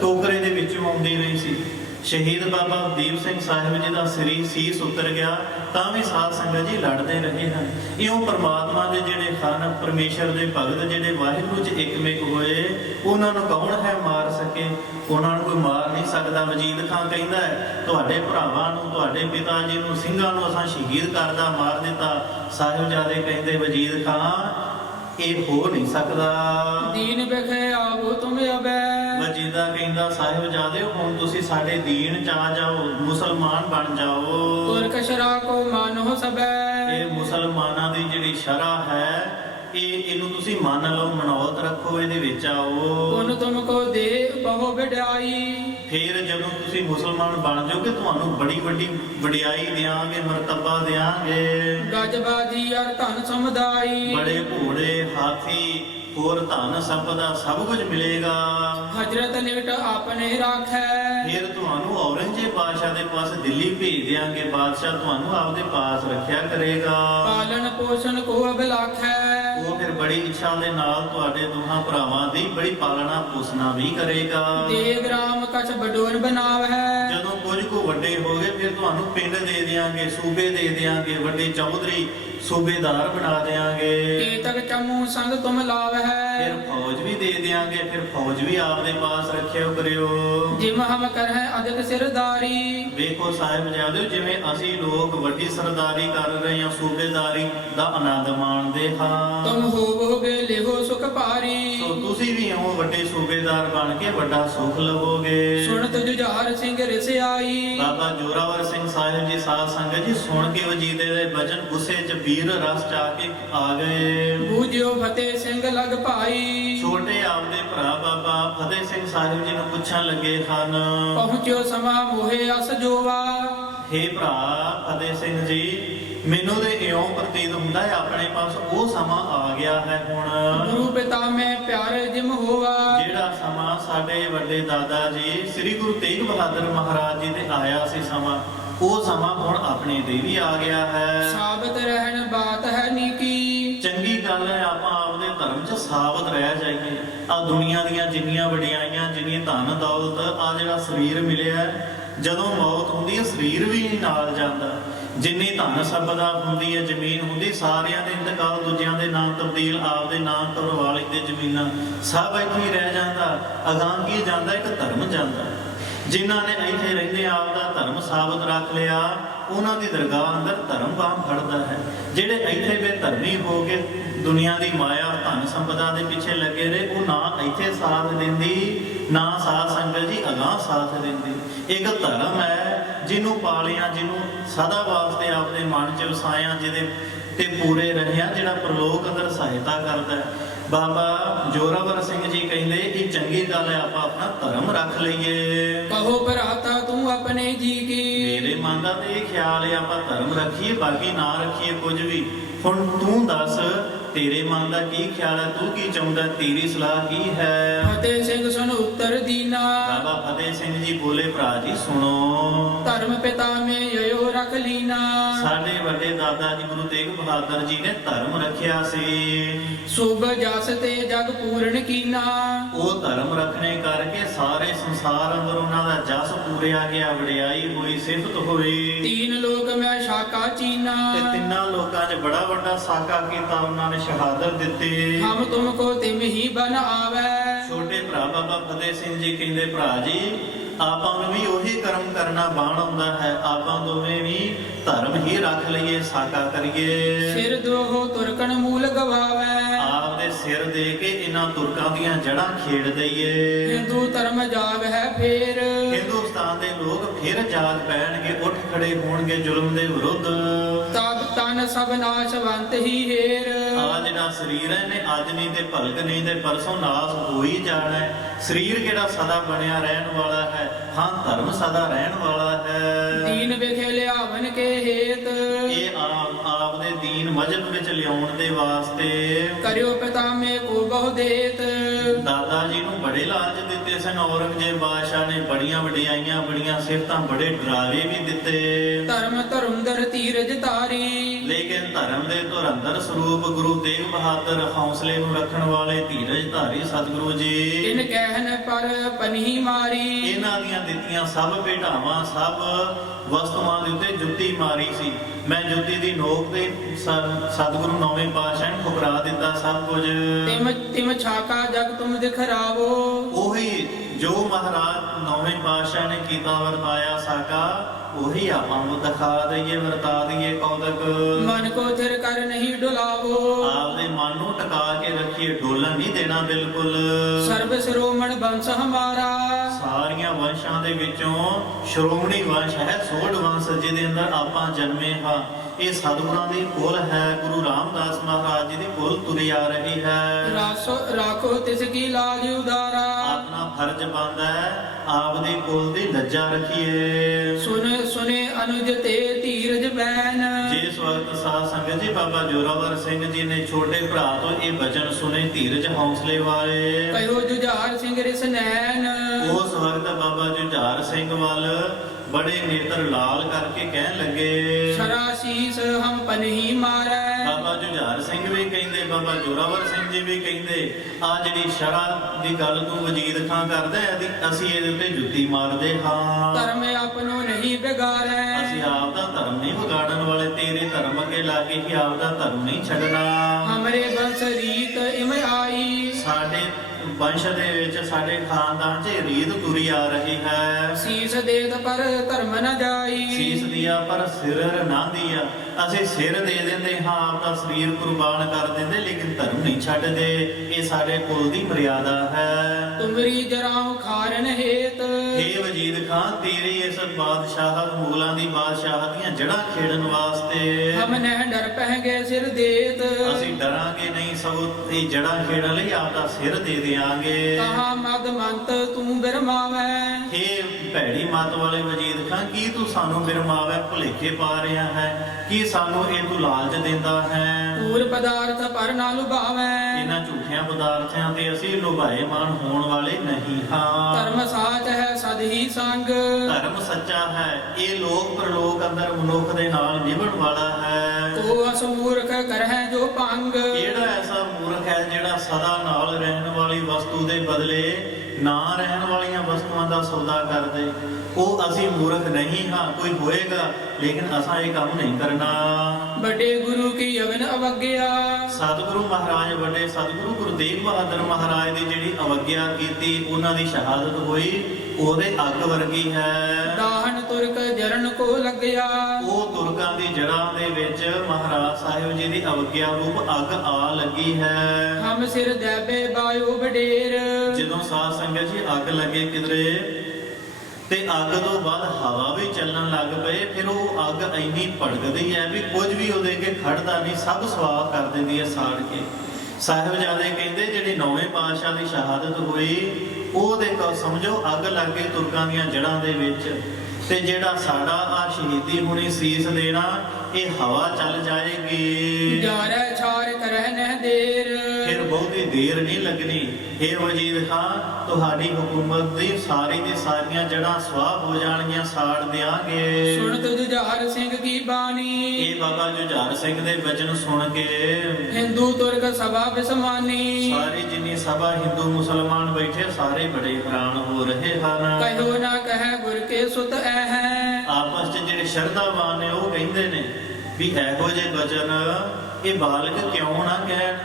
ਟੋਕਰੇ ਦੇ ਵਿੱਚੋਂ ਆਉਂਦੀ ਰਹੀ ਸੀ। ਸ਼ਹੀਦ ਬਾਬਾ ਦੀਪ ਸਿੰਘ ਸਾਹਿਬ ਜੀ ਦਾ ਸਰੀਰ ਸੀਸ ਉਤਰ ਗਿਆ, ਤਾਂ ਵੀ ਸਾਧ ਸੰਗਤ ਜੀ ਲੜਦੇ ਰਹੇ ਹਨ। ਇਉਂ ਪਰਮਾਤਮਾ ਦੇ ਜਿਹੜੇ ਹਨ, ਪਰਮੇਸ਼ਰ ਦੇ ਭਗਤ ਜਿਹੜੇ ਵਾਹਿਗੁਰੂ 'ਚ ਇਕਮਿਕ ਹੋਏ, ਉਹਨਾਂ ਨੂੰ ਕੌਣ ਹੈ ਮਾਰ ਸਕੇ, ਉਹਨਾਂ ਨੂੰ ਕੋਈ ਮਾਰ ਨਹੀਂ ਸਕਦਾ। ਵਜੀਦ ਖਾਂ ਕਹਿੰਦਾ ਹੈ ਤੁਹਾਡੇ ਭਰਾਵਾਂ ਨੂੰ, ਤੁਹਾਡੇ ਪਿਤਾ ਜੀ ਨੂੰ, ਸਿੰਘਾਂ ਨੂੰ ਅਸਾਂ ਸ਼ਹੀਦ ਕਰਦਾ ਮਾਰ ਦਿੱਤਾ। ਸਾਹਿਬਜ਼ਾਦੇ ਕਹਿੰਦੇ ਵਜੀਦ ਖਾਂ ਇਹ ਹੋ ਨਹੀਂ ਸਕਦਾ। ਦੀਨ ਬਿਖੇ ਆਵੋ ਤੁਮ ਅਬੈ, ਵਜੀਦਾ ਕਹਿੰਦਾ ਸਾਹਿਬਜ਼ਾਦੇ ਹੁਣ ਤੁਸੀਂ ਸਾਡੇ ਦੀਨ ਚ ਆ ਜਾਓ, ਮੁਸਲਮਾਨ ਬਣ ਜਾਓ। ਤੁਰਕ ਸ਼ਰਾ ਕੋ ਮਾਨੋ ਸਬੈ, ਇਹ ਮੁਸਲਮਾਨਾਂ ਦੀ ਜਿਹੜੀ ਸ਼ਰ੍ਹਾ ਹੈ ਇਹਨੂੰ ਤੁਸੀਂ ਮੰਨ ਲਓ, ਮਨੌਤ ਰੱਖੋ, ਇਹਦੇ ਵਿੱਚ ਆਓ। ਉਹਨੂੰ ਤੁਮ ਕੋ ਦੇ ਬਹੁ ਵਡਿਆਈ, ਫਿਰ ਜਦੋਂ ਤੁਸੀਂ ਮੁਸਲਮਾਨ ਬਣ ਜਾਓਗੇ ਤੁਹਾਨੂੰ ਬੜੀ ਵੱਡੀ ਵਡਿਆਈ ਦਿਆਂਗੇ, ਮਰਤਬਾ ਦਿਆਂਗੇ। ਗਜਬਾਜੀ ਅਰ ਧਨ ਸਮਦਾਈ, ਬੜੇ ਘੋੜੇ, ਹਾਥੀ, ਹੋਰ ਧਨ ਸੰਪਦਾ ਸਭ ਕੁਝ ਮਿਲੇਗਾ। ਹਜ਼ਰਤ ਨਿਕਟ ਆਪਨੇ ਰਾਖੈ, ਫਿਰ ਤੁਹਾਨੂੰ ਔਰੰਗਜ਼ੇਬ ਬਾਦਸ਼ਾਹ ਦੇ ਪਾਸ ਦਿੱਲੀ ਭੇਜ ਦਿਆਂਗੇ, ਬਾਦਸ਼ਾਹ ਤੁਹਾਨੂੰ ਆਪਦੇ ਪਾਸ ਰੱਖਿਆ ਕਰੇਗਾ। ਪਾਲਣ ਪੋਸ਼ਣ ਕੋ ਅਬਲਾਖੈ, ਉਹ ਫਿਰ ਬੜੀ ਇੱਛਾ ਦੇ ਨਾਲ ਤੁਹਾਡੇ ਦੋਹਾਂ ਭਰਾਵਾਂ ਦੀ ਬੜੀ ਪਾਲਣਾ ਪੋਸ਼ਣਾ ਵੀ ਕਰੇਗਾ। ਦੇਵ ਰਾਮ ਕਛ ਬਡੋਰ ਬਣਾਵੈ, ਜਦੋਂ ਕੁਝ ਕੋ ਵੱਡੇ ਹੋ ਗਏ ਫਿਰ ਤੁਹਾਨੂੰ ਪਿੰਡ ਦੇ ਦਿਆਂਗੇ, ਸੂਬੇ ਦੇ ਦਿਆਂਗੇ, ਵੱਡੇ ਚੌਧਰੀ ਸੂਬੇਦਾਰ ਬਣਾ ਦਿਆਂਗੇ। ਕੇਤਕ ਚਮੂ ਸੰਗ ਤੁਮ ਲਾਵੈ, ਫਿਰ ਫੌਜ ਵੀ ਦੇ ਦਿਆਂਗੇ, ਫਿਰ ਫੌਜ ਵੀ ਆਪਦੇ ਪਾਸ ਰੱਖਿਓ ਕਰਿਓ। ਜਿਮ ਹਮ ਕਰਹਿ ਅਧਿਕ ਸਿਰਦਾਰੀ, ਵੇਖੋ ਸਾਹਿਬਜ਼ਾਦੇ ਜਿਵੇਂ ਅਸੀਂ ਲੋਕ ਵੱਡੀ ਸਰਦਾਰੀ ਕਰ ਰਹੇ ਹਾਂ, ਸੂਬੇਦਾਰੀ ਦਾ ਆਨੰਦ ਮਾਣਦੇ ਹਾਂ, ਤੁਮ ਹੋਵੋਗੇ ਲਿਹੋ ਸੁਖ ਭਾਰੀ, ਸੋ ਤੁਸੀਂ ਵੀ ਇਉਂ ਵੱਡੇ ਸੂਬੇਦਾਰ ਬਣ ਕੇ ਵੱਡਾ ਸੁਖ ਲਵੋਗੇ। ਸੁਣਤ ਜੁਝਾਰ ਸਿੰਘ ਰਿਸ ਆਈ, ਬਾਬਾ ਜੋਰਾਵਰ ਸਿੰਘ ਸਾਹਿਬ ਜੀ ਸਾਧ ਸੰਗਤ ਜੀ ਸੁਣ ਕੇ ਵਜੀਦੇ ਦੇ ਬਚਨ ਗੁੱਸੇ 'ਚ ਵੀਰ ਰਸ 'ਚ ਆ ਕੇ ਆ ਗਏ। ਬੂਝਿਓ ਫਤਿਹ ਸਿੰਘ ਲਗ ਭਾਈ, ਛੋਟੇ ਆਪਦੇ ਭਰਾ ਬਾਬਾ ਫਤਿਹ ਸਿੰਘ ਸਾਹਿਬ ਜੀ ਨੂੰ ਪੁੱਛਣ ਲੱਗੇ ਹਨ, ਪਹੁੰਚਿਓ ਸਮਾ ਮੋਹੇ ਅਸ ਜੋਵਾ, ਹੇ ਭਰਾ ਫਤਿਹ ਸਿੰਘ ਜੀ ਮੈਨੂੰ ਤੇ ਇਉਂ ਪ੍ਰਤੀਤ ਹੁੰਦਾ ਹੈ ਆਪਣੇ ਪਾਸ ਉਹ ਸਮਾਂ ਆ ਗਿਆ ਹੈ ਹੁਣ, ਗੁਰੂ ਪਿਤਾ ਮੈਂ ਪਿਆਰੇ ਜਿਮ ਹੋਵਾ, ਜਿਹੜਾ ਸਮਾਂ ਸਾਡੇ ਵੱਡੇ ਦਾਦਾ ਜੀ ਸ੍ਰੀ ਗੁਰੂ ਤੇਗ ਬਹਾਦਰ ਮਹਾਰਾਜ ਜੀ ਦੇ ਆਇਆ ਸੀ ਸਮਾਂ, ਉਹ ਸਮਾਂ ਹੁਣ ਆਪਣੇ ਦੇ ਵੀ ਆ ਗਿਆ ਹੈ। ਸਾਬਤ ਰਹਿਣ ਬਾਤ ਹੈ ਨੀਕੀ। ਚੰਗੀ ਗੱਲ ਹੈ ਆਪਾਂ ਆਪਦੇ ਧਰਮ 'ਚ ਸਾਬਤ ਰਹਿ ਜਾਈਏ। ਆ ਦੁਨੀਆ ਦੀਆਂ ਜਿੰਨੀਆਂ ਵਡਿਆਈਆਂ, ਜਿੰਨੀ ਧਨ ਦੌਲਤ, ਆ ਜਿਹੜਾ ਸਰੀਰ ਮਿਲਿਆ, ਜਦੋਂ ਮੌਤ ਹੁੰਦੀ ਹੈ ਸਰੀਰ ਵੀ ਨਾਲ ਜਾਂਦਾ। ਜਿੰਨੀ ਧਨ ਸੰਪਦਾ ਹੁੰਦੀ ਹੈ, ਜ਼ਮੀਨ ਹੁੰਦੀ, ਸਾਰਿਆਂ ਦੇ ਇੰਤਕਾਲ, ਦੂਜਿਆਂ ਦੇ ਨਾਮ ਤਬਦੀਲ, ਆਪਦੇ ਨਾਮ ਕਰਵਾ ਲੈਂਦੇ ਜ਼ਮੀਨਾਂ, ਸਭ ਇੱਥੇ ਹੀ ਰਹਿ ਜਾਂਦਾ। ਅਗਾਂਹ ਕੀ ਜਾਂਦਾ? ਇੱਕ ਧਰਮ ਜਾਂਦਾ। ਜਿਨ੍ਹਾਂ ਨੇ ਇੱਥੇ ਰਹਿੰਦੇ ਆਪਦਾ ਧਰਮ ਸਾਬਤ ਰੱਖ ਲਿਆ, ਉਹਨਾਂ ਦੀ ਦਰਗਾਹ ਅੰਦਰ ਧਰਮ ਬਾਮ ਫੜਦਾ ਹੈ। ਜਿਹੜੇ ਇੱਥੇ ਬੇਧਰਮੀ ਹੋ ਕੇ ਦੁਨੀਆ ਦੀ ਮਾਇਆ ਧਨ ਸੰਪਦਾ ਦੇ ਪਿੱਛੇ ਲੱਗੇ ਰਹੇ, ਉਹ ਨਾ ਇੱਥੇ ਸਾਥ ਦਿੰਦੀ, ਨਾ ਸਾਧ ਸੰਗਤ ਜੀ ਅਗਾਂਹ ਸਾਥ ਦਿੰਦੀ। ਇੱਕ ਧਰਮ ਹੈ ਜਿਹਨੂੰ ਪਾਲਿਆ, ਜਿਹਨੂੰ ਸਦਾ ਵਾਸਤੇ ਆਪਦੇ ਮਨ 'ਚ ਵਸਾਇਆ, ਜਿਹਦੇ ਤੇ ਪੂਰੇ ਰਹਿਆ, ਜਿਹੜਾ ਪ੍ਰਲੋਕ ਅੰਦਰ ਸਹਾਇਤਾ ਕਰਦਾ ਹੈ। ਬਾਬਾ ਜੋਰਾਵਰ ਸਿੰਘ ਜੀ ਕਹਿੰਦੇ ਇਹ ਚੰਗੀ ਗੱਲ ਹੈ ਆਪਾਂ ਆਪਣਾ ਧਰਮ ਰੱਖ ਲਈਏ। ਕਹੋ ਭਰਾਤਾ ਤੂੰ ਆਪਣੇ ਜੀ ਕੀ। ਮੇਰੇ ਮਨ ਦਾ ਤੇ ਇਹ ਖਿਆਲ ਹੈ ਆਪਾਂ ਧਰਮ ਰੱਖੀਏ, ਬਾਕੀ ਨਾ ਰੱਖੀਏ ਕੁਝ ਵੀ। ਹੁਣ ਤੂੰ ਦੱਸ ਤੇਰੇ ਮਨ ਦਾ ਕੀ ਖਿਆਲ ਹੈ? ਤੂੰ ਕੀ ਚਾਹੁੰਦਾ? ਤੇਰੀ ਸਲਾਹ ਕੀ ਹੈ? ਫਤਿਹ ਸਿੰਘ ਸੁਣ ਉੱਤਰ ਦੀਨਾ। ਬਾਬਾ ਫਤਿਹ ਸਿੰਘ ਜੀ ਬੋਲੇ, ਭਰਾ ਜੀ ਸੁਣੋ। ਧਰਮ ਪਿਤਾ ਮੇ ਯੋ ਰਖ ਲੀਨਾ। ਸਾਡੇ ਵੱਡੇ ਦਾਦਾ ਜੀ ਗੁਰੂ ਤੇਗ ਬਹਾਦਰ ਜੀ ਨੇ ਧਰਮ ਰੱਖਿਆ ਸੀ। ਸੁਭ ਜਸ ਤੇ ਜਗ ਪੂਰਨ ਕੀਨਾ। ਉਹ ਧਰਮ ਰੱਖਣੇ ਕਰਕੇ ਸਾਰੇ ਸੰਸਾਰ ਅੰਦਰ ਉਹਨਾਂ ਦਾ ਜਸ ਪੂਰਿਆ ਗਿਆ, ਵਡਿਆਈ ਹੋਈ, ਸਿਫਤ ਹੋਈ। ਤੀਨ ਲੋਕ ਮੈਂ ਸ਼ਾਕਾ ਚੀਨਾ। ਤੇ ਤਿੰਨਾਂ ਲੋਕਾਂ 'ਚ ਬੜਾ ਵੱਡਾ ਸਾਕਾ ਕੀਤਾ, ਉਹਨਾਂ ਨੇ ਸ਼ਹਾਦਤ ਦਿੱਤੀ। ਹਮ ਤੁਮ ਕੋ ਤਿਮ ਹੀ ਬਨ ਆਵੈ। ਛੋਟੇ ਭਰਾ ਬਾਬਾ ਫਤਿਹ ਸਿੰਘ ਜੀ ਕਹਿੰਦੇ, ਭਰਾ ਜੀ ਆਪਾਂ ਨੂੰ ਵੀ ਉਹੀ ਕਰਮ ਕਰਨਾ ਬਾਣ ਆਉਂਦਾ ਹੈ। ਆਪਾਂ ਦੋਵੇਂ ਵੀ ਧਰਮ ਹੀ ਰੱਖ ਲਈਏ, ਸਾਕਾ ਕਰੀਏ। ਸਿਰ ਦੋਹੋ ਤੁਰਕਣ ਮੂਲ ਗਵਾਵੈ। ਆਪਦੇ ਸਿਰ ਦੇ ਕੇ ਇਹਨਾਂ ਤੁਰਕਾਂ ਦੀਆਂ ਜੜ੍ਹਾਂ ਖੇਡ ਦਈਏ। ਹਿੰਦੂ ਧਰਮ ਜਾਗ ਹੈ ਫੇਰ। ਹਿੰਦੁਸਤਾਨ ਦੇ ਲੋਕ ਫਿਰ ਜਾਗ ਪੈਣਗੇ, ਉੱਠ ਖੜੇ ਹੋਣਗੇ ਜ਼ੁਲਮ ਦੇ ਵਿਰੁੱਧ। ਤਬ ਤਨ ਸਭ ਨਾਸ਼ਵੰਤ ਹੀ ਹੇਰ। ਆ ਜਿਹੜਾ ਸਰੀਰ ਹੈ ਨੇ ਅੱਜ ਨਹੀਂ ਤੇ ਭਲਕ ਨਹੀਂ ਤੇ ਪਰਸੋਂ ਨਾਸ ਹੋ ਹੀ ਜਾਣਾ ਹੈ। ਸਰੀਰ ਕਿਹੜਾ ਸਦਾ ਬਣਿਆ ਰਹਿਣ ਵਾਲਾ ਹੈ? ਹਾਂ, ਧਰਮ ਸਦਾ ਰਹਿਣ ਵਾਲਾ ਹੈ। ਦੀਨ ਵਿਖੇ ਲਿਆਵਨ ਕੇ ਹੇਤ। ਇਹ ਆਪ ਦੇ ਦੀਨ ਮਜਬ ਵਿੱਚ ਲਿਆਉਣ ਦੇ ਵਾਸਤੇ ਕਰਿਓ ਪਿਤਾ ਮੇ ਕੋ ਬਹੁ ਦੇਤ। ਦਾਦਾ ਜੀ ਨੂੰ ਬੜੇ ਲਾਲਚ ਦਿੱਤੇ ਸਨ। ਔਰੰਗਜ਼ੇਬ ਬਾਦਸ਼ਾਹ ਨੇ ਬੜੀਆਂ ਵਡਿਆਈਆਂ, ਬੜੀਆਂ ਸਿਫਤਾਂ, ਬੜੇ ਡਰਾਵੇ ਵੀ ਦਿੱਤੇ। ਧਰਮ ਧਰੁੰਦਰ ਧੀਰਜ ਤਾਰੀ। ਲੇਕਿਨ ਧਰਮ ਦੇ ਧੁਰੰਦਰ ਸਰੂਪ ਗੁਰੂ ਤੇਗ ਬਹਾਦਰ, ਹੌਸਲੇ ਨੂੰ ਰੱਖਣ ਵਾਲੇ, ਧੀਰਜ ਧਾਰੀ ਸਤਿਗੁਰੂ ਜੀ, ਇਨ ਕਹਿਨ ਪਰ ਪਨਹੀ ਮਾਰੀ। ਇਹਨਾਂ ਦੀਆਂ ਦਿੱਤੀਆਂ ਸਭ ਭੇਟਾਵਾਂ, ਸਭ ਵਸਤੂਆਂ ਦੇ ਉੱਤੇ ਜੁੱਤੀ ਮਾਰੀ ਸੀ। ਮੈਂ ਜੁੱਤੀ ਦੀ ਨੋਕ ਤੇ ਸਤਿਗੁਰੂ ਨੌਵੇਂ ਪਾਤਸ਼ਾਹ ਨੇ ਠੁਕਰਾ ਦਿੱਤਾ ਸਭ ਕੁਝ। ਤਿਮ ਛਾਕਾ ਜਗ ਤੁਮ ਦਿਖਰਾਵੋ। ਉਹੀ ਜੋ ਮਹਾਰਾਜ ਨੌਵੇਂ ਪਾਤਸ਼ਾਹ ਨੇ ਕੀਤਾ ਵਰਤਾਇਆ ਸਾਕਾ, ਉਹੀ ਆਪਾਂ ਨੂੰ ਦਿਖਾ ਦਈਏ, ਵਰਤਾ ਦਈਏ ਕੌਤਕ। ਮਨ ਕੋ ਥਿਰ ਕਰ ਨਹੀਂ ਡੁਲਾਵੋ। ਆਪਦੇ ਮਨ ਨੂੰ ਟਿਕਾ ਕੇ ਰੱਖੀਏ, ਡੋਲਣ ਨਹੀਂ ਦੇਣਾ ਬਿਲਕੁਲ। ਸਰਬ ਸ਼੍ਰੋਮਣ ਬੰਸ ਹਮਾਰਾ। ਸਾਰੀਆਂ ਵੰਸ਼ਾਂ ਦੇ ਵਿੱਚੋਂ ਸ਼੍ਰੋਮਣੀ ਵੰਸ਼ ਹੈ, ਸੋਢ ਵੰਸ਼, ਜਿਹਦੇ ਅੰਦਰ ਆਪਾਂ ਜਨਮੇ ਹਾਂ। ਇਹ ਸਤਿਗੁਰਾਂ ਦੀ ਕੁਲ ਹੈ, ਗੁਰੂ ਰਾਮਦਾਸ ਮਹਾਰਾਜ ਜੀ ਦੀ ਕੁਲ ਤੁਰੀ ਆ ਰਹੀ ਹੈ। ਰਾਖੋ ਤਿਸ ਕੀ ਲਾਜ ਉਦਾਰਾ। ਆਪਣਾ ਫਰਜ਼ ਬਣਦਾ ਹੈ ਆਪਦੀ ਕੁਲ ਦੀ ਲੱਜਾ ਰੱਖੀਏ। ਸੁਨੇ ਅਨੁਜ ਤੇ ਧੀਰਜ ਬੈਨ। ਜਿਸ ਵਕਤ ਸਾਧ ਸੰਗਤ ਜੀ ਬਾਬਾ ਜੋਰਾਵਰ ਸਿੰਘ ਜੀ ਨੇ ਛੋਟੇ ਭਰਾ ਤੋਂ ਇਹ ਬਚਨ ਸੁਨੇ, ਧੀਰਜ ਹੌਸਲੇ ਵਾਲੇ, ਕਹਿਓ ਜੁਝਾਰ ਸਿੰਘ ਰਿਸ ਨੈਣ। ਉਸ ਵਕਤ ਬਾਬਾ ਜੁਝਾਰ ਸਿੰਘ ਵੱਲ ਬੜੇ ਨੇਤਰ ਲਾਲ ਕਰਕੇ ਕਹਿਣ ਲੱਗੇ, ਸ਼ਰਾਸੀਸ ਹਮ ਪਨਹੀ ਮਾਰੈ। ਬਾਬਾ ਜੁਝਾਰ ਸਿੰਘ ਵੀ ਕਹਿੰਦੇ, ਬਾਬਾ ਜੋਰਾਵਰ ਸਿੰਘ ਜੀ ਵੀ ਕਹਿੰਦੇ, ਆ ਜਿਹੜੀ ਸ਼ਰਾ ਦੀ ਗੱਲ ਤੂੰ ਵਜੀਦ ਖਾਂ ਕਰਦਾ, ਅਸੀਂ ਇਹਦੇ ਉੱਤੇ ਜੁੱਤੀ ਮਾਰਦੇ ਹਾਂ। ਧਰਮ ਆਪਨੋ ਨਹੀਂ ਬਿਗਾਰੈ। ਅਸੀਂ ਆਪ ਦਾ ਧਰਮ ਨਹੀਂ ਵਿਗਾੜਨ ਵਾਲੇ, ਤੇਰੇ ਧਰਮ ਅੱਗੇ ਲਾ ਕੇ ਹੀ ਆਪ ਦਾ ਧਰਮ ਨਹੀਂ ਛੱਡਣਾ। ਹਮਰੇ ਬੰਸ ਰੀਤ ਇਮ ਆਈ। ਸਾਡੇ ਵੰਸ਼ ਦੇ ਵਿੱਚ, ਸਾਡੇ ਖਾਨਦਾਨ 'ਚ ਰੀਤ ਤੁਰੀ ਆ ਰਹੀ ਹੈ। ਸੀਸ ਦੇਤ ਪਰ ਧਰਮ ਨ ਜਾਈ। ਸੀਸ ਦਿਆ ਪਰ ਸਿਰ ਨਾ ਦਿਆ। ਅਸੀਂ ਸਿਰ ਦੇ ਦਿੰਦੇ ਹਾਂ, ਆਪਦਾ ਸਰੀਰ ਕੁਰਬਾਨ ਕਰ ਦਿੰਦੇ, ਲੇਕਿਨ ਧਰਮ ਨਹੀਂ ਛੱਡਦੇ। ਇਹ ਸਾਡੇ ਕੁਲ ਦੀ ਮਰਿਆਦਾ ਹੈ। ਤੁਮਰੀ ਜਰਾਉ ਖਾਰਨ ਹੇਤ। हे ਵਜੀਦ ਖਾਂ ਤੇਰੀ ਇਸ ਬਾਦਸ਼ਾਹਤ ਮੁਗਲਾਂ ਦੀ ਬਾਦਸ਼ਾਹਤ ਦੀਆਂ ਜੜ੍ਹਾਂ ਖੇਡਣ ਵਾਸਤੇ ਹਮ ਨਹਿ ਡਰ ਪਹਿਗੇ ਸਿਰ ਦੇਤ ਅਸੀਂ ਡਰਾਂਗੇ ਨਹੀਂ, ਸਗੋਂ ਇਹ ਜੜ੍ਹਾਂ ਖੇਡਣ ਲਈ ਆਪਦਾ ਸਿਰ ਦੇ ਦਿਆਂਗੇ। ਕਹਾ ਮਦ ਮੰਤ ਤੂੰ ਬਿਰਮਾਵੈ हे ਭੈੜੀ ਮੱਤ ਵਾਲੇ ਵਜੀਦ ਖਾਂ, ਕੀ ਤੂੰ ਸਾਨੂੰ ਬਿਰਮਾਵੇ ਭੁਲੇਖੇ ਪਾ ਰਿਹਾ ਹੈ? ਕੀ ਸਾਨੂੰ ਇਹ ਤੂੰ ਲਾਲਚ ਦਿੰਦਾ ਹੈ? ਪੂਰ ਪਦਾਰਥ ਪਰ ਨਾ ਲੁਭਾਵੈ ਇਹਨਾਂ ਝੂਠਿਆਂ ਪਦਾਰਥਾਂ ਤੇ ਅਸੀਂ ਲੁਭਾਏ ਮਾਨ ਹੋਣ ਵਾਲੇ ਨਹੀਂ ਹਾਂ। ਧਰਮ ਸਾਚ ਹੈ ਸਦ ਹੀ ਸੰਗ ਧਰਮ ਸੱਚਾ ਹੈ, ਇਹ ਲੋਕ ਪ੍ਰਲੋਕ ਅੰਦਰ ਮਨੁੱਖ ਦੇ ਨਾਲ ਨਿਭਣ ਵਾਲਾ ਹੈ। ਤੋ ਅਸਮੂਰਖ ਕਰਹਿ ਜੋ ਭੰਗ ਕਿਹੜਾ ਐਸਾ ਮੂਰਖ ਹੈ ਜਿਹੜਾ ਸਦਾ ਨਾਲ ਰਹਿਣ ਵਾਲੀ ਵਸਤੂ ਦੇ ਬਦਲੇ ਨਾ ਰਹਿਣ ਵਾਲੀਆਂ ਵਸਤੂਆਂ ਦਾ ਸੌਦਾ ਕਰਦੇ? ਉਹ ਅਸੀਂ ਮੂਰਖ ਨਹੀਂ ਹਾਂ, ਕੋਈ ਹੋਏਗਾ ਲੇਕਿਨ ਅਸਾਂ ਇਹ ਕੰਮ ਨਹੀਂ ਕਰਨਾ। ਵੱਡੇ ਗੁਰੂ ਕੀ ਅਵਨ ਅਵਗਿਆ ਸਤਿਗੁਰੂ ਮਹਾਰਾਜ ਵੱਡੇ ਸਤਿਗੁਰੂ ਗੁਰੂ ਤੇਗ ਬਹਾਦਰ ਮਹਾਰਾਜ ਦੀ ਜਿਹੜੀ ਅਵਗਿਆ ਕੀਤੀ, ਉਹਨਾਂ ਦੀ ਸ਼ਹਾਦਤ ਹੋਈ, ਉਹਦੇ ਅੱਗ ਵਰਗੀ ਹੈ। ਦਾਹਨ ਤੁਰਕ ਜਰਨ ਕੋ ਲੱਗਿਆ ਉਹ ਤੁਰਕਾਂ ਦੀ ਜੜ੍ਹਾਂ ਦੇ ਵਿੱਚ ਮਹਾਰਾਜ ਸਾਹਿਬ ਜੀ ਦੀ ਅਵਗਿਆ ਰੂਪ ਅੱਗ ਆ ਲੱਗੀ ਹੈ। ਹਮ ਸਿਰ ਦੇਬੇ ਬਾਇਓ ਵਡੇਰ ਜਦੋਂ ਸਾਧ ਸੰਗਤ ਜੀ ਅੱਗ ਲੱਗੇ ਕਿਧਰੇ ਤੇ ਅੱਗ ਤੋਂ ਬਾਅਦ ਹਵਾ ਵੀ ਚੱਲਣ ਲੱਗ ਪਏ, ਫਿਰ ਉਹ ਅੱਗ ਇੰਨੀ ਭੜਕਦੀ ਹੈ ਵੀ ਕੁਝ ਵੀ ਉਹਦੇ ਅੱਗੇ ਖੜਦਾ ਨਹੀਂ, ਸਭ ਸਵਾਹ ਕਰ ਦਿੰਦੀ ਹੈ ਸਾੜ ਕੇ। ਸਾਹਿਬਜ਼ਾਦੇ ਕਹਿੰਦੇ ਜਿਹੜੀ ਨੌਵੇਂ ਪਾਤਸ਼ਾਹ ਦੀ ਸ਼ਹਾਦਤ ਹੋਈ, ਉਹ ਦੇਖੋ ਸਮਝੋ ਅੱਗ ਲੱਗ ਗਈ ਤੁਰਕਾਂ ਦੀਆਂ ਜੜ੍ਹਾਂ ਦੇ ਵਿੱਚ, ਤੇ ਜਿਹੜਾ ਸਾਡਾ ਆ ਸ਼ਹੀਦੀ ਹੋਣੀ ਸੀਸ ਦੇਣਾ, ਇਹ ਹਵਾ ਚੱਲ ਜਾਏਗੀ, ਜਾਰੈ ਛਾਰ ਕਰਹਿ ਨਹਿ ਦੇਰ ਫਿਰ ਬਹੁਤੀ ਦੇਰ ਨਹੀਂ ਲੱਗਣੀ। हे ਵਜੀਦ ਖਾਂ, ਤੁਹਾਡੀ ਹਕੂਮਤ ਦੀ ਸਾਰੀ ਦੀ ਸਾਰੀਆਂ ਜੜ੍ਹਾਂ ਸਵਾਹ ਹੋ ਜਾਣਗੀਆਂ, ਸਾੜ ਦਿਆਂਗੇ। ਸੁਣਤ ਜੁਝਾਰ ਸਿੰਘ ਕੀ ਬਾਣੀ ਇਹ ਬਾਬਾ ਜੁਝਾਰ ਸਿੰਘ ਦੇ ਵਚਨ ਸੁਣ ਕੇ ਹਿੰਦੂ ਤੁਰਕ ਸਭਾ ਬਿਸਮਾਨੀ ਸਾਰੀ ਜਿੰਨੀ ਸਭਾ ਹਿੰਦੂ ਮੁਸਲਮਾਨ ਬੈਠੇ ਸਾਰੇ ਬੜੇ ਹੈਰਾਨ ਹੋ ਰਹੇ ਹਨ। ਕਹਿਓ ਨਾ ਕਹਿ ਗੁਰ ਕੇ ਸੁਤ ਐ ਹੈ ਆਪਸ 'ਚ ਜਿਹੜੇ ਸ਼ਰਧਾਵਾਨ ਨੇ ਉਹ ਕਹਿੰਦੇ ਨੇ ਵੀ ਇਹੋ ਜਿਹੇ ਵਚਨ ਇਹ ਬਾਲਕ ਕਿਉਂ ਨਾ ਕਹਿਣ,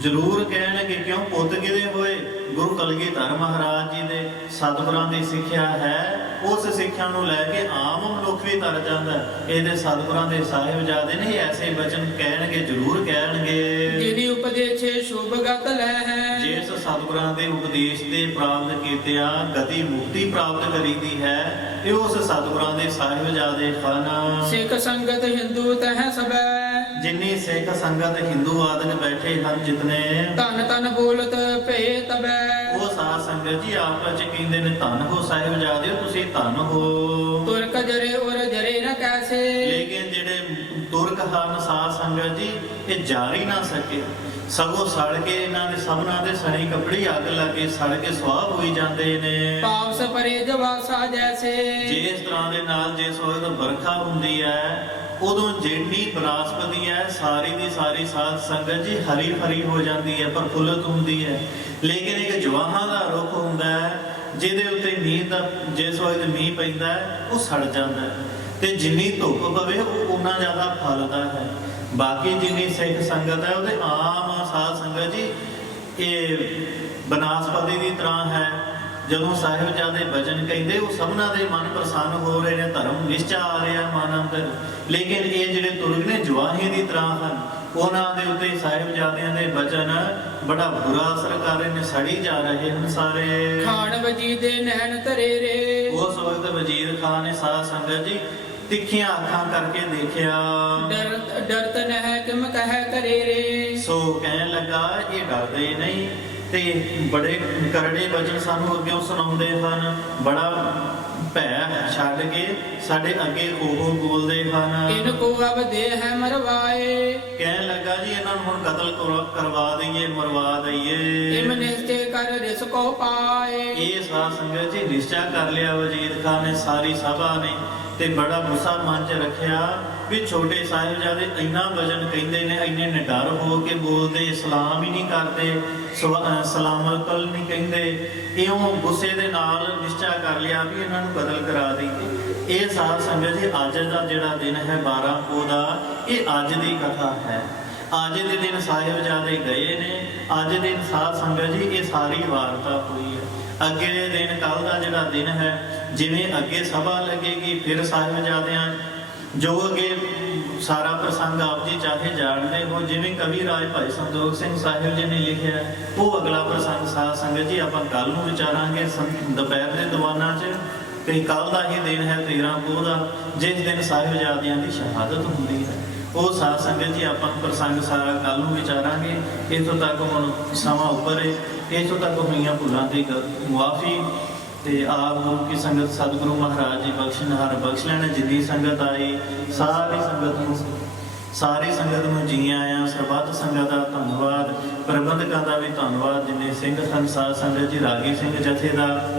ਜ਼ਰੂਰ ਕਹਿਣਗੇ, ਕਿਉਂ ਪੁੱਤ ਕਿਹਦੇ ਹੋਏ? ਗੁਰੂ ਕਲਗੀਧਰ ਮਹਾਰਾਜ ਜੀ ਦੇ ਸਤਿਗੁਰਾਂ ਦੀ ਸਿੱਖਿਆ ਹੈ, ਉਸ ਸਿੱਖਿਆ ਨੂੰ ਲੈ ਕੇ ਆਮ ਮਨੁੱਖ ਵੀ ਤਰ ਜਾਂਦਾ। ਇਹਦੇ ਸਤਿਗੁਰਾਂ ਦੇ ਸਾਹਿਬਜ਼ਾਦੇ ਨੇ ਐਸੇ ਵਚਨ ਕਹਿਣਗੇ, ਜ਼ਰੂਰ ਕਹਿਣਗੇ। ਜਿਹਦੀ ਉਪਦੇਸ਼ੇ ਸ਼ੁਭ ਗਤ ਲੈ ਹੈ ਜਿਸ ਸਤਿਗੁਰਾਂ ਦੇ ਉਪਦੇਸ਼ ਦੇ ਪ੍ਰਾਪਤ ਕੀਤਿਆਂ ਗਤੀ ਮੁਕਤੀ ਪ੍ਰਾਪਤ ਕਰੀਦੀ ਹੈ, ਇਹ ਉਸ ਸਤਿਗੁਰਾਂ ਦੇ ਸਾਹਿਬਜ਼ਾਦੇ ਹਨ। ਸਿੱਖ ਸੰਗਤ ਹਿੰਦੂ ਤਹਿ ਸਬੈ ਜਿੰਨੀ ਸਿੱਖ ਸੰਗਤ ਹਿੰਦੂ ਆਦਿਕ ਬੈਠੇ ਹਨ ਜਿਤਨੇ, ਧਨ ਧਨ ਬੋਲਤ ਭੇ ਤਬੈ ਉਹ ਸਾਧ ਸੰਗਤ ਜੀ ਆਪਸ ਚ ਕਹਿੰਦੇ ਨੇ ਧੰਨ ਹੋ ਸਾਹਿਬਜ਼ਾਦੇ, ਤੁਸੀਂ ਧੰਨ ਹੋ। ਤੁਰਕ ਜਰੇ ਔਰ ਜਰੇ ਨ ਕੈਸੇ ਲੇਕਿਨ ਜਿਹੜੇ ਤੁਰਕ ਹਨ ਸਾਧ ਸੰਗਤ ਜੀ, ਇਹ ਜਾਰੀ ਨਾ ਸਕੇ, ਸਗੋਂ ਸੜ ਕੇ ਇਹਨਾਂ ਦੇ ਸਭਨਾਂ ਦੇ ਸਣੀ ਕੱਪੜੀ ਅੱਗ ਲੱਗੇ ਸੜ ਕੇ ਸੁਆਹ ਹੋਈ ਜਾਂਦੇ ਨੇ। ਪਾਵਸ ਪਰੇ ਜਵਾਸਾ ਜੈਸੇ ਜਿਸ ਤਰ੍ਹਾਂ ਦੇ ਨਾਲ ਜਿਸ ਵਕਤ ਵਰਖਾ ਹੁੰਦੀ ਹੈ, ਉਦੋਂ ਜਿਹੜੀ ਬਨਸਪਤੀ ਹੈ ਸਾਰੀ ਦੀ ਸਾਰੀ ਸਾਧ ਸੰਗਤ ਜੀ ਹਰੀ ਭਰੀ ਹੋ ਜਾਂਦੀ ਹੈ, ਪ੍ਰਫੁੱਲਤ ਹੁੰਦੀ ਹੈ। ਲੇਕਿਨ ਇੱਕ ਜਵਾਹਾਂ ਦਾ ਰੁੱਖ ਹੁੰਦਾ ਹੈ, ਜਿਹਦੇ ਉੱਤੇ ਮੀਂਹ ਦਾ ਜਿਸ ਵਕਤ ਮੀਂਹ ਪੈਂਦਾ ਹੈ ਉਹ ਸੜ ਜਾਂਦਾ ਹੈ, ਤੇ ਜਿੰਨੀ ਧੁੱਪ ਪਵੇ ਉਹ ਉਨਾ ਜ਼ਿਆਦਾ ਫਲਦਾ ਹੈ। ਬਾਕੀ ਜਿੰਨੀ ਸਿੱਖ ਸੰਗਤ ਹੈ ਉਹਦੇ ਆਮ ਸਾਧ ਸੰਗਤ ਜੀ ਇਹ ਬਨਸਪਤੀ ਦੀ ਤਰ੍ਹਾਂ ਹੈ। ਜਦੋਂ ਸਾਹਿਬਜ਼ਾਦੇ ਬਚਨ ਕਹਿੰਦੇ ਉਹ ਸਭਨਾਂ ਦੇ ਮਨ ਪ੍ਰਸੰਨ ਹੋ ਰਹੇ ਨੇ, ਧਰਮ ਨਿਸ਼ਚਾ ਆ ਰਿਹਾ ਮਨ ਅੰਦਰ। ਲੇਕਿਨ ਇਹ ਜਿਹੜੇ ਤੁਰਕ ਨੇ ਜਵਾਹੀ ਦੀ ਤਰ੍ਹਾਂ ਹਨ, ਉਹਨਾਂ ਦੇ ਉੱਤੇ ਸਾਹਿਬਜ਼ਾਦਿਆਂ ਦੇ ਬਚਨ ਬੜਾ ਬੁਰਾ ਅਸਰ ਕਰ ਰਹੇ ਨੇ, ਸੜੀ ਜਾ ਰਹੇ ਹਨ ਸਾਰੇ। ਖਾਨ ਵਜੀਦ ਦੇ ਨੈਣ ਧਰੇ ਰੇ ਉਸ ਵਕਤ ਵਜ਼ੀਰ ਖਾਨ ਨੇ ਸਾਧ ਸੰਗਤ ਜੀ ਤਿੱਖੀਆਂ ਅੱਖਾਂ ਕਰਕੇ ਦੇਖਿਆ, ਡਰਤ ਨਹਿ ਕਿਮ ਕਹਿ ਕਰੇ ਰੇ ਸੋ ਕਹਿਣ ਲੱਗਾ ਇਹ ਡਰਦੇ ਨਹੀਂ ਤੇ ਬੜੇ ਕਰੜੇ ਵਚਨ ਸਾਨੂੰ ਅੱਗੇ ਸੁਣਾਉਂਦੇ ਹਨ, ਬੜਾ ਭੈ ਛੱਡ ਕੇ ਸਾਡੇ ਅੱਗੇ ਉਹ ਬੋਲਦੇ ਹਨ। ਇਨ ਕੋ ਅਬ ਦੇ ਹੈ ਮਰਵਾਏ ਕਹਿਣ ਲੱਗਾ ਜੀ ਇਹਨਾਂ ਨੂੰ ਹੁਣ ਕਤਲ ਕਰਵਾ ਦਈਏ, ਮਰਵਾ ਦਈਏ। ਇਮ ਨਿਸ਼ਚੈ ਕਰ ਰਿਸ ਕੋ ਪਾਏ ਇਹ ਸਾਧ ਸੰਗਤ ਜੀ ਨਿਸ਼ਚਾ ਕਰ ਲਿਆ ਵਜ਼ੀਰ ਖਾਨ ਨੇ, ਸਾਰੀ ਸਭਾ ਨੇ, ਤੇ ਬੜਾ ਗੁੱਸਾ ਮਨ 'ਚ ਰੱਖਿਆ ਵੀ ਛੋਟੇ ਸਾਹਿਬਜ਼ਾਦੇ ਇੰਨਾ ਵਚਨ ਕਹਿੰਦੇ ਨੇ, ਇੰਨੇ ਨਿਡਰ ਹੋ ਕੇ ਬੋਲਦੇ, ਸਲਾਮ ਹੀ ਨਹੀਂ ਕਰਦੇ, ਸਲਾਮਤਲ ਨਹੀਂ ਕਹਿੰਦੇ। ਇਉਂ ਗੁੱਸੇ ਦੇ ਨਾਲ ਨਿਸ਼ਚਾ ਕਰ ਲਿਆ ਵੀ ਇਹਨਾਂ ਨੂੰ ਕਤਲ ਕਰਾ ਦੇਈਏ। ਇਹ ਸਾਧ ਸੰਗਤ ਜੀ ਅੱਜ ਦਾ ਜਿਹੜਾ ਦਿਨ ਹੈ 12 ਪੋਹ ਦਾ, ਇਹ ਅੱਜ ਦੀ ਕਥਾ ਹੈ। ਅੱਜ ਦੇ ਦਿਨ ਸਾਹਿਬਜ਼ਾਦੇ ਗਏ ਨੇ, ਅੱਜ ਦੇ ਦਿਨ ਸਾਧ ਸੰਗਤ ਜੀ ਇਹ ਸਾਰੀ ਵਾਰਤਾ ਹੋਈ ਹੈ। ਅੱਗੇ ਦੇ ਦਿਨ ਕੱਲ ਦਾ ਜਿਹੜਾ ਦਿਨ ਹੈ, ਜਿਵੇਂ ਅੱਗੇ ਸਭਾ ਲੱਗੇਗੀ, ਫਿਰ ਸਾਹਿਬਜ਼ਾਦਿਆਂ ਜੋ ਅੱਗੇ ਸਾਰਾ ਪ੍ਰਸੰਗ ਆਪ ਜੀ ਚਾਹੇ ਜਾਣਦੇ ਹੋ, ਜਿਵੇਂ ਕਵੀ ਰਾਜ ਭਾਈ ਸੰਤੋਖ ਸਿੰਘ ਸਾਹਿਬ ਜੀ ਨੇ ਲਿਖਿਆ, ਉਹ ਅਗਲਾ ਪ੍ਰਸੰਗ ਸਾਧ ਸੰਗਤ ਜੀ ਆਪਾਂ ਕੱਲ ਨੂੰ ਵਿਚਾਰਾਂਗੇ ਦੁਪਹਿਰ ਦੇ ਦੀਵਾਨਾਂ 'ਚ। ਤੇ ਕੱਲ ਦਾ ਹੀ ਦਿਨ ਹੈ 13 ਪੋਹ ਦਾ, ਜਿਸ ਦਿਨ ਸਾਹਿਬਜ਼ਾਦਿਆਂ ਦੀ ਸ਼ਹਾਦਤ ਹੁੰਦੀ ਹੈ। ਉਹ ਸਾਧ ਸੰਗਤ ਜੀ ਆਪਾਂ ਪ੍ਰਸੰਗ ਸਾਰਾ ਕੱਲ ਨੂੰ ਵਿਚਾਰਾਂਗੇ। ਇੱਥੋਂ ਤੱਕ ਹੁਣ ਸਮਾਂ ਉੱਪਰ ਹੈ, ਇੱਥੋਂ ਤੱਕ ਹੋਈਆਂ ਭੁੱਲਾਂ ਦੀ ਮੁਆਫੀ ਤੇ ਆਪ ਗੁਰੂ ਕੀ ਸੰਗਤ ਸਤਿਗੁਰੂ ਮਹਾਰਾਜ ਜੀ ਬਖਸ਼ਣਹਾਰ ਬਖਸ਼ ਲੈਣ। ਜਿੰਨੀ ਸੰਗਤ ਆਈ ਸਾਰੀ ਸੰਗਤ ਨੂੰ ਜੀ ਆਇਆਂ। ਸਰਬੱਤ ਸੰਗਤ ਦਾ ਧੰਨਵਾਦ, ਪ੍ਰਬੰਧਕਾਂ ਦਾ ਵੀ ਧੰਨਵਾਦ, ਜਿੰਨੇ ਸਿੰਘ ਸਨ ਸਾਧ ਸੰਗਤ ਜੀ, ਰਾਗੀ ਸਿੰਘ ਜਥੇ ਦਾ,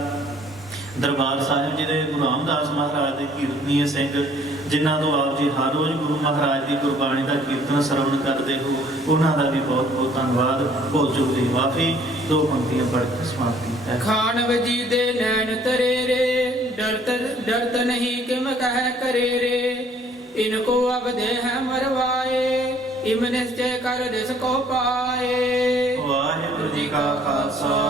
ਦਰਬਾਰ ਸਾਹਿਬ ਜੀ ਦੇ ਗੁਰੂ ਰਾਮਦਾਸ ਮਹਾਰਾਜ ਦੇ ਕੀਰਤਨੀਏ ਸਿੰਘ, ਜਿਨ੍ਹਾਂ ਤੋਂ ਆਪ ਜੀ ਹਰ ਰੋਜ਼ ਗੁਰੂ ਮਹਾਰਾਜ ਦੀ ਗੁਰਬਾਣੀ ਦਾ ਕੀਰਤਨ ਸਰਵਣ ਕਰਦੇ ਹੋ, ਉਹਨਾਂ ਦਾ ਵੀ ਬਹੁਤ ਬਹੁਤ ਧੰਨਵਾਦ। ਭੁੱਲ ਚੁੱਕ ਦੀ ਮਾਫੀ। ਦੋ ਪੰਕਤੀਆਂ ਪੜ੍ਹ ਕੇ ਸਮਾਪਤੀ ਹੈ। ਖਾਨ ਵਜੀ ਦੇ ਨੈਣ ਤਰੇ ਰੇ, ਡਰਤ ਨਹੀਂ ਕਿਮ ਕਹਿ ਕਰੇ ਰੇ। इनको अब दे है मरवाए, इम निश्चय कर दिस को पाए। वाहिगुरु जी का खालसा